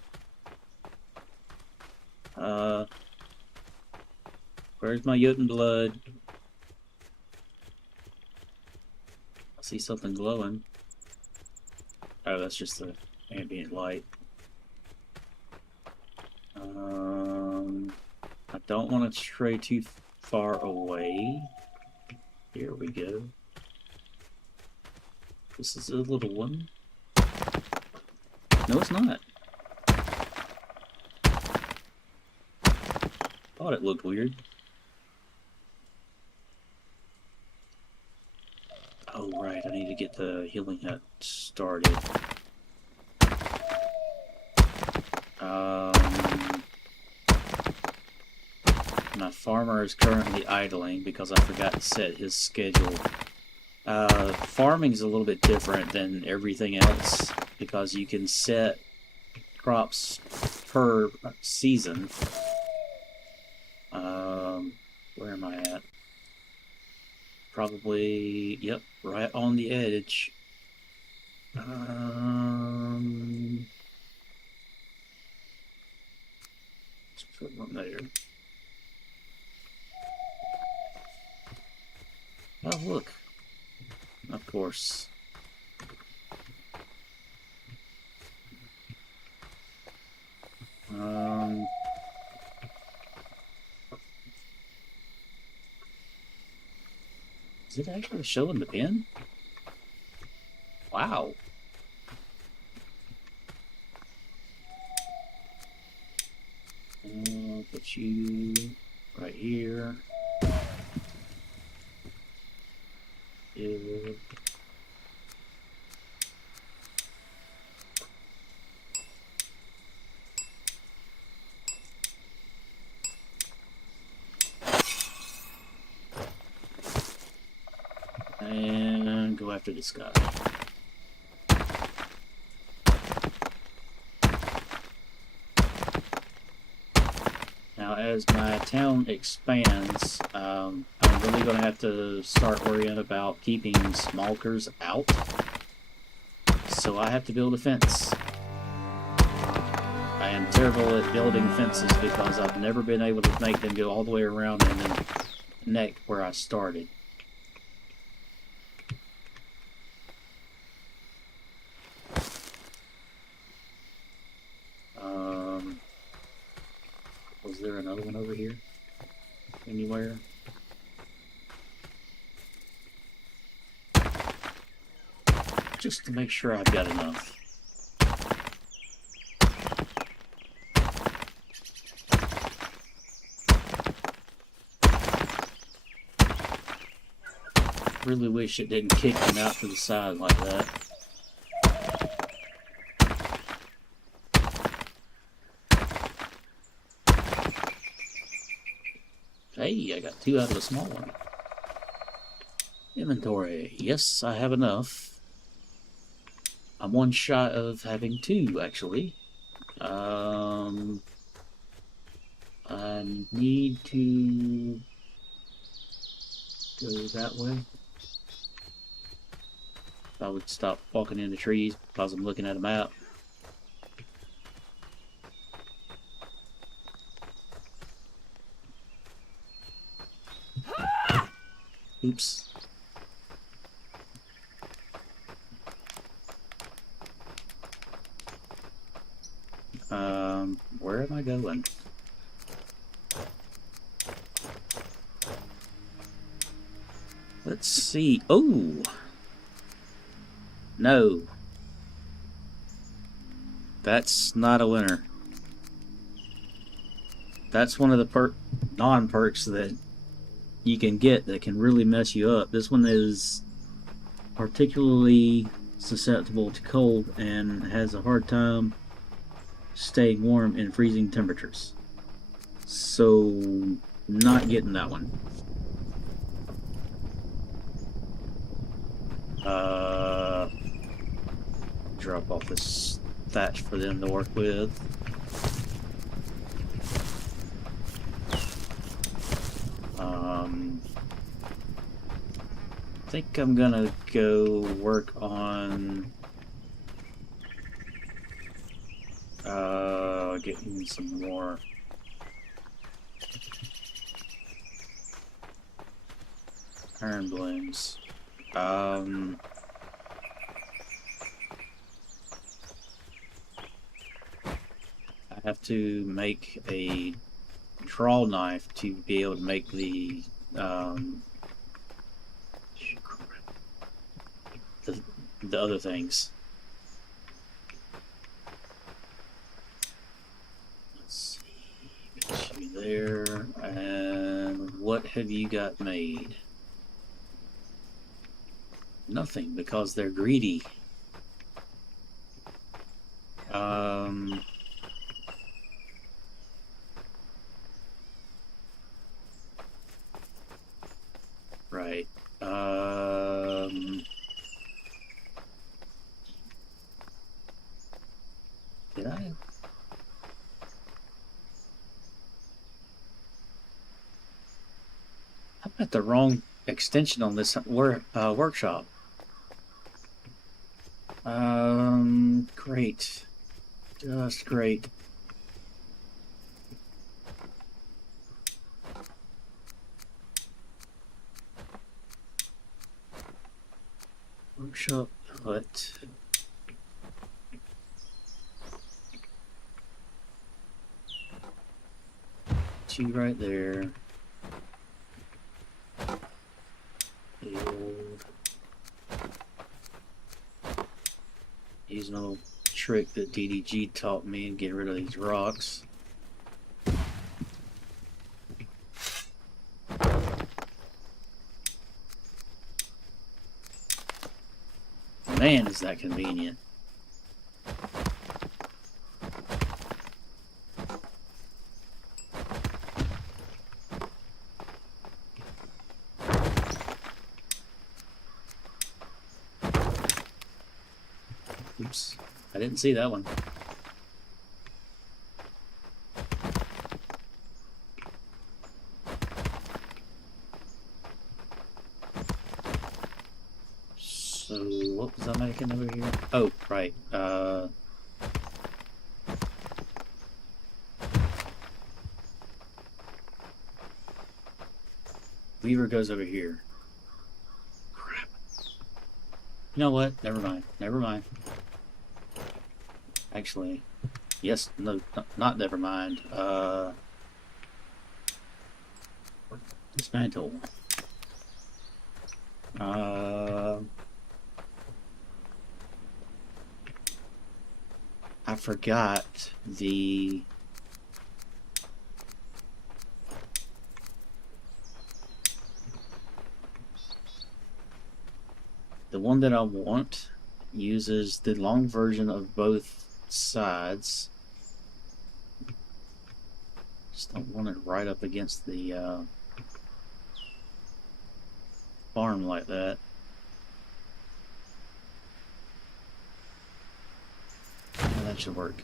Where's my Jotun blood? I see something glowing. Oh, that's just the ambient light. I don't want to stray too far away. Here we go. This is a little one. No, it's not. Thought it looked weird. Oh, right, I need to get the healing hut started. My farmer is currently idling because I forgot to set his schedule. Farming is a little bit different than everything else because you can set crops per season. Where am I at? Probably, yep, right on the edge. Let's put one there. Oh, look. Of course. Is it actually showing the pin? Wow. Put you right here. Yeah. And go after this guy. Now, as my town expands, I'm really going to have to start worrying about keeping smokers out. So I have to build a fence. I am terrible at building fences because I've never been able to make them go all the way around and then connect where I started. Was there another one over here? Anywhere? Just to make sure I've got enough. Really wish it didn't kick them out to the side like that. Hey, I got 2 out of a small one. Inventory. Yes, I have enough. I'm 1 shy of having 2, actually. I need to go that way. I would stop walking in the trees because I'm looking at a map. Oops. Where am I going? Let's see. Oh! No. That's not a winner. That's one of the non-perks that you can get that can really mess you up. This one is particularly susceptible to cold and has a hard time staying warm in freezing temperatures. So, not getting that one. Drop off this thatch for them to work with. I think I'm gonna go work on getting some more iron blooms. I have to make a draw knife to be able to make the the other things. Let's see, get you there. And what have you got made? Nothing, because they're greedy. Right. Did I? I put the wrong extension on this workshop. Great. Just great. Workshop put. Two right there. Build. Use an old trick that DDG taught me and get rid of these rocks. Man, is that convenient. Oops, I didn't see that one. So, what was I making over here? Oh, right. Weaver goes over here. Crap. You know what? Never mind. Never mind. Actually, yes, no, not never mind. Dismantle. I forgot the one that I want uses the long version of both sides. Just don't want it right up against the farm like that. Yeah, that should work.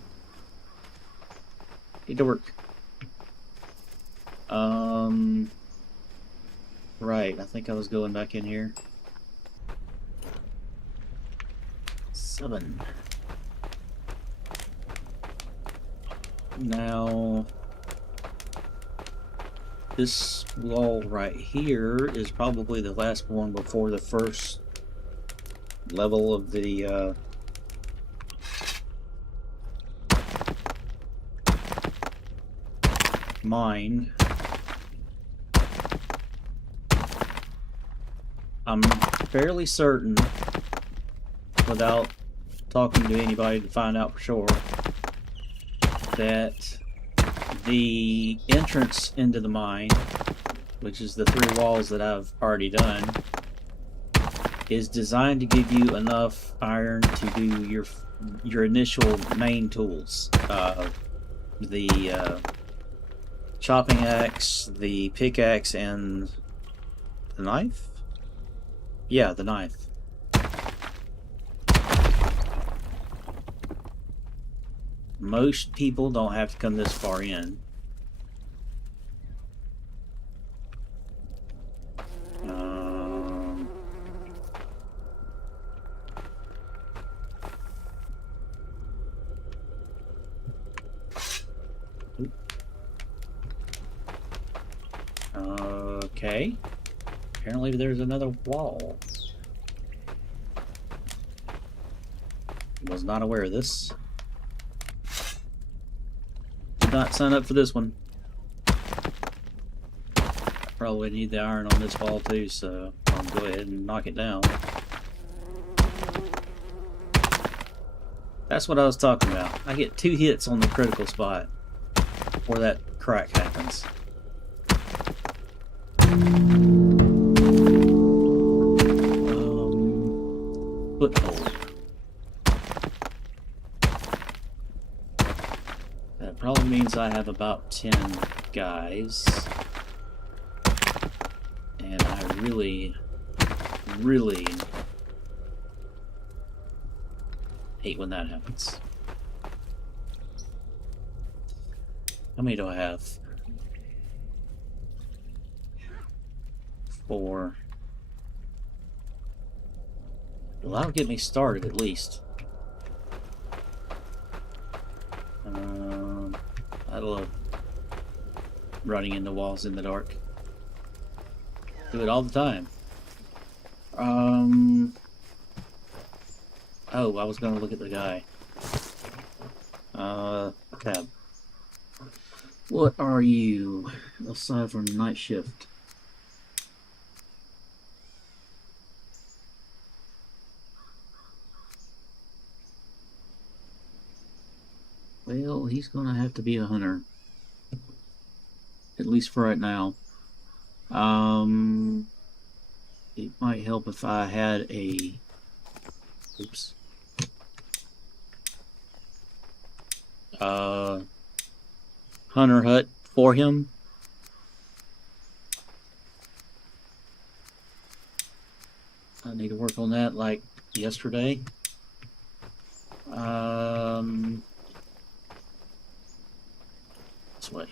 Need to work. Right, I think I was going back in here. 7. Now, this wall right here is probably the last one before the first level of the mine. I'm fairly certain, without talking to anybody to find out for sure, that the entrance into the mine, which is the 3 walls that I've already done, is designed to give you enough iron to do your initial main tools. The chopping axe, the pickaxe, and the knife? Yeah, the knife. Most people don't have to come this far in. Okay. Apparently there's another wall. Was not aware of this. Did not sign up for this one. Probably need the iron on this wall too, so I'll go ahead and knock it down. That's what I was talking about. I get 2 hits on the critical spot before that crack happens. means I have about 10 guys. And I really, really hate when that happens. How many do I have? 4. Well, that'll get me started at least. I love running into walls in the dark. Do it all the time. Oh, I was gonna look at the guy. Tab. What are you? Aside from night shift. Well, he's gonna have to be a hunter. At least for right now. It might help if I had a... Oops. Hunter hut for him. I need to work on that like yesterday. This way.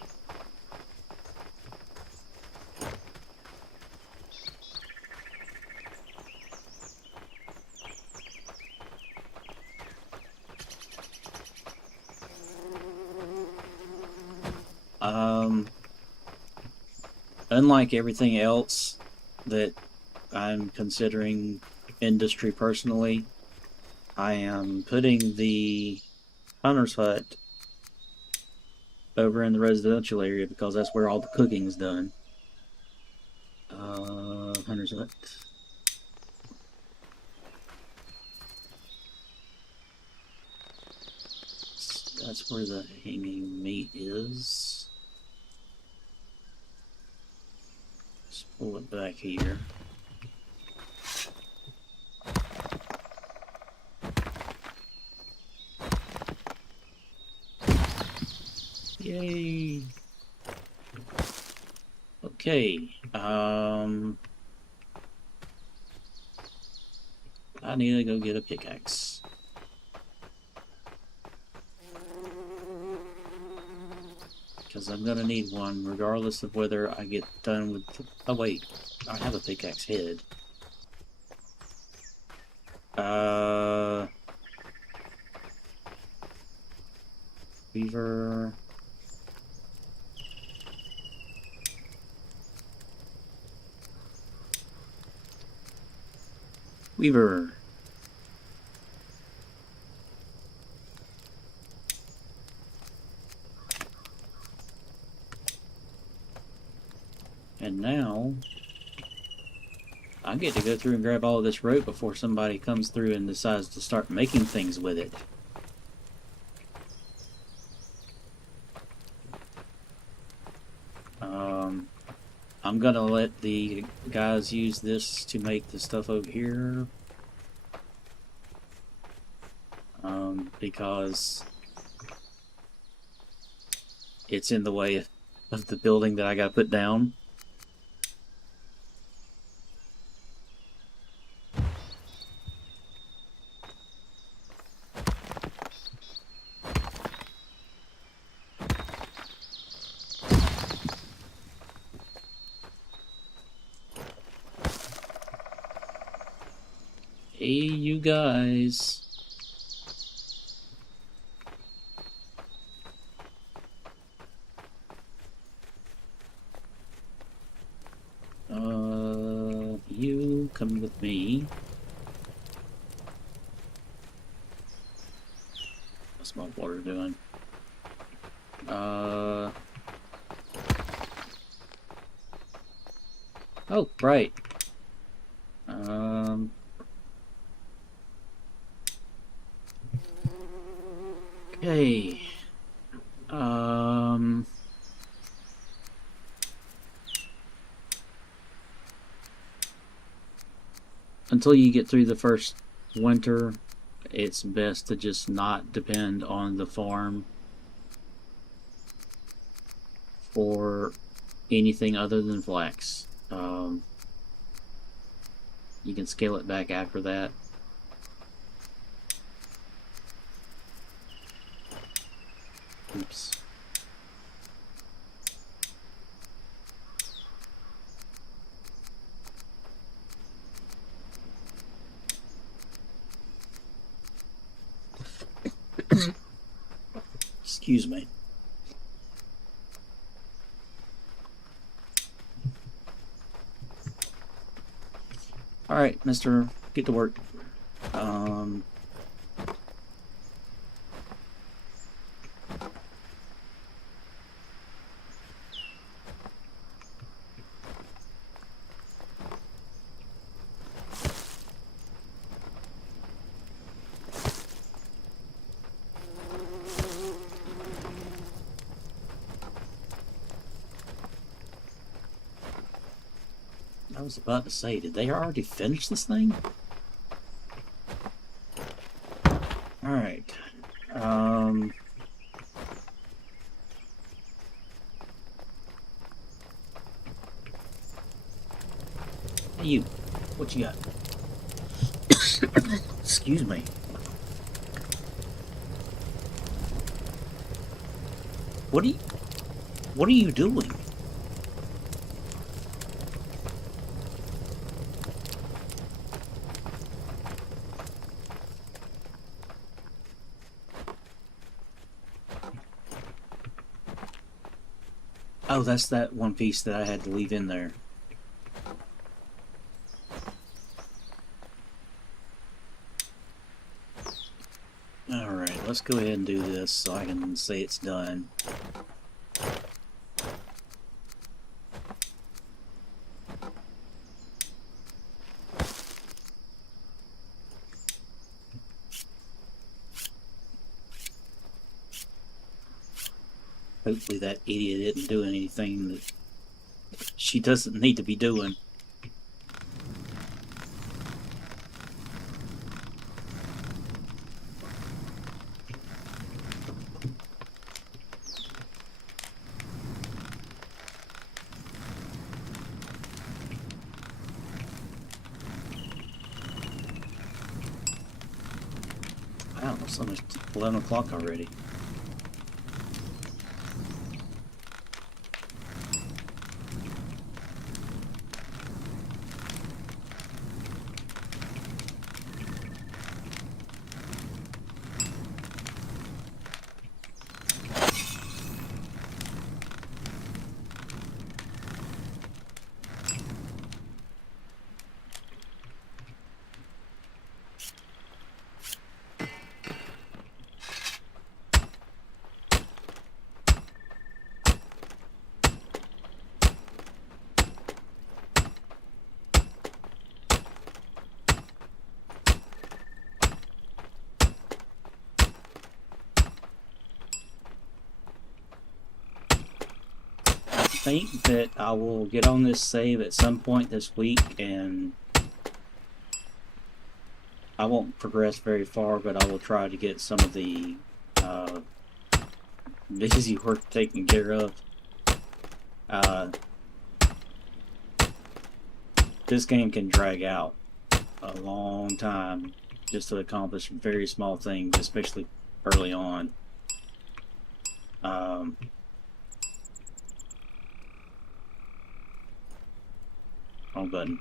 Unlike everything else that I'm considering industry personally, I am putting the hunter's hut over in the residential area because that's where all the cooking is done. Hunter's hut. That's where the hanging meat is. Let's pull it back here. Yay! Okay, I need to go get a pickaxe. Because I'm gonna need one regardless of whether I get done with... Oh wait, I have a pickaxe head. Beaver... Weaver. And now I get to go through and grab all of this rope before somebody comes through and decides to start making things with it. I'm gonna let the guys use this to make the stuff over here. Because it's in the way of the building that I gotta put down. Hey, you guys. You come with me. What's my water doing? Oh, right. Okay. Until you get through the first winter, it's best to just not depend on the farm or anything other than flax. You can scale it back after that. Oops. Excuse me. Alright, mister, get to work. I was about to say, did they already finish this thing? Alright. Hey you, what you got? Excuse me. What are you doing? Oh, that's that one piece that I had to leave in there. Alright, let's go ahead and do this so I can say it's done. Hopefully that idiot isn't doing anything that she doesn't need to be doing. Wow, it's almost 11 o'clock already. I think that I will get on this save at some point this week, and I won't progress very far, but I will try to get some of the busy work taken care of. This game can drag out a long time just to accomplish very small things, especially early on. Wrong button.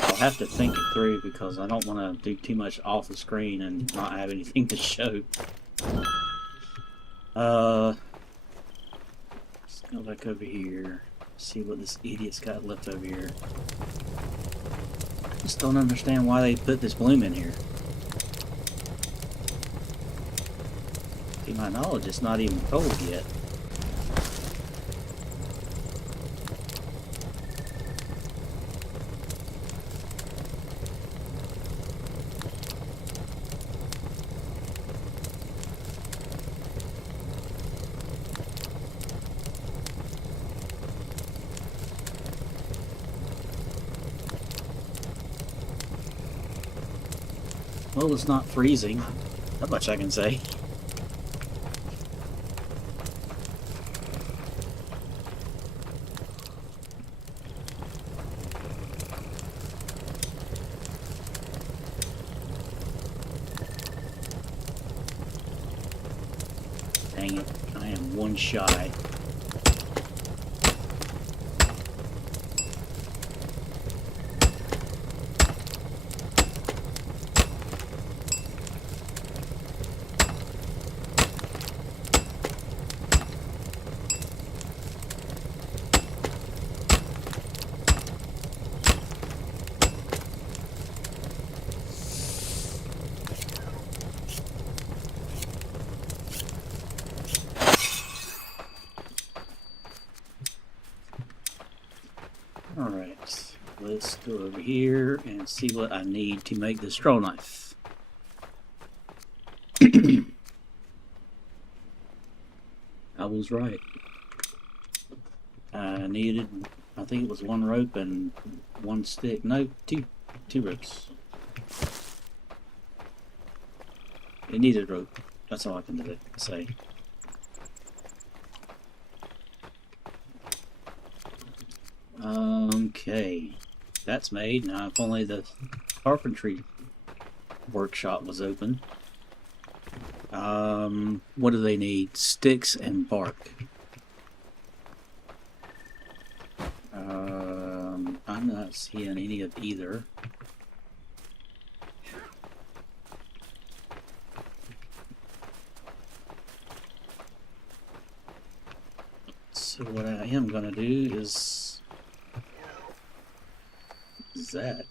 I'll have to think it through because I don't want to do too much off the screen and not have anything to show. Let's go back over here. See what this idiot's got left over here. I just don't understand why they put this bloom in here. To my knowledge, it's not even cold yet. Well, it's not freezing. Not much I can say. Dang it, I am one shy. Alright, let's go over here and see what I need to make the straw knife. I was right. I needed, I think it was one rope and one stick. No, two ropes. It needed rope. That's all I can say. Okay, that's made. Now, if only the carpentry workshop was open. What do they need? Sticks and bark. I'm not seeing any of either. So what I am gonna do is that.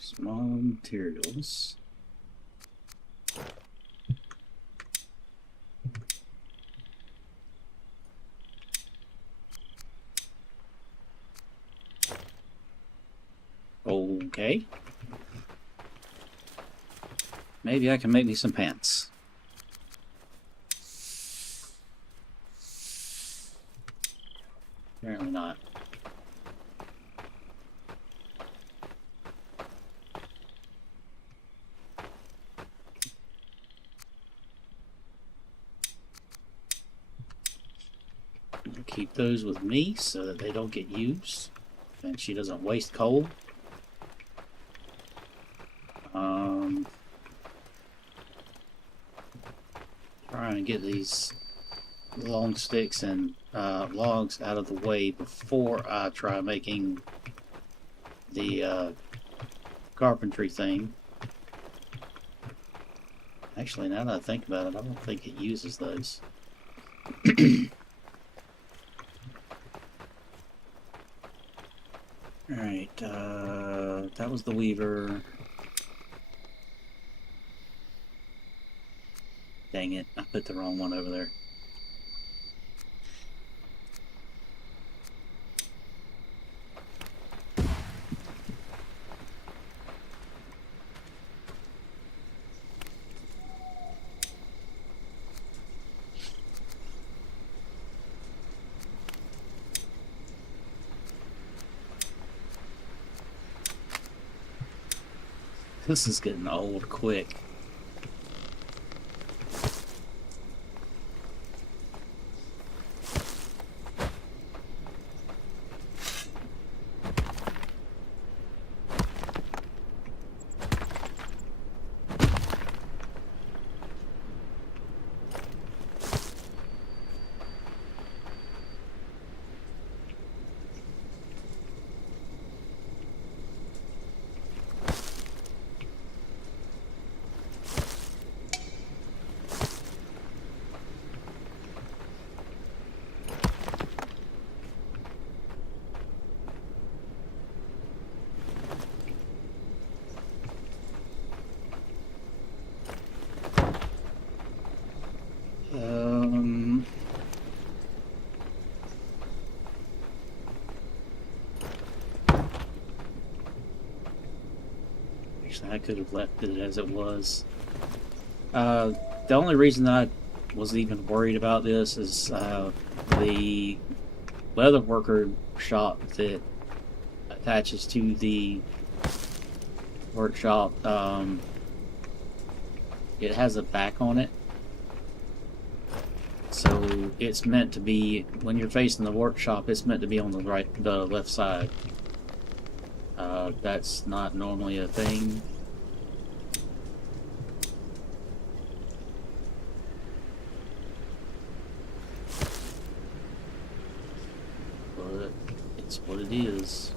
Small materials. Okay. Maybe I can make me some pants. Apparently not. I'll keep those with me so that they don't get used and she doesn't waste coal. Trying to get these long sticks and logs out of the way before I try making the carpentry thing. Actually, now that I think about it, I don't think it uses those. Alright, that was the weaver. Dang it, I put the wrong one over there. This is getting old quick. Actually, I could have left it as it was. The only reason I was even worried about this is the leather worker shop that attaches to the workshop, it has a back on it. So it's meant to be, when you're facing the workshop, it's meant to be on the left side. That's not normally a thing. But it's what it is.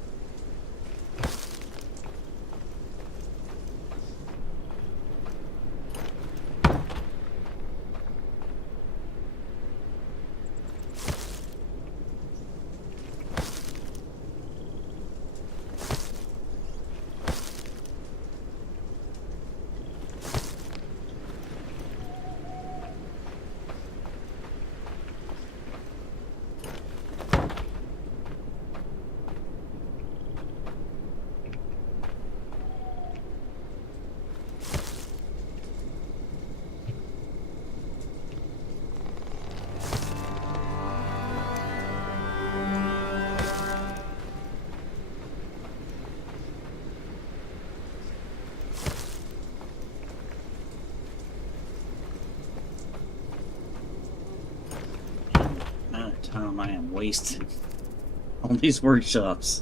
Time I am wasting on these workshops.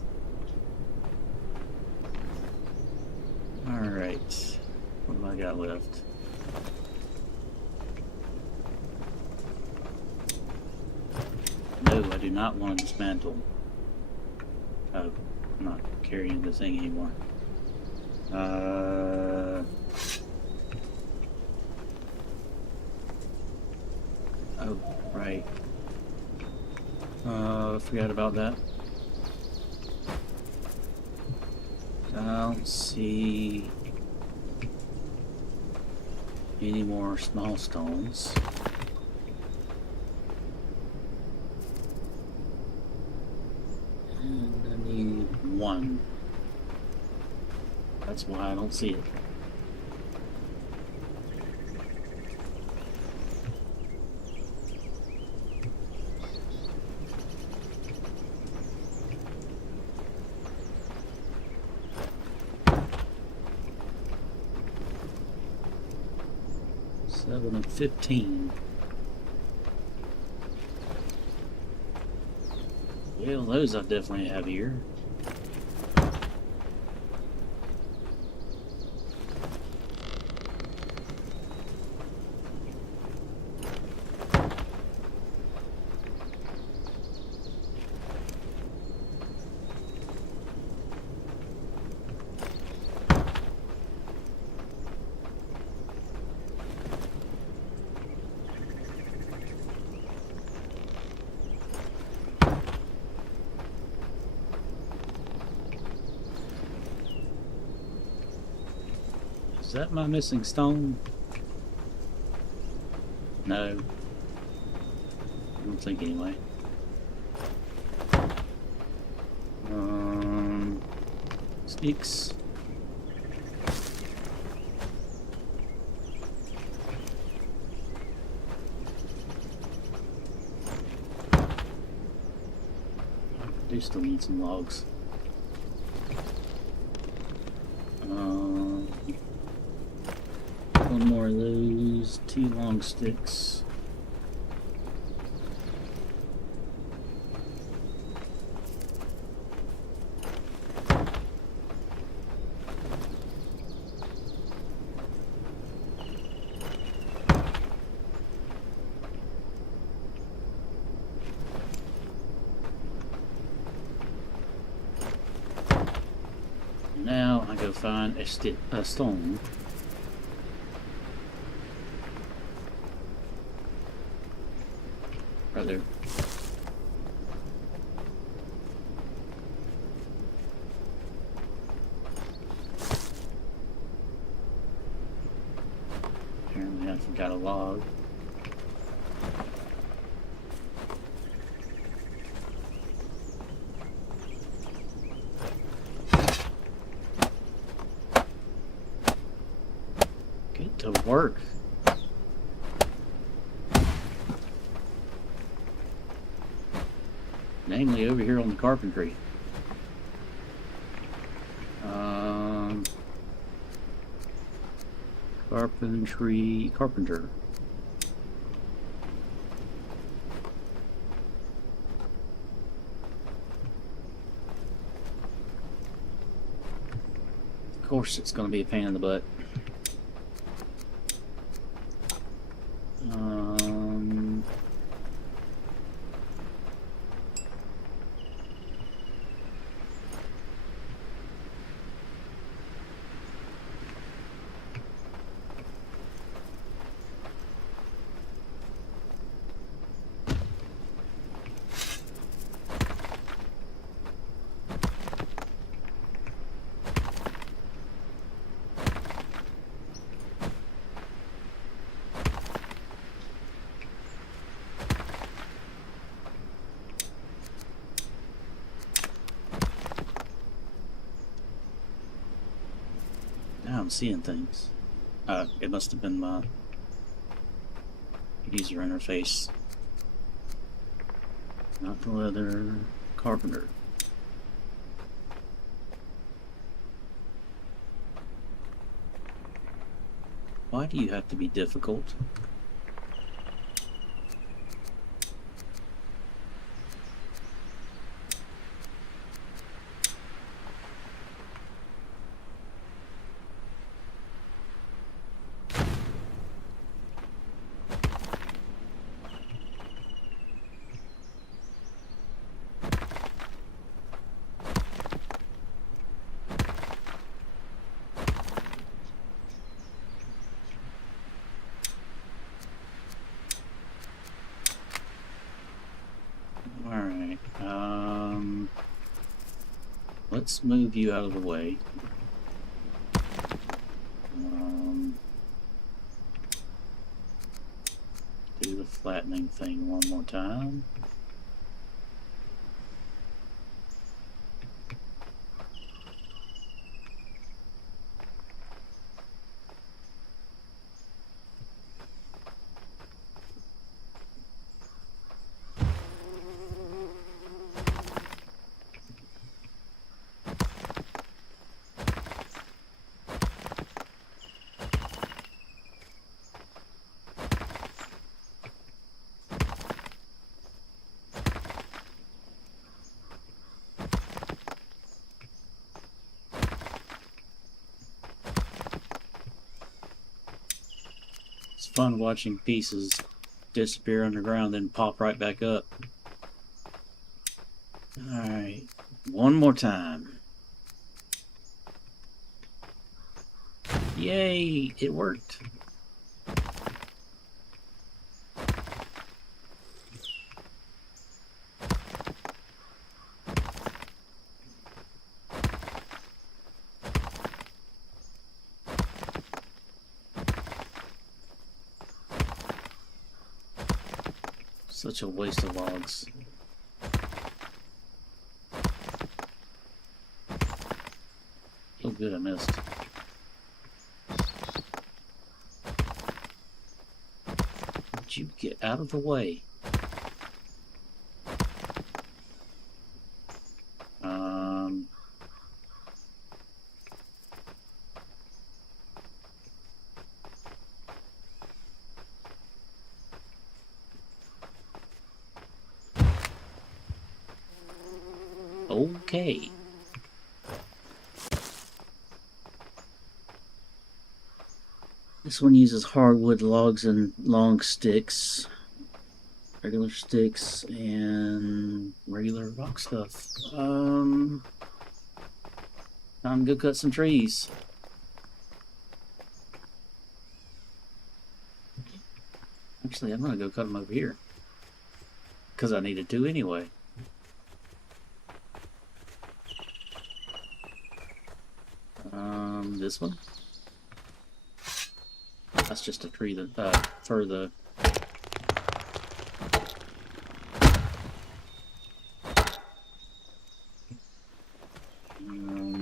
Alright. What have I got left? No, I do not want to dismantle. Oh, I'm not carrying the thing anymore. Oh, right. Forgot about that. I don't see any more small stones. And I need one. That's why I don't see it. Seven of 15. Well, those I definitely have here. Is that my missing stone? No. I don't think anyway. Sneaks. Do still need some logs. One more of those, 2 long sticks. Now I go find a stone. Right there. Apparently I forgot a log. Get to work. Namely, over here on the carpentry. Carpenter. Of course, it's going to be a pain in the butt. Now I'm seeing things. It must have been my user interface. Not the leather carpenter. Why do you have to be difficult? Alright, let's move you out of the way. Do the flattening thing one more time. It's fun watching pieces disappear underground then pop right back up. Alright, one more time. Yay, it worked. Such a waste of logs. Oh good, I missed. Would you get out of the way? Okay. This one uses hardwood logs and long sticks, regular sticks, and regular rock stuff. Time to go cut some trees. Actually, I'm gonna go cut them over here because I needed to anyway. This one. That's just a tree that for the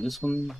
this one.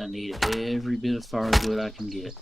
I need every bit of firewood I can get.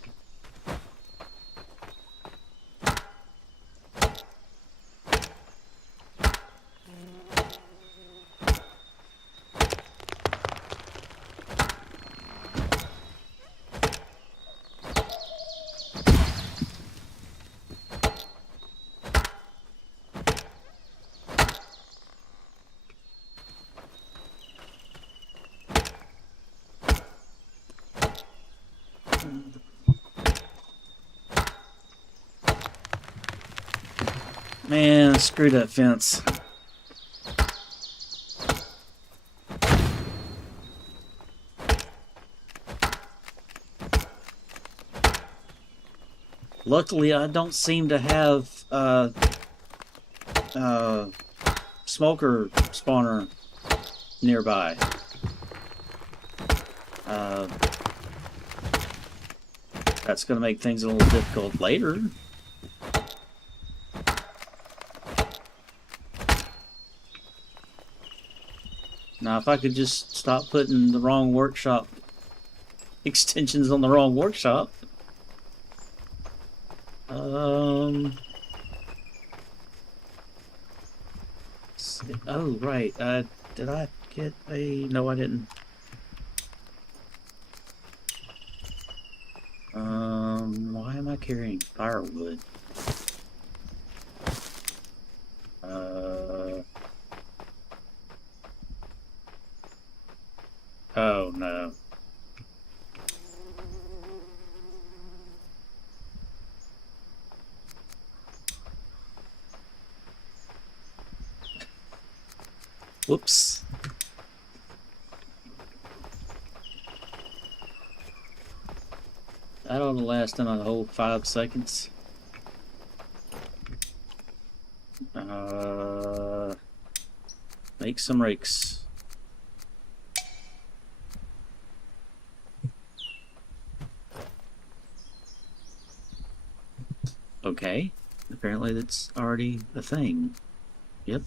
Man, screw that fence. Luckily, I don't seem to have smoker spawner nearby. That's going to make things a little difficult later. Now, if I could just stop putting the wrong workshop extensions on the wrong workshop. Oh, right. Did I get a... No, I didn't. Why am I carrying firewood? Oh, no. Whoops. That ought to last another whole 5 seconds. Make some rakes. Okay. Apparently that's already a thing. Yep.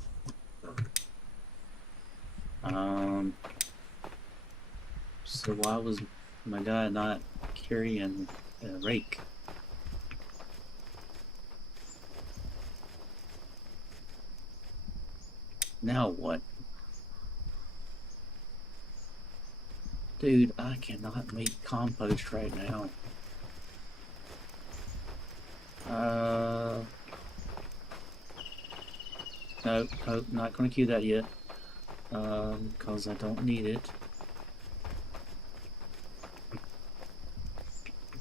So why was my guy not carrying a rake? Now what? Dude, I cannot make compost right now. Nope, not gonna queue that yet. Because I don't need it.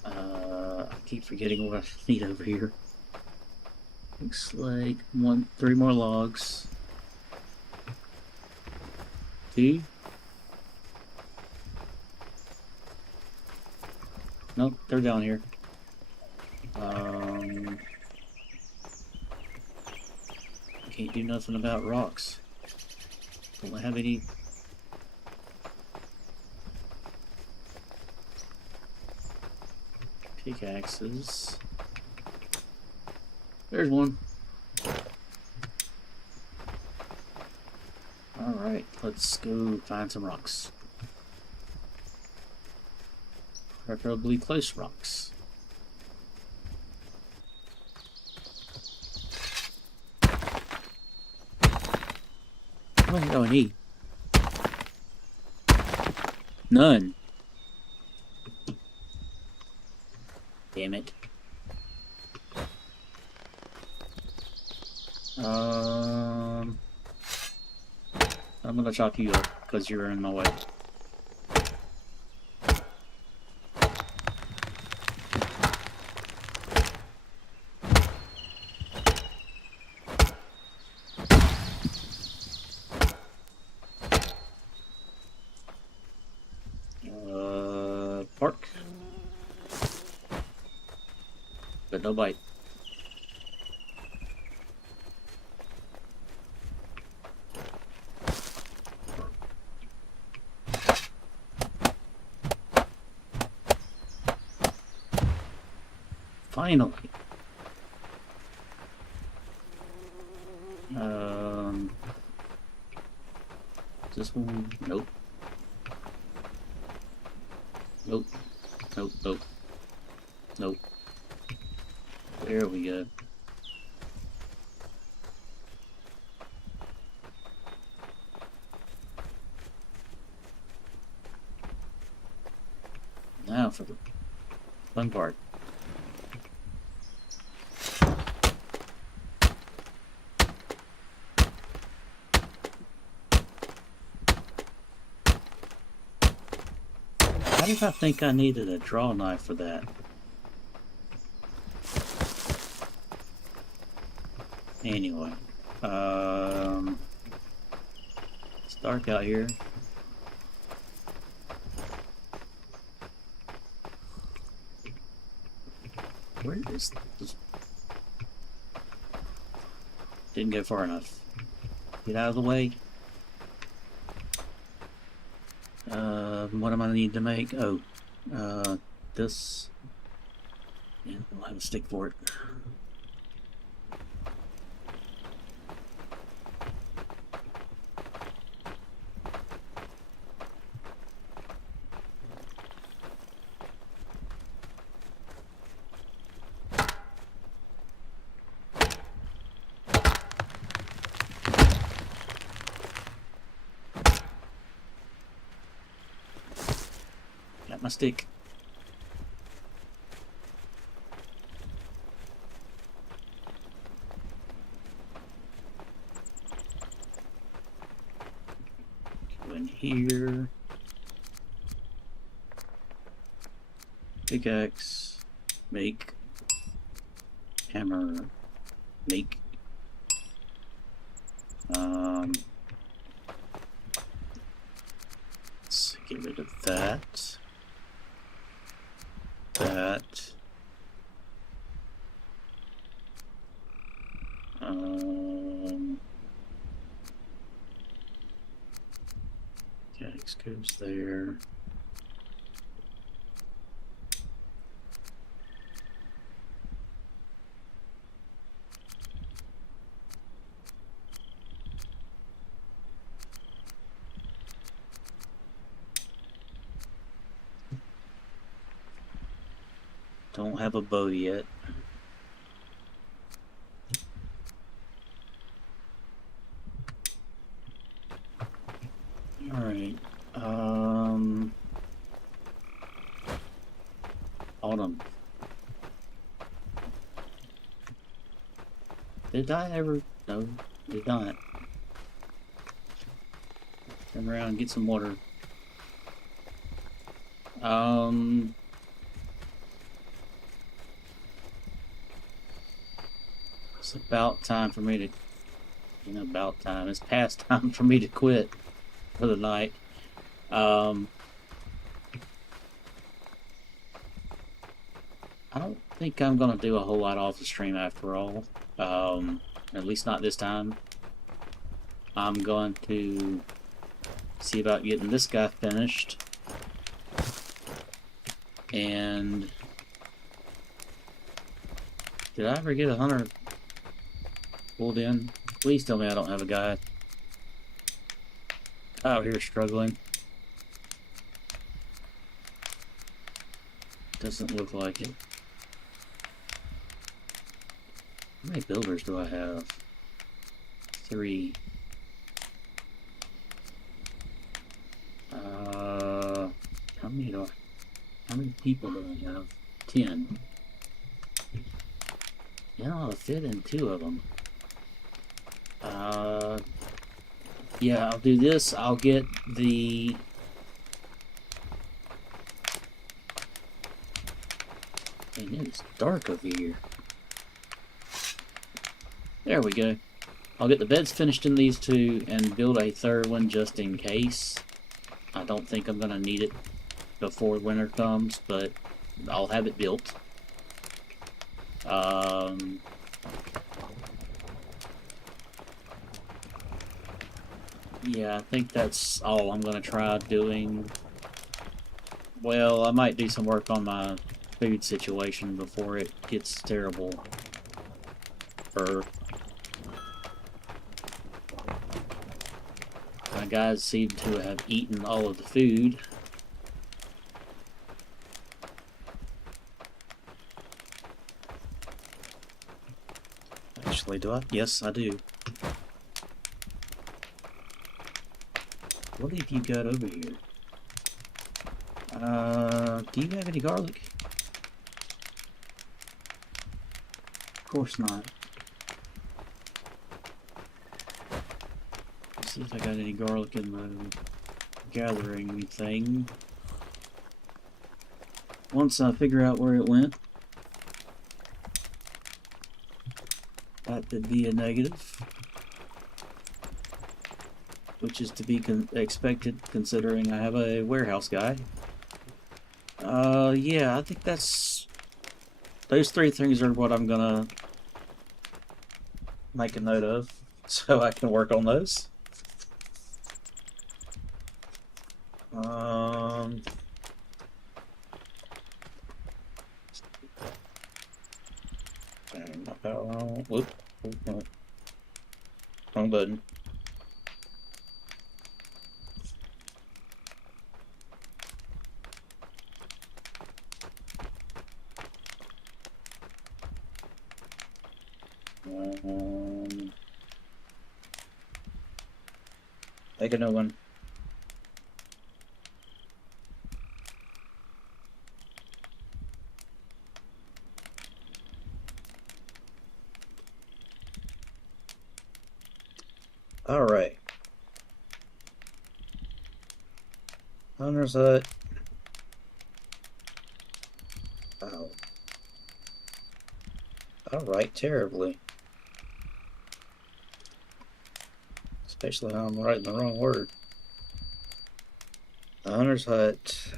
I keep forgetting what I need over here. Looks like 3 more logs. 2. Nope, they're down here. Can't do nothing about rocks. Don't have any. Pickaxes. There's one. Alright, let's go find some rocks. Preferably close rocks. What do I need? None. Damn it. I'm gonna chop you up because you're in my way. Park. But no bite. Finally. This one, nope. Nope. Nope, nope. Nope. There we go. Now for the fun part. Why did I think I needed a draw knife for that? Anyway, it's dark out here. Where is this? Didn't go far enough. Get out of the way. What am I need to make? Oh, this. Yeah, I'll have a stick for it. Got my stick. Go in here. Pickaxe. Make. Hammer. Make. Let's get rid of that. That. Pickaxe goes there. Don't have a bow yet. Alright. Autumn. Did I ever? No, did not. Turn around and get some water. It's about time for me to, about time. It's past time for me to quit for the night. I don't think I'm gonna do a whole lot off the stream after all. At least not this time. I'm going to see about getting this guy finished. And did I ever get a hunter pulled in? Please tell me I don't have a guy out here struggling. Doesn't look like it. How many builders do I have? 3. How many people do I have? 10. You know, I'll fit in 2 of them. Yeah, I'll do this. I'll get the... Man, it's dark over here. There we go. I'll get the beds finished in these 2 and build a 3rd one just in case. I don't think I'm going to need it before winter comes, but I'll have it built. Yeah, I think that's all I'm going to try doing. Well, I might do some work on my food situation before it gets terrible. My guys seem to have eaten all of the food. Actually, do I? Yes, I do. What have you got over here? Do you have any garlic? Of course not. Let's see if I got any garlic in the gathering thing. Once I figure out where it went, that would be a negative, which is to be expected considering I have a warehouse guy. Yeah, I think those three things are what I'm gonna make a note of so I can work on those. Whoop. Wrong button. Take a new one. All right. Hunter's hut. Oh. All right, terribly. Especially how I'm writing the wrong word. The Hunter's hut.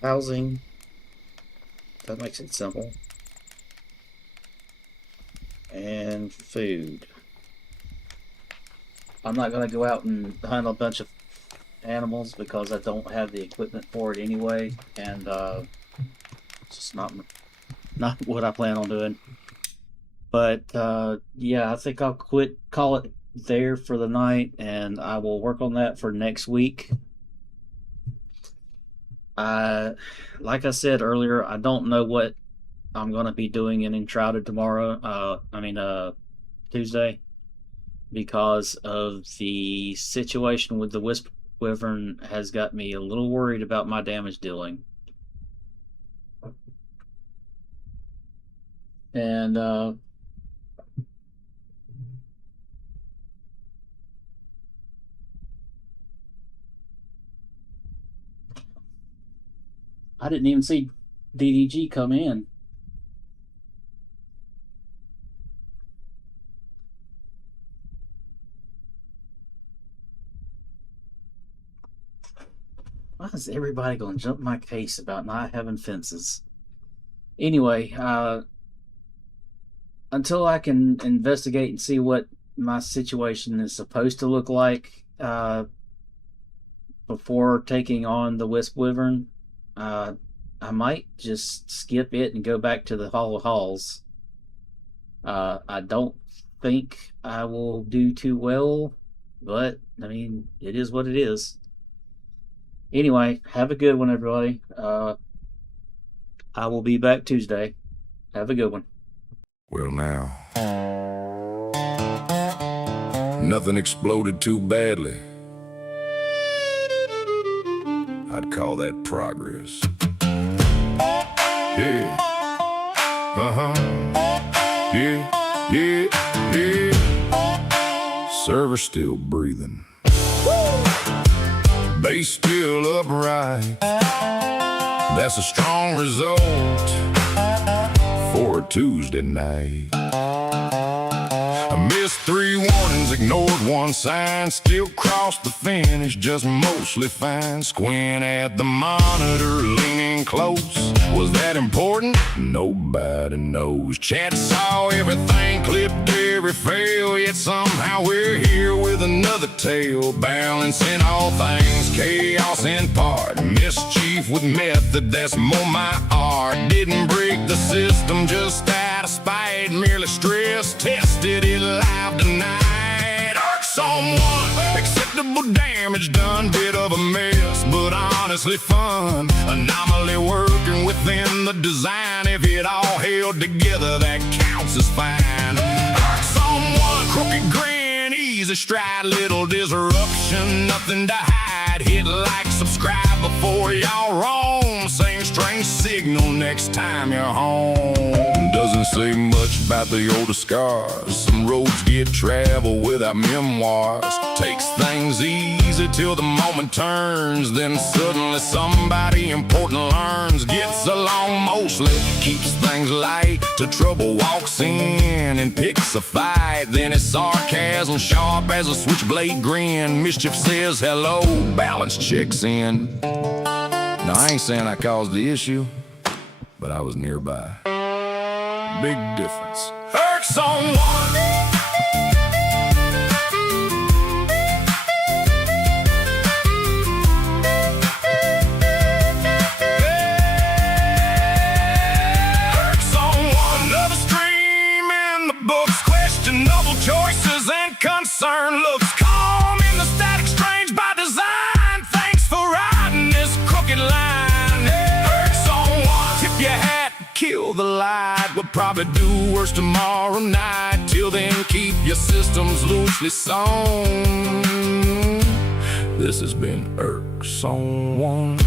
Housing. That makes it simple. And food. I'm not going to go out and hunt a bunch of animals because I don't have the equipment for it anyway, and it's just not what I plan on doing. But yeah, I think I'll call it there for the night, and I will work on that for next week. Like I said earlier, I don't know what I'm going to be doing in Enshrouded tomorrow. Tuesday, because of the situation with the Wisp Wyvern has got me a little worried about my damage dealing. And I didn't even see DDG come in. Why is everybody going to jump my case about not having fences? Anyway, until I can investigate and see what my situation is supposed to look like before taking on the Wisp Wyvern, I might just skip it and go back to the Hollow Halls. I don't think I will do too well, but I mean, it is what it is. Anyway, have a good one, everybody. I will be back Tuesday. Have a good one. Well, now, nothing exploded too badly. I'd call that progress. Yeah. Yeah, yeah, yeah. Server still breathing. Base still upright. That's a strong result for a Tuesday night. I missed 3 warnings, ignored 1 sign, still crossed the finish, just mostly fine. Squint at the monitor, leaning close. Was that important? Nobody knows. Chat saw everything, clipped every fail, yet somehow we're here with another tale. Balancing all things, chaos in part, mischief with method, that's more my art. Didn't break the system just out of spite, merely stress tested it live tonight. Arcs on 1, acceptable damage done, bit of a mess, but on honestly fun. Anomaly working within the design. If it all held together, that counts as fine. Someone, crooked grin, easy stride, little disruption, nothing to hide. Hit like, subscribe before y'all roam. Same strange signal next time you're home. Doesn't say much about the older scars. Some roads get traveled without memoirs. Takes things easy till the moment turns. Then suddenly somebody important learns. Gets along mostly, keeps things light, till trouble walks in and picks a fight. Then it's sarcasm, sharp as a switchblade grin. Mischief says hello, balance checks in. Now I ain't saying I caused the issue, but I was nearby. Big difference. Irks on one. Irks on one. Another stream in the books. Questionable choices and concern. Looks calm in the static, strange by design. Thanks for riding this crooked line. Irks on one. Tip your hat, kill the light. We'll probably do worse tomorrow night. Till then, keep your systems loosely sewn. This has been Irks on One.